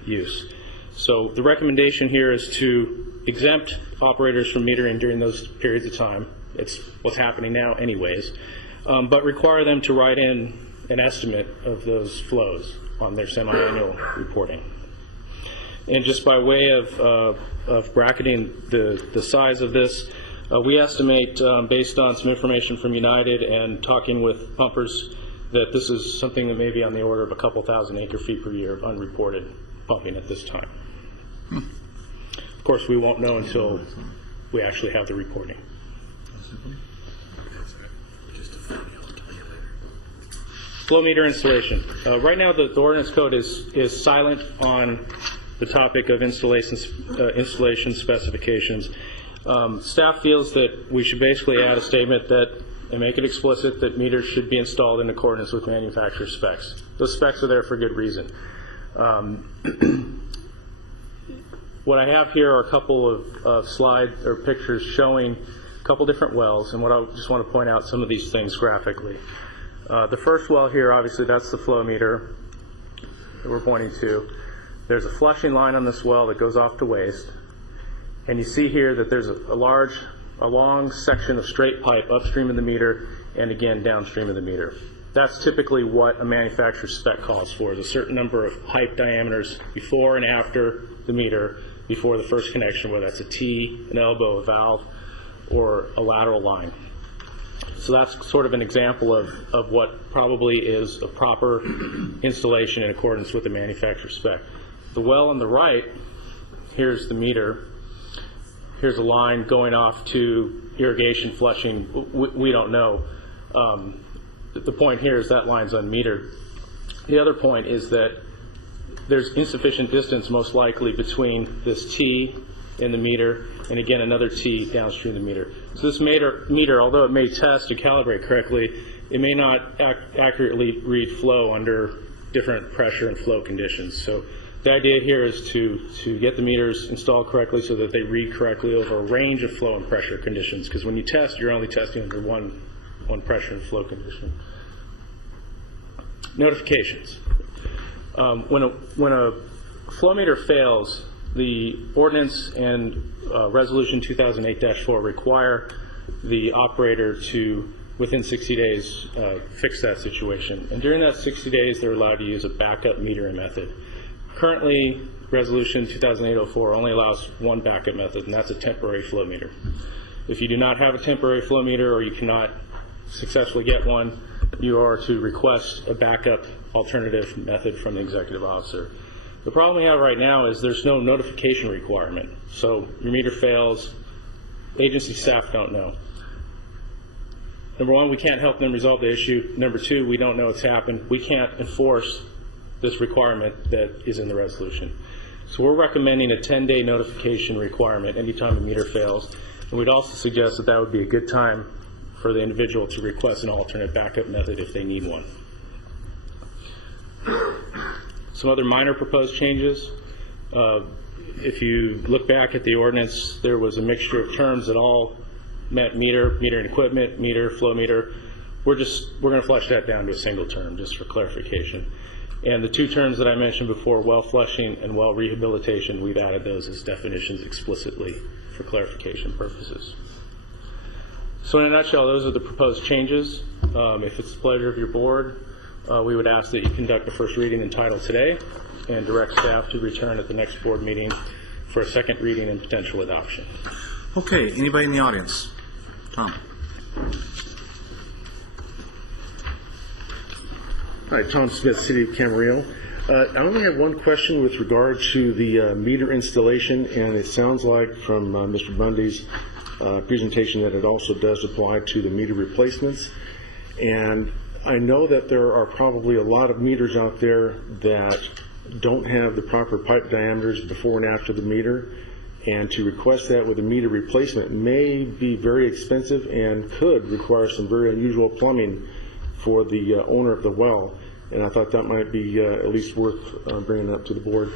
use. So the recommendation here is to exempt operators from metering during those periods of time. It's what's happening now anyways, but require them to write in an estimate of those flows on their semi-annual reporting. And just by way of bracketing the size of this, we estimate, based on some information from United and talking with pumpers, that this is something that may be on the order of a couple thousand acre-feet per year of unreported pumping at this time. Of course, we won't know until we actually have the reporting. Flow meter installation. Right now, the ordinance code is silent on the topic of installation specifications. Staff feels that we should basically add a statement that and make it explicit that meters should be installed in accordance with manufacturer specs. Those specs are there for good reason. What I have here are a couple of slides or pictures showing a couple different wells, and what I just want to point out some of these things graphically. The first well here, obviously, that's the flow meter that we're pointing to. There's a flushing line on this well that goes off to waste, and you see here that there's a long section of straight pipe upstream of the meter and again downstream of the meter. That's typically what a manufacturer's spec calls for, is a certain number of pipe diameters before and after the meter, before the first connection, whether that's a T, an elbow, a valve, or a lateral line. So that's sort of an example of what probably is a proper installation in accordance with the manufacturer's spec. The well on the right, here's the meter. Here's a line going off to irrigation flushing. We don't know. The point here is that line's unmetered. The other point is that there's insufficient distance, most likely, between this T in the meter and, again, another T downstream of the meter. So this meter, although it may test and calibrate correctly, it may not accurately read flow under different pressure and flow conditions. So the idea here is to get the meters installed correctly so that they read correctly over a range of flow and pressure conditions, because when you test, you're only testing under one pressure and flow condition. Notifications. When a flow meter fails, the ordinance and resolution 2008-4 require the operator to, within 60 days, fix that situation. And during that 60 days, they're allowed to use a backup metering method. Currently, resolution 2008-04 only allows one backup method, and that's a temporary flow meter. If you do not have a temporary flow meter or you cannot successfully get one, you are to request a backup alternative method from the executive officer. The problem we have right now is there's no notification requirement. So your meter fails, agency staff don't know. Number one, we can't help them resolve the issue. Number two, we don't know what's happened. We can't enforce this requirement that is in the resolution. So we're recommending a 10-day notification requirement anytime a meter fails. And we'd also suggest that that would be a good time for the individual to request an alternate backup method if they need one. Some other minor proposed changes. If you look back at the ordinance, there was a mixture of terms that all meant meter and equipment, meter, flow meter. We're going to flush that down to a single term just for clarification. And the two terms that I mentioned before, well flushing and well rehabilitation, we've added those as definitions explicitly for clarification purposes. So in a nutshell, those are the proposed changes. If it's the pleasure of your board, we would ask that you conduct a first reading in title today and direct staff to return at the next board meeting for a second reading and potential adoption. Okay, anybody in the audience? Tom. Hi, Tom Smith, City of Camarillo. I only have one question with regard to the meter installation, and it sounds like from Mr. Bundy's presentation that it also does apply to the meter replacements. And I know that there are probably a lot of meters out there that don't have the proper pipe diameters before and after the meter, and to request that with a meter replacement may be very expensive and could require some very unusual plumbing for the owner of the well, and I thought that might be at least worth bringing up to the board.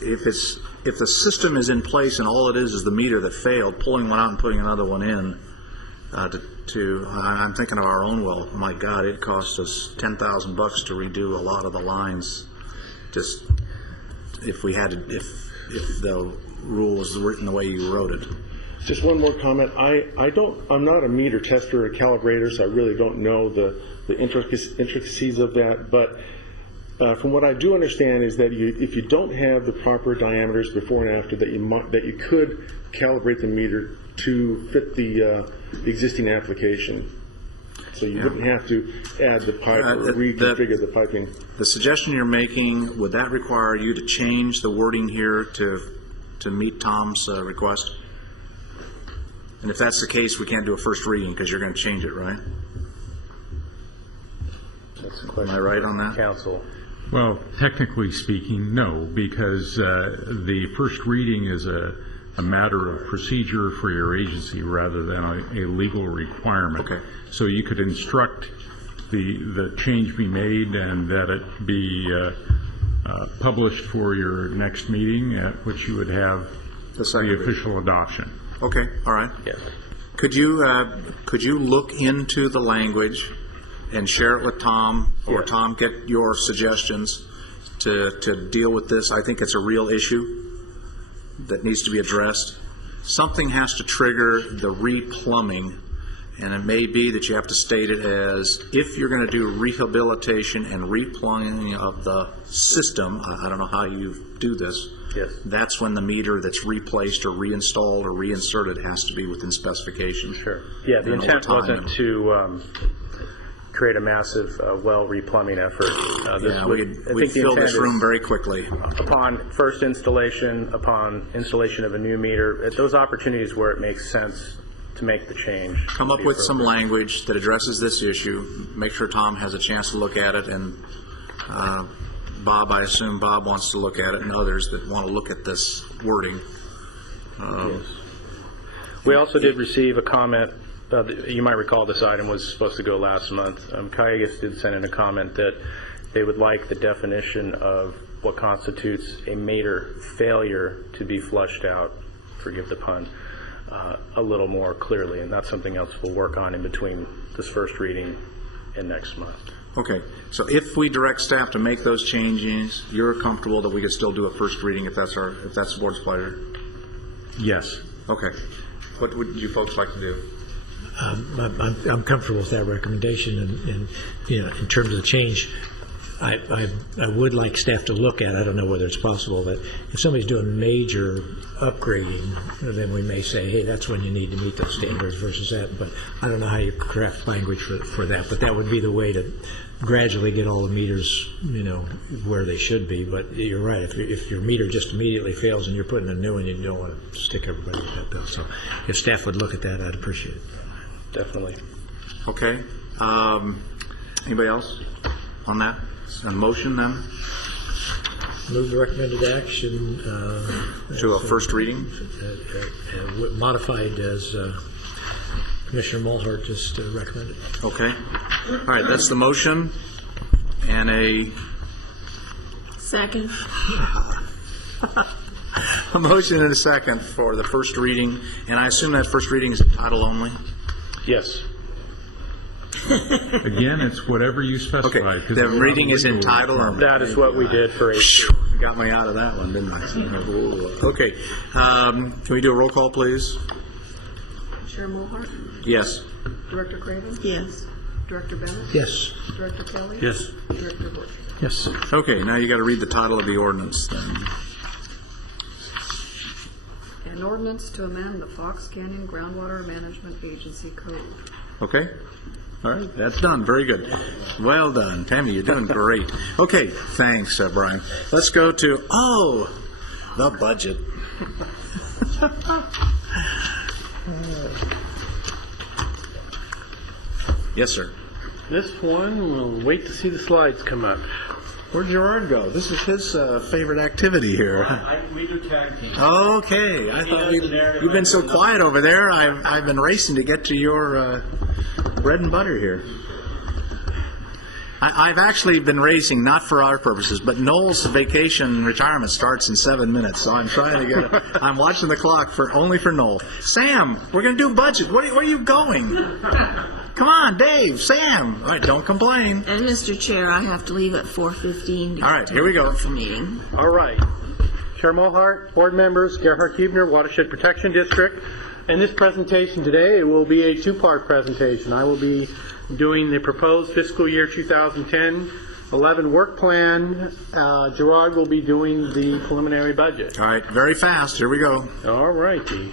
If the system is in place and all it is the meter that failed, pulling one out and putting another one in, I'm thinking of our own well. My God, it cost us $10,000 to redo a lot of the lines. Just if the rule was written the way you wrote it. Just one more comment. I'm not a meter tester or a calibrator, so I really don't know the intricacies of that. But from what I do understand is that if you don't have the proper diameters before and after, that you could calibrate the meter to fit the existing application. So you wouldn't have to add the pipe or reconfigure the piping. The suggestion you're making, would that require you to change the wording here to meet Tom's request? And if that's the case, we can't do a first reading because you're going to change it, right? Am I right on that? Council. Well, technically speaking, no, because the first reading is a matter of procedure for your agency rather than a legal requirement. Okay. So you could instruct the change be made and that it be published for your next meeting, at which you would have the official adoption. Okay, all right. Yes. Could you look into the language and share it with Tom, or Tom get your suggestions to deal with this? I think it's a real issue that needs to be addressed. Something has to trigger the replumbing, and it may be that you have to state it as if you're going to do rehabilitation and replumbing of the system. I don't know how you do this. Yes. That's when the meter that's replaced or reinstalled or reinserted has to be within specifications. Sure. Yeah, the intent wasn't to create a massive well replumbing effort. We'd fill this room very quickly. Upon first installation, upon installation of a new meter, at those opportunities where it makes sense to make the change. Come up with some language that addresses this issue. Make sure Tom has a chance to look at it, and Bob, I assume Bob wants to look at it, and others that want to look at this wording. Yes. We also did receive a comment. You might recall this item was supposed to go last month. Cayugas did send in a comment that they would like the definition of what constitutes a meter failure to be flushed out, forgive the pun, a little more clearly, and that's something else we'll work on in between this first reading and next month. Okay, so if we direct staff to make those changes, you're comfortable that we could still do a first reading if that's the board's pleasure? Yes. Okay. What would you folks like to do? I'm comfortable with that recommendation, and in terms of the change, I would like staff to look at, I don't know whether it's possible, that if somebody's doing major upgrading, then we may say, hey, that's when you need to meet those standards versus that. But I don't know how you craft language for that. But that would be the way to gradually get all the meters, where they should be. But you're right. If your meter just immediately fails and you're putting a new one, you don't want to stick everybody with that bill. So if staff would look at that, I'd appreciate it. Definitely. Okay. Anybody else on that? A motion then? Move the recommended action to a first reading? Modified as Commissioner Mulhart just recommended. Okay. All right, that's the motion. And a Second. a motion and a second for the first reading. And I assume that first reading is title only? Yes. Again, it's whatever you specify. Okay, the reading is in title only. That is what we did for You got me out of that one, didn't I? Okay. Can we do a roll call, please? Chair Mulhart? Yes. Director Craven? Yes. Director Bennett? Yes. Director Kelly? Yes. Director Bush? Yes. Okay, now you got to read the title of the ordinance then. An ordinance to amend the Fox Canyon Groundwater Management Agency Code. Okay. All right, that's done. Very good. Well done. Tammy, you're doing great. Okay, thanks, Brian. Let's go to, the budget. Yes, sir. This one, we'll wait to see the slides come up. Where'd Gerard go? This is his favorite activity here. We do tag team. Okay, I thought you've been so quiet over there. I've been racing to get to your bread and butter here. I've actually been racing, not for our purposes, but Noel's vacation retirement starts in 7 minutes, so I'm trying to get. I'm watching the clock only for Noel. Sam, we're going to do budget. Where are you going? Come on, Dave, Sam. All right, don't complain. And Mr. Chair, I have to leave at 4:15. All right, here we go. The meeting. All right. Chair Mulhart, board members, Gerhard Huebner, Watershed Protection District. In this presentation today, it will be a two-part presentation. I will be doing the proposed fiscal year 2010-11 work plan. Gerard will be doing the preliminary budget. All right, very fast. Here we go. All righty.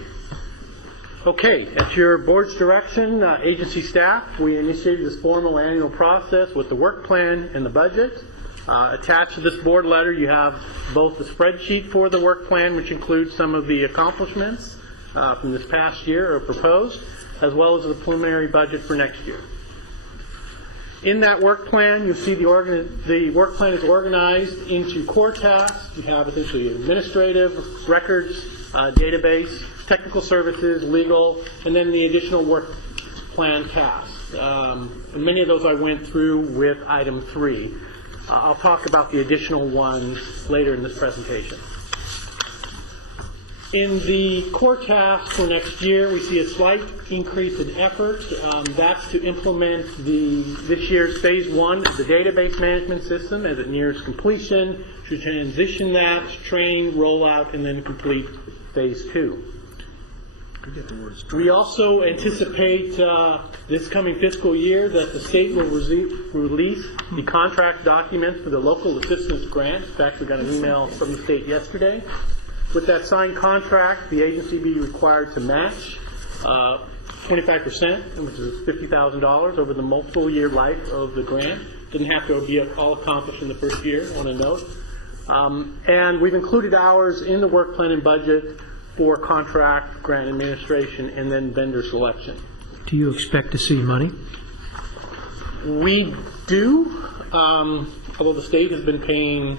Okay, at your board's direction, agency staff, we initiated this formal annual process with the work plan and the budget. Attached to this board letter, you have both the spreadsheet for the work plan, which includes some of the accomplishments from this past year or proposed, as well as the preliminary budget for next year. In that work plan, you'll see the work plan is organized into core tasks. You have essentially administrative, records, database, technical services, legal, and then the additional work plan tasks. And many of those I went through with item 3. I'll talk about the additional ones later in this presentation. In the core tasks for next year, we see a slight increase in effort. That's to implement this year's phase 1 of the database management system as it nears completion, to transition that, train, rollout, and then complete phase 2. We also anticipate this coming fiscal year that the state will release the contract documents for the local assistance grant. In fact, we got an email from the state yesterday. With that signed contract, the agency be required to match 25%, which is $50,000 over the multiple year life of the grant. Didn't have to be all accomplished in the first year, on a note. And we've included hours in the work plan and budget for contract, grant administration, and then vendor selection. Do you expect to see money? We do, although the state has been paying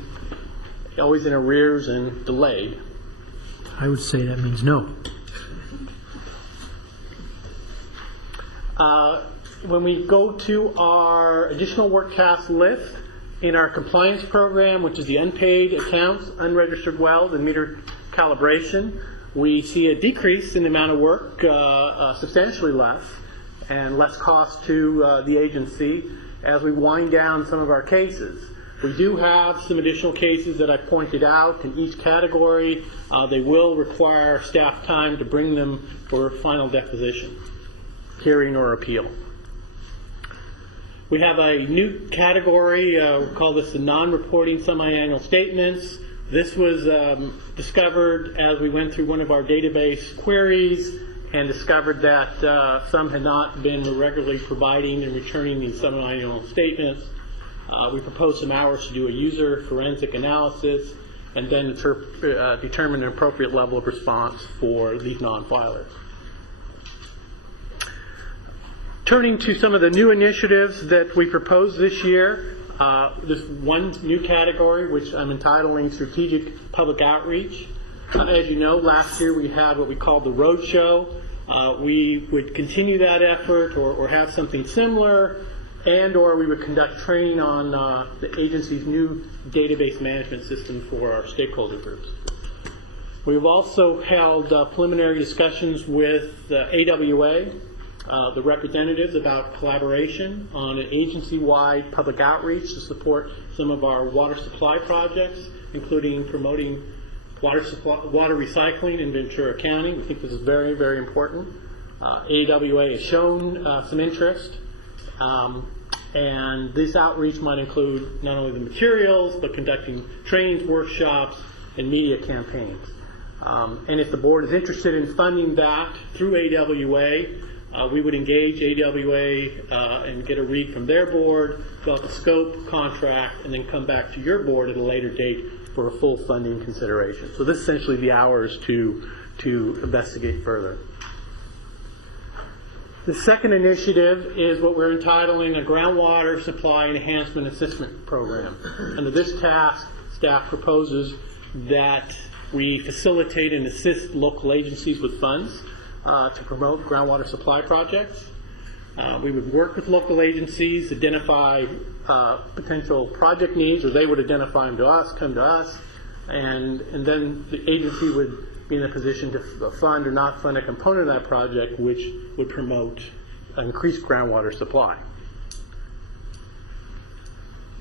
always in arrears and delayed. I would say that means no. When we go to our additional work task list, in our compliance program, which is the unpaid accounts, unregistered wells, and meter calibration, we see a decrease in the amount of work, substantially less, and less cost to the agency as we wind down some of our cases. We do have some additional cases that I pointed out in each category. They will require staff time to bring them for final deposition, hearing, or appeal. We have a new category, we call this the non-reporting semi-annual statements. This was discovered as we went through one of our database queries and discovered that some had not been regularly providing and returning these semi-annual statements. We proposed some hours to do a user forensic analysis and then determine an appropriate level of response for these non-filers. Turning to some of the new initiatives that we proposed this year, there's one new category which I'm entitling Strategic Public Outreach. As you know, last year we had what we called the Roadshow. We would continue that effort or have something similar, and or we would conduct training on the agency's new database management system for our stakeholder groups. We've also held preliminary discussions with AWA, the representatives, about collaboration on an agency-wide public outreach to support some of our water supply projects, including promoting water recycling in Ventura County. We think this is very, very important. AWA has shown some interest, and this outreach might include not only the materials, but conducting trainings, workshops, and media campaigns. And if the board is interested in funding that through AWA, we would engage AWA and get a read from their board, develop a scope, contract, and then come back to your board at a later date for a full funding consideration. So this is essentially the hours to investigate further. The second initiative is what we're entitling a groundwater supply enhancement assessment program. Under this task, staff proposes that we facilitate and assist local agencies with funds to promote groundwater supply projects. We would work with local agencies, identify potential project needs, or they would identify them to us, come to us, and then the agency would be in a position to fund or not fund a component of that project which would promote increased groundwater supply.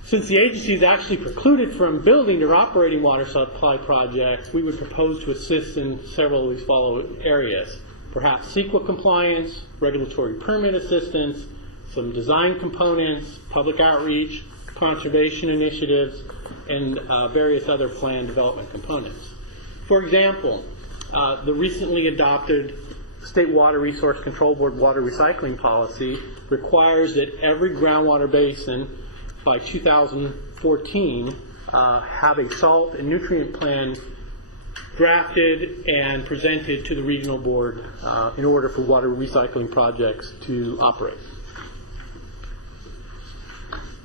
Since the agency is actually precluded from building or operating water supply projects, we would propose to assist in several of these following areas. Perhaps CEQA compliance, regulatory permit assistance, some design components, public outreach, conservation initiatives, and various other plan development components. For example, the recently adopted State Water Resource Control Board water recycling policy requires that every groundwater basin by 2014 have a salt and nutrient plan drafted and presented to the regional board in order for water recycling projects to operate.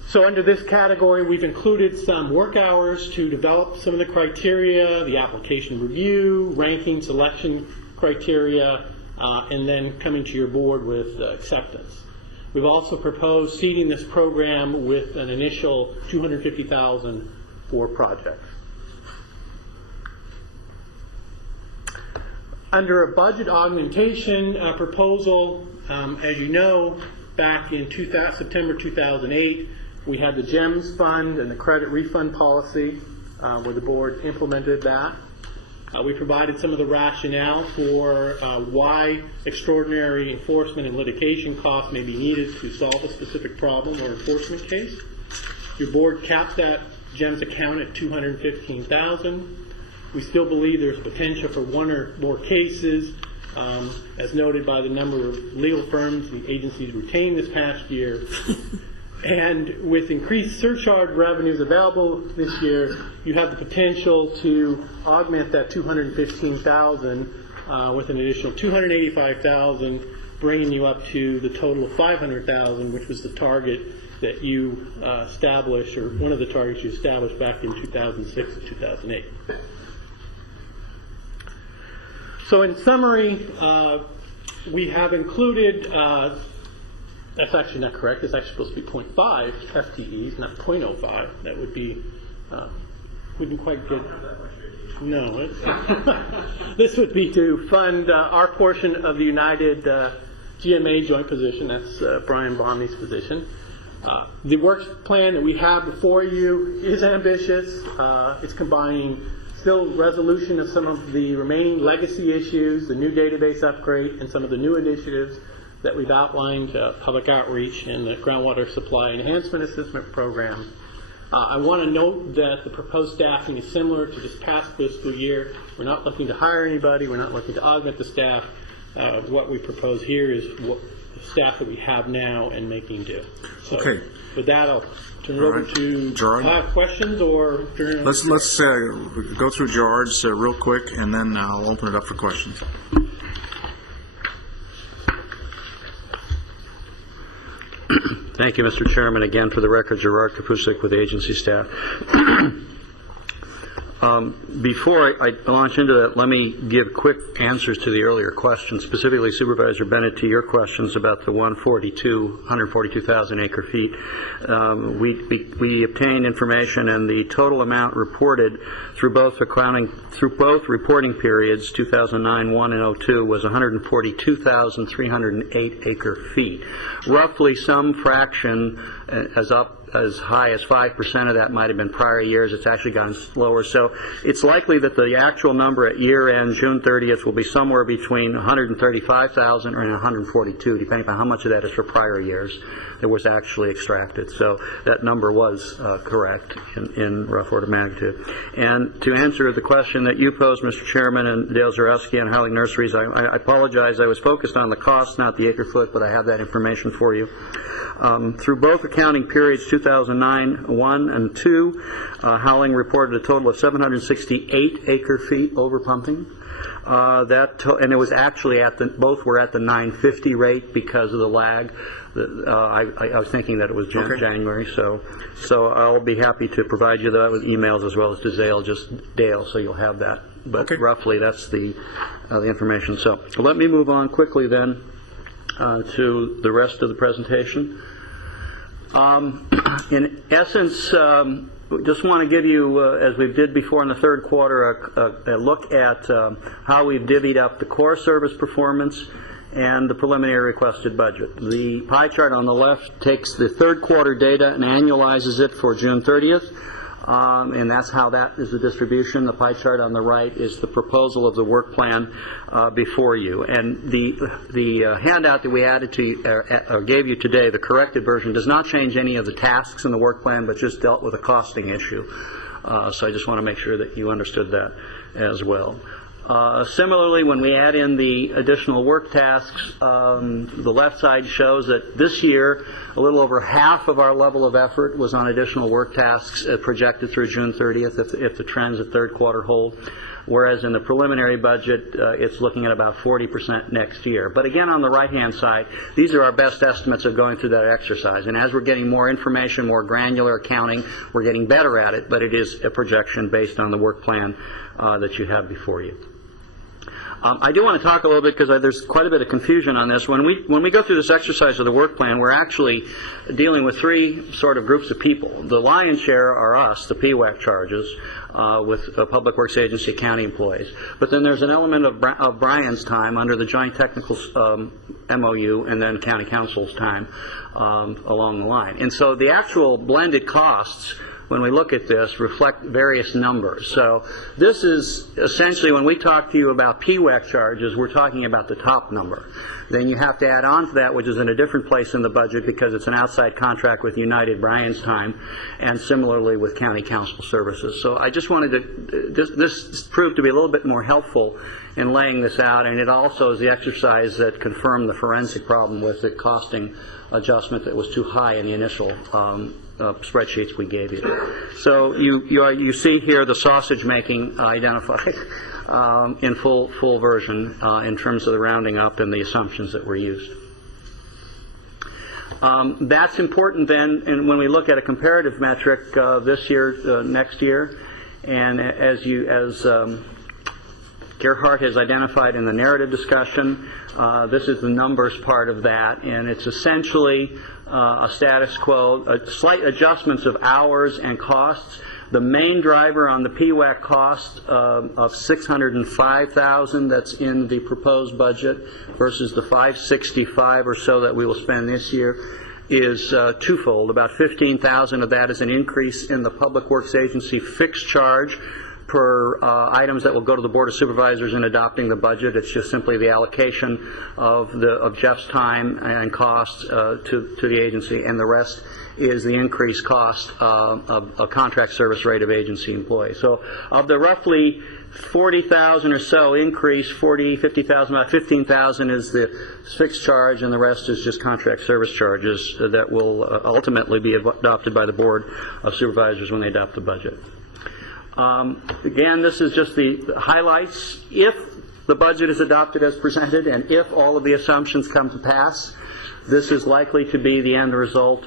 So under this category, we've included some work hours to develop some of the criteria, the application review, ranking, selection criteria, and then coming to your board with acceptance. We've also proposed seeding this program with an initial $250,000 for projects. Under a budget augmentation proposal, as you know, back in September 2008, we had the GEMS fund and the credit refund policy where the board implemented that. We provided some of the rationale for why extraordinary enforcement and litigation costs may be needed to solve a specific problem or enforcement case. Your board capped that GEMS account at $215,000. We still believe there's potential for one or more cases, as noted by the number of legal firms the agencies retained this past year. And with increased surcharge revenues available this year, you have the potential to augment that $215,000 with an additional $285,000, bringing you up to the total of $500,000, which was the target that you established, or one of the targets you established back in 2006 and 2008. So in summary, we have included, that's actually not correct, it's actually supposed to be 0.5 FTEs, not 0.05. That would be, wouldn't quite get, no. This would be to fund our portion of the United GMA joint position, that's Brian Bomney's position. The work plan that we have before you is ambitious. It's combining still resolution of some of the remaining legacy issues, the new database upgrade, and some of the new initiatives that we've outlined, public outreach and the groundwater supply enhancement assessment program. I want to note that the proposed staffing is similar to this past fiscal year. We're not looking to hire anybody. We're not looking to augment the staff. What we propose here is what the staff that we have now and making do. So Okay. with that, I'll turn it over to Gerard. questions or Let's go through George's real quick, and then I'll open it up for questions. Thank you, Mr. Chairman. Again, for the record, Gerard Kapusik with agency staff. Before I launch into that, let me give quick answers to the earlier questions, specifically Supervisor Bennett, to your questions about the 142,000 acre feet. We obtained information, and the total amount reported through both reporting periods, 2009-1 and 02, was 142,308 acre feet. Roughly some fraction as high as 5% of that might have been prior years. It's actually gone lower. So it's likely that the actual number at year end, June 30th, will be somewhere between 135,000 and 142, depending on how much of that is for prior years that was actually extracted. So that number was correct in rough order of magnitude. And to answer the question that you posed, Mr. Chairman, and Dale Zarowski on Howling Nurseries, I apologize. I was focused on the cost, not the acre foot, but I have that information for you. Through both accounting periods, 2009-1 and 2, Howling reported a total of 768 acre feet over pumping. And it was actually both were at the 950 rate because of the lag. I was thinking that it was January, so I'll be happy to provide you that with emails as well as to Dale, so you'll have that. But roughly, that's the information. So let me move on quickly then to the rest of the presentation. In essence, just want to give you, as we did before in the third quarter, a look at how we've divvied up the core service performance and the preliminary requested budget. The pie chart on the left takes the third quarter data and annualizes it for June 30th. And that's how that is the distribution. The pie chart on the right is the proposal of the work plan before you. And the handout that we added to or gave you today, the corrected version, does not change any of the tasks in the work plan, but just dealt with a costing issue. So I just want to make sure that you understood that as well. Similarly, when we add in the additional work tasks, the left side shows that this year a little over half of our level of effort was on additional work tasks projected through June 30th if the trends of third quarter hold, whereas in the preliminary budget it's looking at about 40% next year. But again, on the right-hand side, these are our best estimates of going through that exercise, and as we're getting more information, more granular accounting, we're getting better at it, but it is a projection based on the work plan that you have before you. I do want to talk a little bit because there's quite a bit of confusion on this. When we go through this exercise of the work plan, we're actually dealing with three sort of groups of people. The lion's share are us, the PWAC charges, with Public Works Agency county employees. But then there's an element of Brian's time under the Joint Technical MOU and then County Council's time along the line. And so the actual blended costs, when we look at this, reflect various numbers. So this is essentially, when we talk to you about PWAC charges, we're talking about the top number. Then you have to add on to that, which is in a different place in the budget because it's an outside contract with United Brian's time, and similarly with County Council Services. So I just wanted to, this proved to be a little bit more helpful in laying this out, and it also is the exercise that confirmed the forensic problem with the costing adjustment that was too high in the initial spreadsheets we gave you. So you see here the sausage making identified in full version in terms of the rounding up and the assumptions that were used. That's important then, and when we look at a comparative metric this year, next year, and as Gerhard has identified in the narrative discussion, this is the numbers part of that, and it's essentially a status quo, slight adjustments of hours and costs. The main driver on the PWAC cost of $605,000 that's in the proposed budget versus the $565 or so that we will spend this year is twofold. About $15,000 of that is an increase in the Public Works Agency fixed charge per items that will go to the Board of Supervisors in adopting the budget. It's just simply the allocation of Jeff's time and costs to the agency, and the rest is the increased cost of a contract service rate of agency employees. So of the roughly 40,000 or so increase, 50,000, about 15,000 is the fixed charge, and the rest is just contract service charges that will ultimately be adopted by the Board of Supervisors when they adopt the budget. Again, this is just the highlights. If the budget is adopted as presented, and if all of the assumptions come to pass, this is likely to be the end result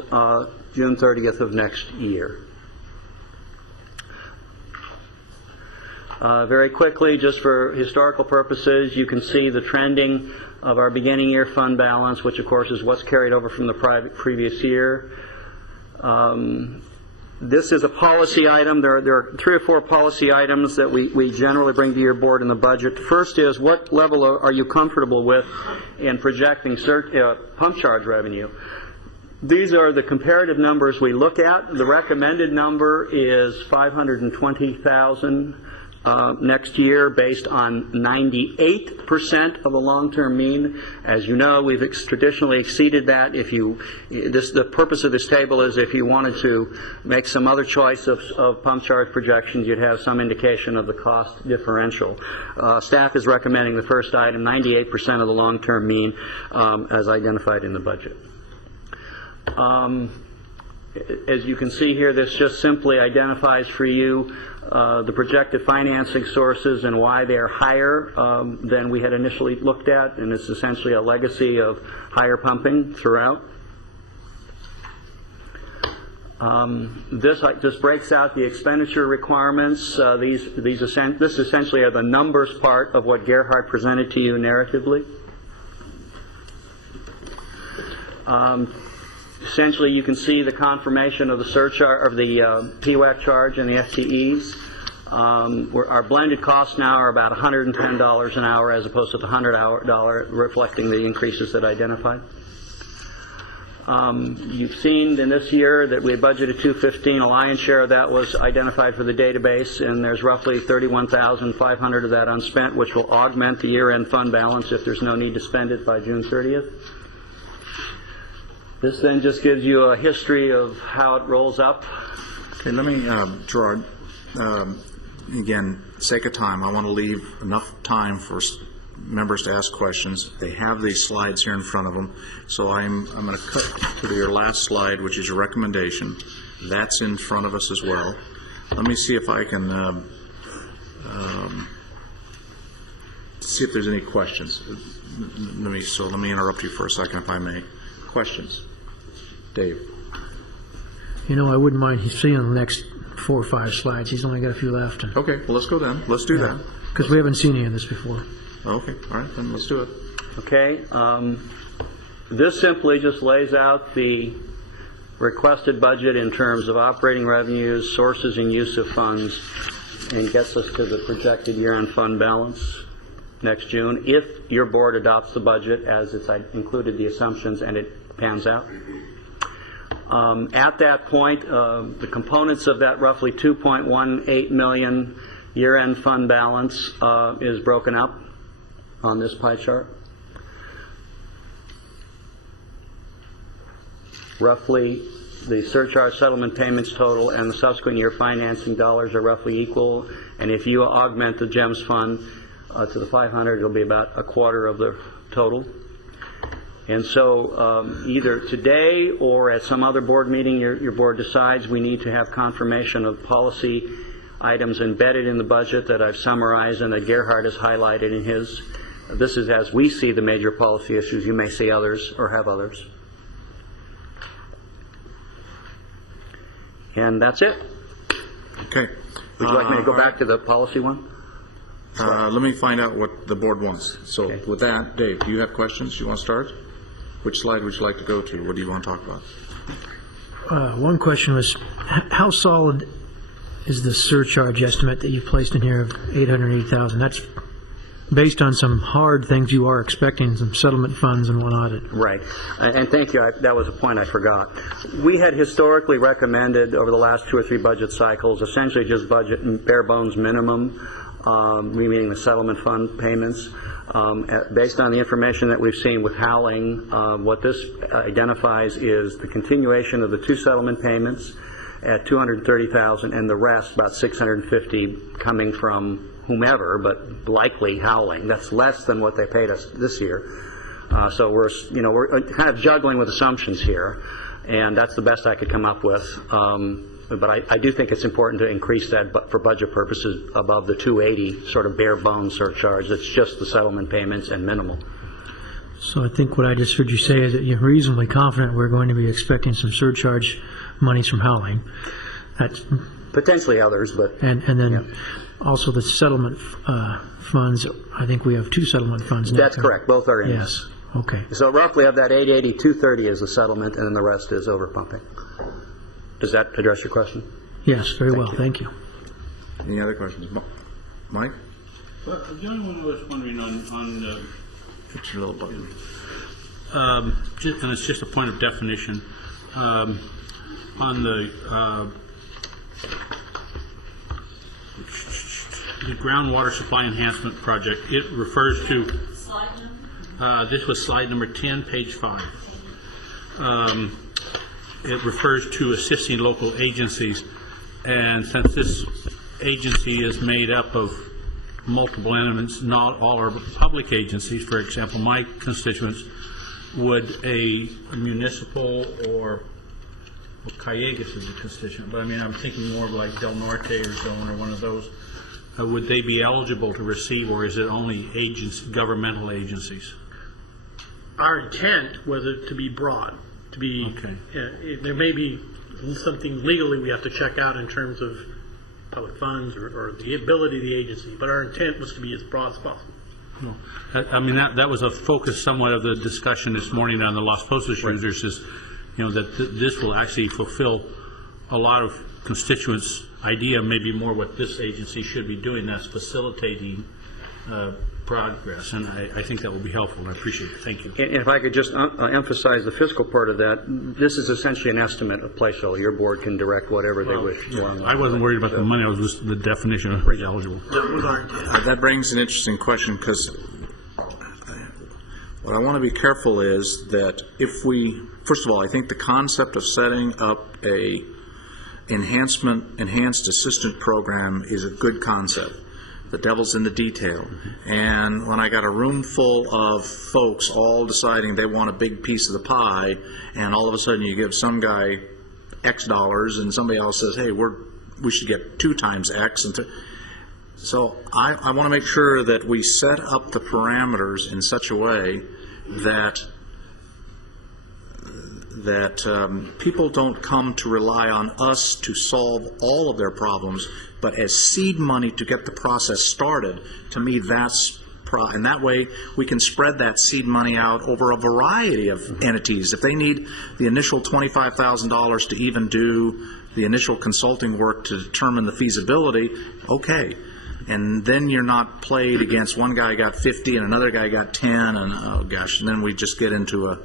June 30th of next year. Very quickly, just for historical purposes, you can see the trending of our beginning year fund balance, which of course is what's carried over from the previous year. This is a policy item. There are 3 or 4 policy items that we generally bring to your board in the budget. First is, what level are you comfortable with in projecting pump charge revenue? These are the comparative numbers we look at. The recommended number is $520,000 next year, based on 98% of the long-term mean. As you know, we've traditionally exceeded that. The purpose of this table is if you wanted to make some other choice of pump charge projections, you'd have some indication of the cost differential. Staff is recommending the first item, 98% of the long-term mean, as identified in the budget. As you can see here, this just simply identifies for you the projected financing sources and why they are higher than we had initially looked at, and it's essentially a legacy of higher pumping throughout. This breaks out the expenditure requirements. This essentially are the numbers part of what Gerhard presented to you narratively. Essentially, you can see the confirmation of the surcharge, of the PWAC charge and the FTEs. Our blended costs now are about $110 an hour as opposed to the $100, reflecting the increases that I identified. You've seen in this year that we budgeted $215. A lion's share of that was identified for the database, and there's roughly $31,500 of that unspent, which will augment the year-end fund balance if there's no need to spend it by June 30th. This then just gives you a history of how it rolls up. Okay, let me, Gerard, again, sake of time, I want to leave enough time for members to ask questions. They have these slides here in front of them, so I'm going to cut to your last slide, which is your recommendation. That's in front of us as well. Let me see if I can see if there's any questions. Let me interrupt you for a second, if I may. Questions? Dave. You know, I wouldn't mind seeing the next 4 or 5 slides. He's only got a few left. Okay, well, let's go then. Let's do that. Because we haven't seen any of this before. Okay, all right, then let's do it. Okay. This simply just lays out the requested budget in terms of operating revenues, sources and use of funds, and gets us to the projected year-end fund balance next June, if your board adopts the budget as it's included the assumptions and it pans out. At that point, the components of that roughly $2.18 million year-end fund balance is broken up on this pie chart. Roughly, the surcharge settlement payments total and the subsequent year financing dollars are roughly equal, and if you augment the GEMS fund to the 500, it'll be about a quarter of the total. And so either today or at some other board meeting your board decides we need to have confirmation of policy items embedded in the budget that I've summarized and that Gerhard has highlighted in his. This is as we see the major policy issues. You may see others or have others. And that's it. Okay. Would you like me to go back to the policy one? Let me find out what the board wants. So with that, Dave, do you have questions? You want to start? Which slide would you like to go to? What do you want to talk about? One question was, how solid is the surcharge estimate that you placed in here of $880,000? That's based on some hard things, you are expecting some settlement funds and whatnot. Right. And thank you. That was a point I forgot. We had historically recommended over the last 2 or 3 budget cycles essentially just budget and bare bones minimum, meaning the settlement fund payments. Based on the information that we've seen with Howling, what this identifies is the continuation of the 2 settlement payments at $230,000 and the rest, about $650, coming from whomever, but likely Howling. That's less than what they paid us this year. So we're kind of juggling with assumptions here, and that's the best I could come up with. But I do think it's important to increase that for budget purposes above the 280 sort of bare bones surcharge. It's just the settlement payments and minimal. So I think what I just heard you say is that you're reasonably confident we're going to be expecting some surcharge monies from Howling. That's potentially others, but and then also the settlement funds. I think we have 2 settlement funds now. That's correct. Both are in. Yes. Okay. So roughly of that 880, 230 is the settlement, and then the rest is overpumping. Does that address your question? Yes, very well. Thank you. Any other questions? Mike? Well, the only one I was wondering on it's your little button. And it's just a point of definition. On the groundwater supply enhancement project, it refers to this was slide number 10, page 5. It refers to assisting local agencies, and since this agency is made up of multiple elements, not all are public agencies. For example, my constituents, would a municipal or Callegas is a constituent, but I mean I'm thinking more of like Del Norte or Zone or one of those. Would they be eligible to receive, or is it only governmental agencies? Our intent was it to be broad, to be. Okay. There may be something legally we have to check out in terms of public funds or the ability of the agency, but our intent was to be as broad as possible. No. I mean that was a focus somewhat of the discussion this morning on the lost postage users is, that this will actually fulfill a lot of constituents' idea, maybe more what this agency should be doing, that's facilitating progress, and I think that will be helpful. I appreciate it. Thank you. And if I could just emphasize the fiscal part of that, this is essentially an estimate of placeholder. Your board can direct whatever they wish. I wasn't worried about the money. I was just the definition of eligible. That brings an interesting question, because what I want to be careful is that if we, first of all, I think the concept of setting up a enhanced assistant program is a good concept. The devil's in the detail. And when I got a room full of folks all deciding they want a big piece of the pie, and all of a sudden you give some guy X dollars and somebody else says, hey, we should get 2 times X. So I want to make sure that we set up the parameters in such a way that people don't come to rely on us to solve all of their problems, but as seed money to get the process started. To me, that's and that way we can spread that seed money out over a variety of entities. If they need the initial $25,000 to even do the initial consulting work to determine the feasibility, okay. And then you're not played against one guy got 50 and another guy got 10, and oh gosh, and then we just get into a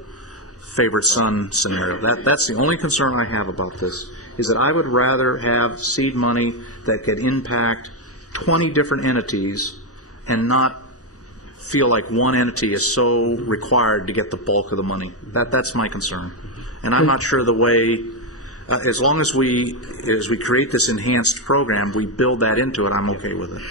favorite son scenario. That's the only concern I have about this, is that I would rather have seed money that could impact 20 different entities and not feel like one entity is so required to get the bulk of the money. That's my concern. And I'm not sure the way, as long as we create this enhanced program, we build that into it, I'm okay with it.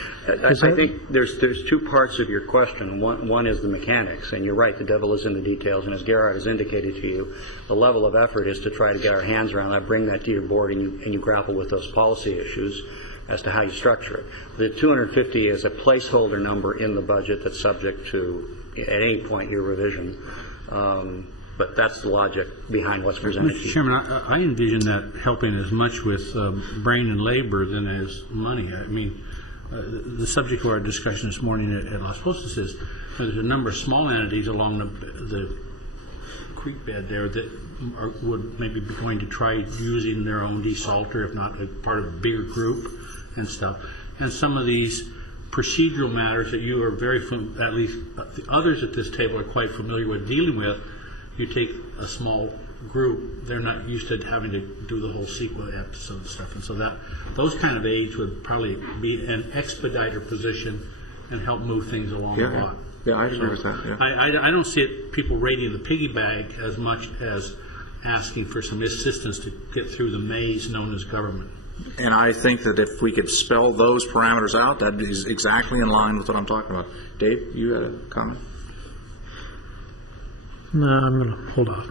I think there's 2 parts of your question. One is the mechanics, and you're right, the devil is in the details, and as Gerhard has indicated to you, the level of effort is to try to get our hands around that, bring that to your board, and you grapple with those policy issues as to how you structure it. The 250 is a placeholder number in the budget that's subject to, at any point, your revision. But that's the logic behind what's presented to you. Mr. Chairman, I envision that helping as much with brain and labor than as money. I mean, the subject of our discussion this morning at Las Postas is there's a number of small entities along the creek bed there that would maybe be going to try using their own desalter, if not a part of a bigger group and stuff. And some of these procedural matters that you are very, at least the others at this table are quite familiar with dealing with. You take a small group, they're not used to having to do the whole sequel episode stuff, and so that those kind of aids would probably be an expediter position and help move things along a lot. Yeah, I agree with that. Yeah. I don't see it people raiding the piggy bag as much as asking for some assistance to get through the maze known as government. And I think that if we could spell those parameters out, that is exactly in line with what I'm talking about. Dave, you had a comment? No, I'm going to hold off.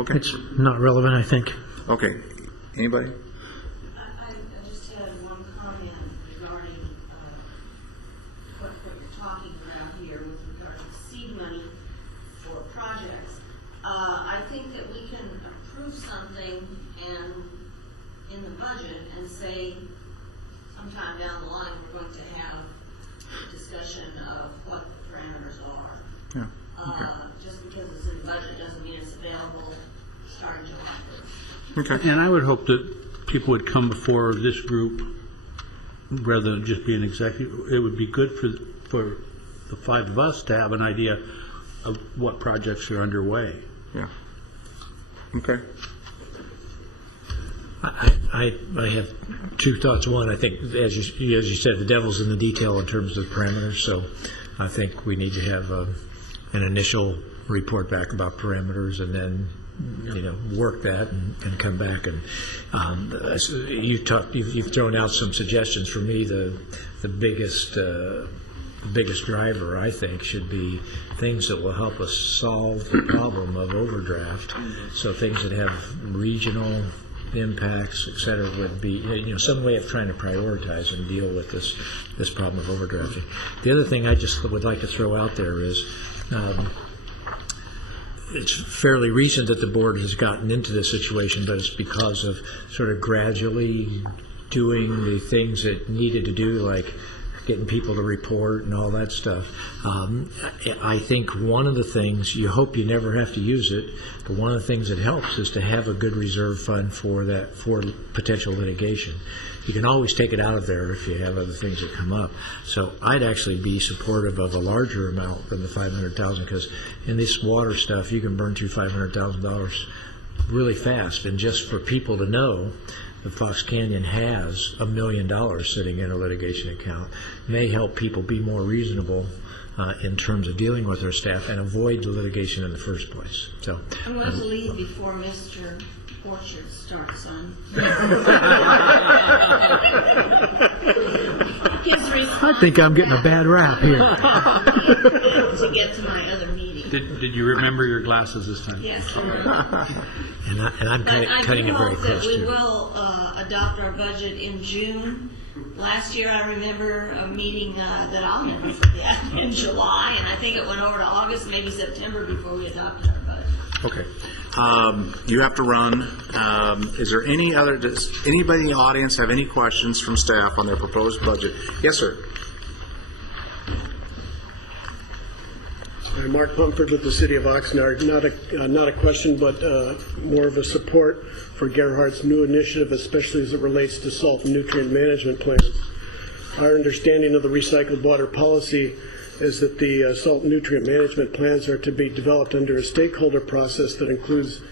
Okay. It's not relevant, I think. Okay. Anybody? I just had one comment regarding what you're talking about here with regard to seed money for projects. I think that we can approve something and in the budget and say sometime down the line we're going to have a discussion of what the parameters are. Yeah. Okay. Just because it's in the budget doesn't mean it's available starting July 1st. Okay. And I would hope that people would come before this group rather than just be an executive. It would be good for the five of us to have an idea of what projects are underway. Yeah. Okay. I have two thoughts. One, I think, as you said, the devil's in the detail in terms of parameters. So I think we need to have an initial report back about parameters, and then work that and come back. And you've thrown out some suggestions for me. The biggest driver, I think, should be things that will help us solve the problem of overdraft. So things that have regional impacts, et cetera, would be some way of trying to prioritize and deal with this problem of overdrafting. The other thing I just would like to throw out there is it's fairly recent that the board has gotten into this situation, but it's because of sort of gradually doing the things it needed to do, like getting people to report and all that stuff. I think one of the things, you hope you never have to use it, but one of the things that helps is to have a good reserve fund for potential litigation. You can always take it out of there if you have other things that come up. So I'd actually be supportive of a larger amount than the $500,000, because in this water stuff, you can burn through $500,000 really fast. And just for people to know that Fox Canyon has $1 million sitting in a litigation account may help people be more reasonable in terms of dealing with their staff and avoid the litigation in the first place. So I'm going to leave before Mr. Orchard starts on. I think I'm getting a bad rap here. To get to my other meeting. Did you remember your glasses this time? Yes. And I'm cutting it very close we too. will adopt our budget in June. Last year, I remember a meeting that I'll never forget in July, and I think it went over to August, maybe September, before we adopted our budget. Okay. You have to run. Is there does anybody in the audience have any questions from staff on their proposed budget? Yes, sir. Mark Plumford with the City of Oxnard. Not a question, but more of a support for Gerhardt's new initiative, especially as it relates to salt and nutrient management plans. Our understanding of the recycled water policy is that the salt and nutrient management plans are to be developed under a stakeholder process that includes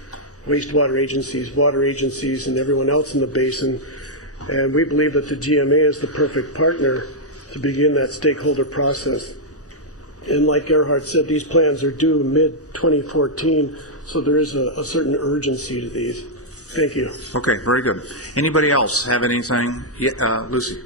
wastewater agencies, water agencies, and everyone else in the basin. And we believe that the GMA is the perfect partner to begin that stakeholder process. And like Gerhardt said, these plans are due mid-2014, so there is a certain urgency to these. Thank you. Okay, very good. Anybody else have anything? Yeah, Lucy.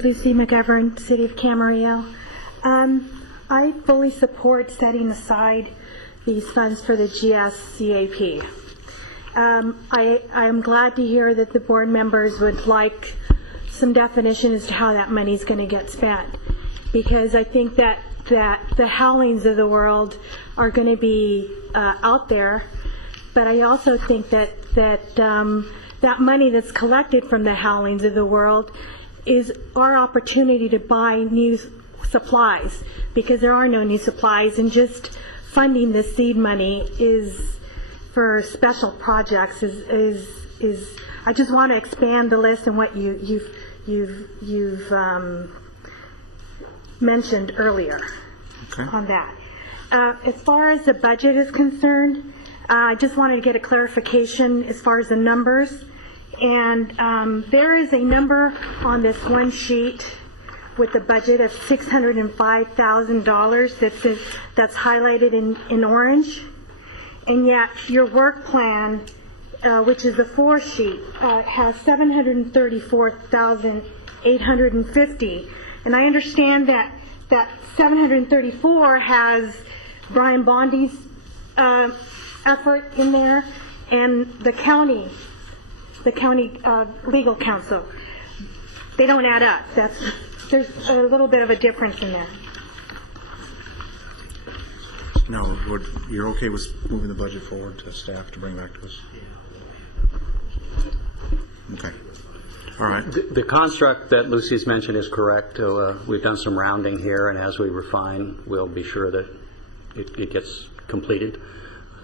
Lucy McGovern, City of Camarillo. I fully support setting aside these funds for the GSCAP. I am glad to hear that the board members would like some definition as to how that money is going to get spent, because I think that the Howlings of the world are going to be out there, but I also think that money that's collected from the Howlings of the world is our opportunity to buy new supplies, because there are no new supplies, and just funding the seed money is for special projects is I just want to expand the list and what you've mentioned earlier on that. As far as the budget is concerned, I just wanted to get a clarification as far as the numbers. And there is a number on this one sheet with the budget of $605,000 that's highlighted in orange. And yet your work plan, which is the 4 sheet, has $734,850. And I understand that 734 has Brian Bondi's effort in there and the county legal counsel. They don't add up. There's a little bit of a difference in there. No, you're okay with moving the budget forward to staff to bring back to us? Okay. All right. The construct that Lucy's mentioned is correct. We've done some rounding here, and as we refine, we'll be sure that it gets completed.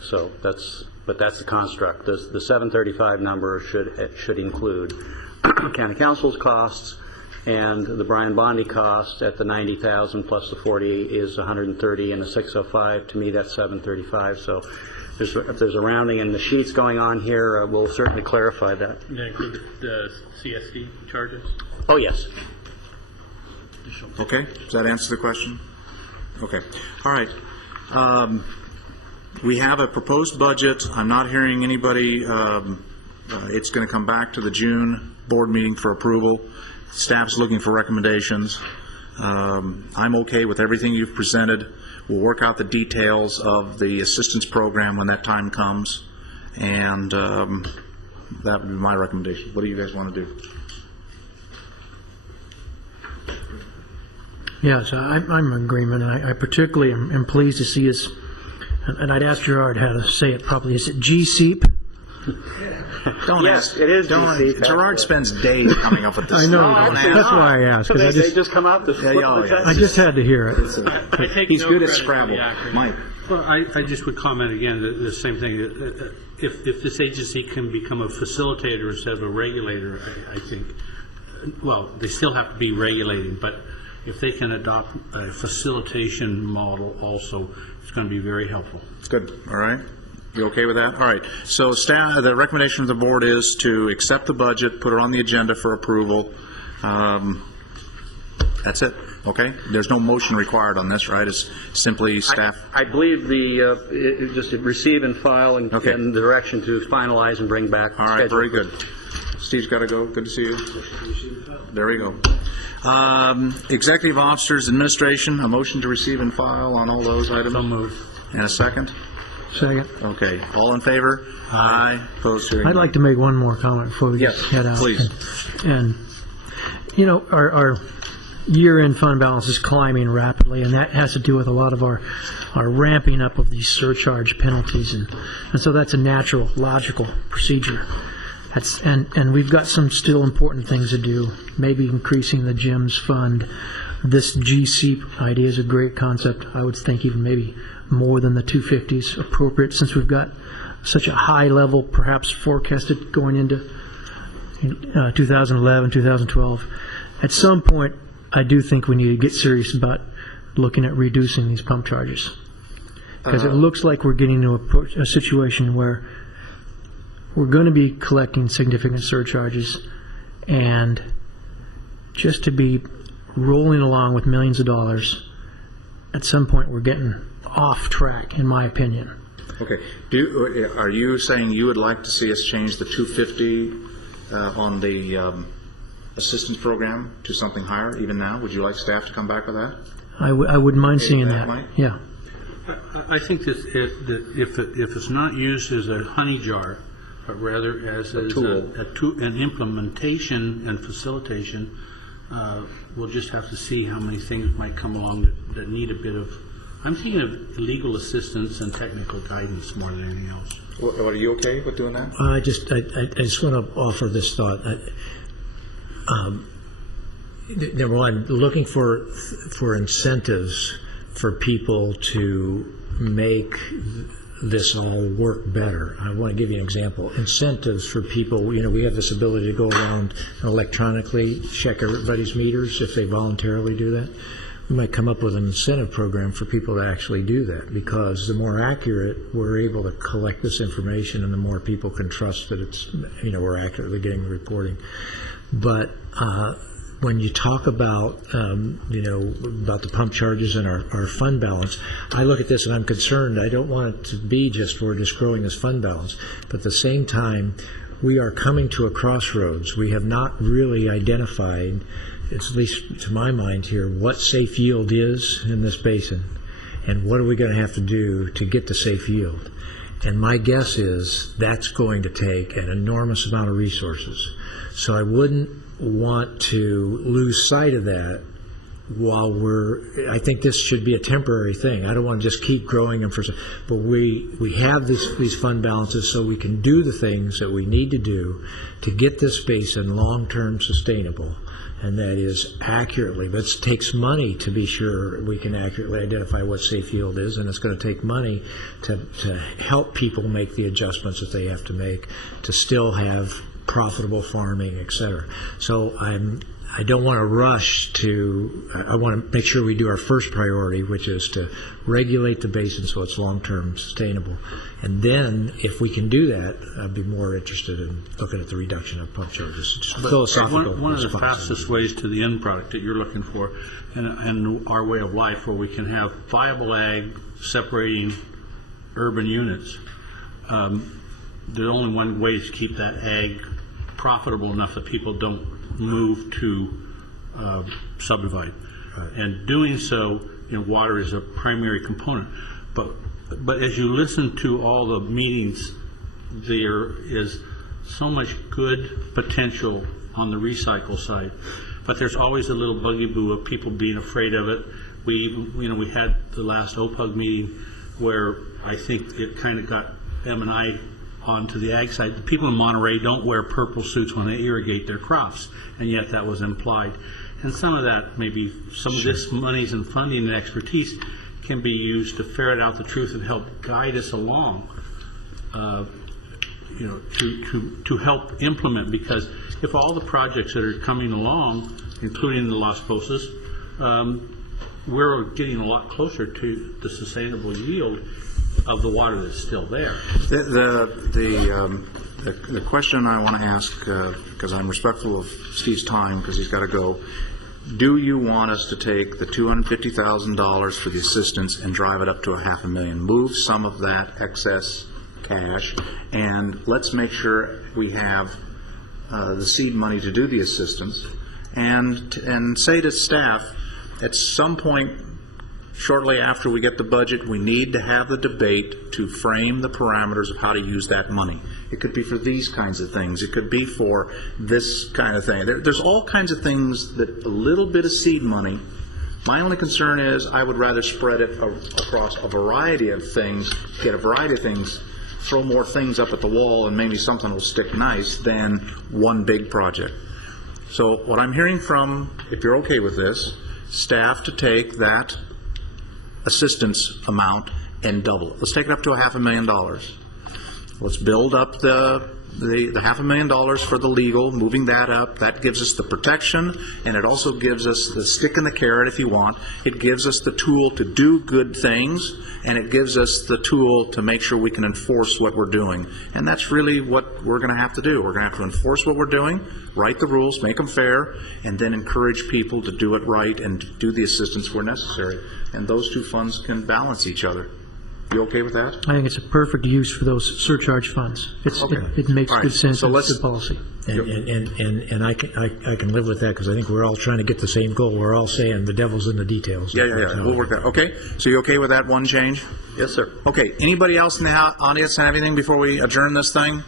So that's the construct. The 735 number should include county council's costs, and the Brian Bondi cost at the 90,000 plus the 40 is 130, and the 605. To me, that's 735. So if there's a rounding in the sheets going on here, we'll certainly clarify that. That include the CSD charges? Oh, yes. Okay. Does that answer the question? Okay. All right. We have a proposed budget. I'm not hearing anybody. It's going to come back to the June board meeting for approval. Staff's looking for recommendations. I'm okay with everything you've presented. We'll work out the details of the assistance program when that time comes, and that would be my recommendation. What do you guys want to do? Yes, I'm in agreement. I particularly am pleased to see us, and I'd ask Gerard how to say it properly. Is it GSEEP? Don't yes, ask. It is don't, GC. Gerard spends days coming up with this. I know. Don't That's ask. why I asked. 'Cause They just come out this. I just had to hear it. He's good at Scrabble. Mike. Well, I just would comment again, the same thing. If this agency can become a facilitator instead of a regulator, I think, well, they still have to be regulating, but if they can adopt a facilitation model also, it's going to be very helpful. It's good. All right. You okay with that? All right. So staff, the recommendation of the board is to accept the budget, put it on the agenda for approval. That's it. Okay. There's no motion required on this, right? It's simply staff. I believe just receive and file and the direction to finalize and bring back. All right. Very good. Steve's got to go. Good to see you. There we go. Executive officers, administration, a motion to receive and file on all those items. So moved. And a second? Second. Okay. All in favor? Aye. Opposed? I'd like to make one more comment before we head out. Please. And you know, our year-end fund balance is climbing rapidly, and that has to do with a lot of our ramping up of these surcharge penalties, and so that's a natural, logical procedure. And we've got some still important things to do, maybe increasing the GEMS fund. This GSEEP idea is a great concept. I would think even maybe more than the 250 is appropriate, since we've got such a high level, perhaps forecasted going into 2011, 2012. At some point, I do think we need to get serious about looking at reducing these pump charges, because it looks like we're getting to a situation where we're going to be collecting significant surcharges, and just to be rolling along with millions of dollars, at some point we're getting off track, in my opinion. Okay. Are you saying you would like to see us change the 250 on the assistance program to something higher even now? Would you like staff to come back with that? I wouldn't mind seeing that. Mike? Yeah. I think that if it's not used as a honey jar, but rather as a tool, an implementation and facilitation, we'll just have to see how many things might come along that need a bit of. I'm thinking of legal assistance and technical guidance more than anything else. Are you okay with doing that? I just want to offer this thought. Number one, looking for incentives for people to make this all work better. I want to give you an example. Incentives for people, we have this ability to go around and electronically check everybody's meters if they voluntarily do that. We might come up with an incentive program for people to actually do that, because the more accurate we're able to collect this information and the more people can trust that it's, we're accurately getting the reporting. But when you talk about, about the pump charges and our fund balance, I look at this and I'm concerned. I don't want it to be just we're just growing this fund balance, but at the same time, we are coming to a crossroads. We have not really identified, at least to my mind here, what safe yield is in this basin, and what are we going to have to do to get to safe yield. And my guess is that's going to take an enormous amount of resources. So I wouldn't want to lose sight of that while I think this should be a temporary thing. I don't want to just keep growing them but we have these fund balances so we can do the things that we need to do to get this basin long-term sustainable. And that is accurately, but it takes money to be sure we can accurately identify what safe yield is, and it's going to take money to help people make the adjustments that they have to make to still have profitable farming, et cetera. So I don't want to rush I want to make sure we do our first priority, which is to regulate the basin so it's long-term sustainable. And then, if we can do that, I'd be more interested in looking at the reduction of pump charges. Just philosophical. One of the fastest ways to the end product that you're looking for, and our way of life, where we can have viable ag separating urban units, there's only one way to keep that ag profitable enough that people don't move to subdivide. And doing so, water is a primary component. But as you listen to all the meetings, there is so much good potential on the recycle side. But there's always a little bugaboo of people being afraid of it. We had the last OPUG meeting where I think it kind of got M&I onto the ag side. The people in Monterey don't wear purple suits when they irrigate their crops, and yet that was implied. And some of that, maybe some of this monies and funding and expertise can be used to ferret out the truth and help guide us along, to help implement. Because if all the projects that are coming along, including the Las Posas, we're getting a lot closer to the sustainable yield of the water that's still there. The question I want to ask, because I'm respectful of Steve's time, because he's got to go. Do you want us to take the $250,000 for the assistance and drive it up to $500,000? Move some of that excess cash, and let's make sure we have the seed money to do the assistance, and say to staff, at some point shortly after we get the budget, we need to have the debate to frame the parameters of how to use that money. It could be for these kinds of things. It could be for this kind of thing. There's all kinds of things that a little bit of seed money, my only concern is I would rather spread it across a variety of things, get a variety of things, throw more things up at the wall and maybe something will stick nice than one big project. So what I'm hearing from, if you're okay with this, staff to take that assistance amount and double it. Let's take it up to $500,000. Let's build up the $500,000 for the legal, moving that up. That gives us the protection, and it also gives us the stick and the carrot, if you want. It gives us the tool to do good things, and it gives us the tool to make sure we can enforce what we're doing. And that's really what we're going to have to do. We're going to have to enforce what we're doing, write the rules, make them fair, and then encourage people to do it right and do the assistance where necessary. And those two funds can balance each other. You okay with that? I think it's a perfect use for those surcharge funds. It makes good sense. So it's good policy. And I can live with that, because I think we're all trying to get the same goal. We're all saying the devil's in the details. Yeah. We'll work that. Okay. So you okay with that one change? Yes, sir. Okay. Anybody else in the audience have anything before we adjourn this thing?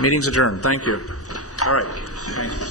Meeting's adjourned. Thank you. All right. Thanks.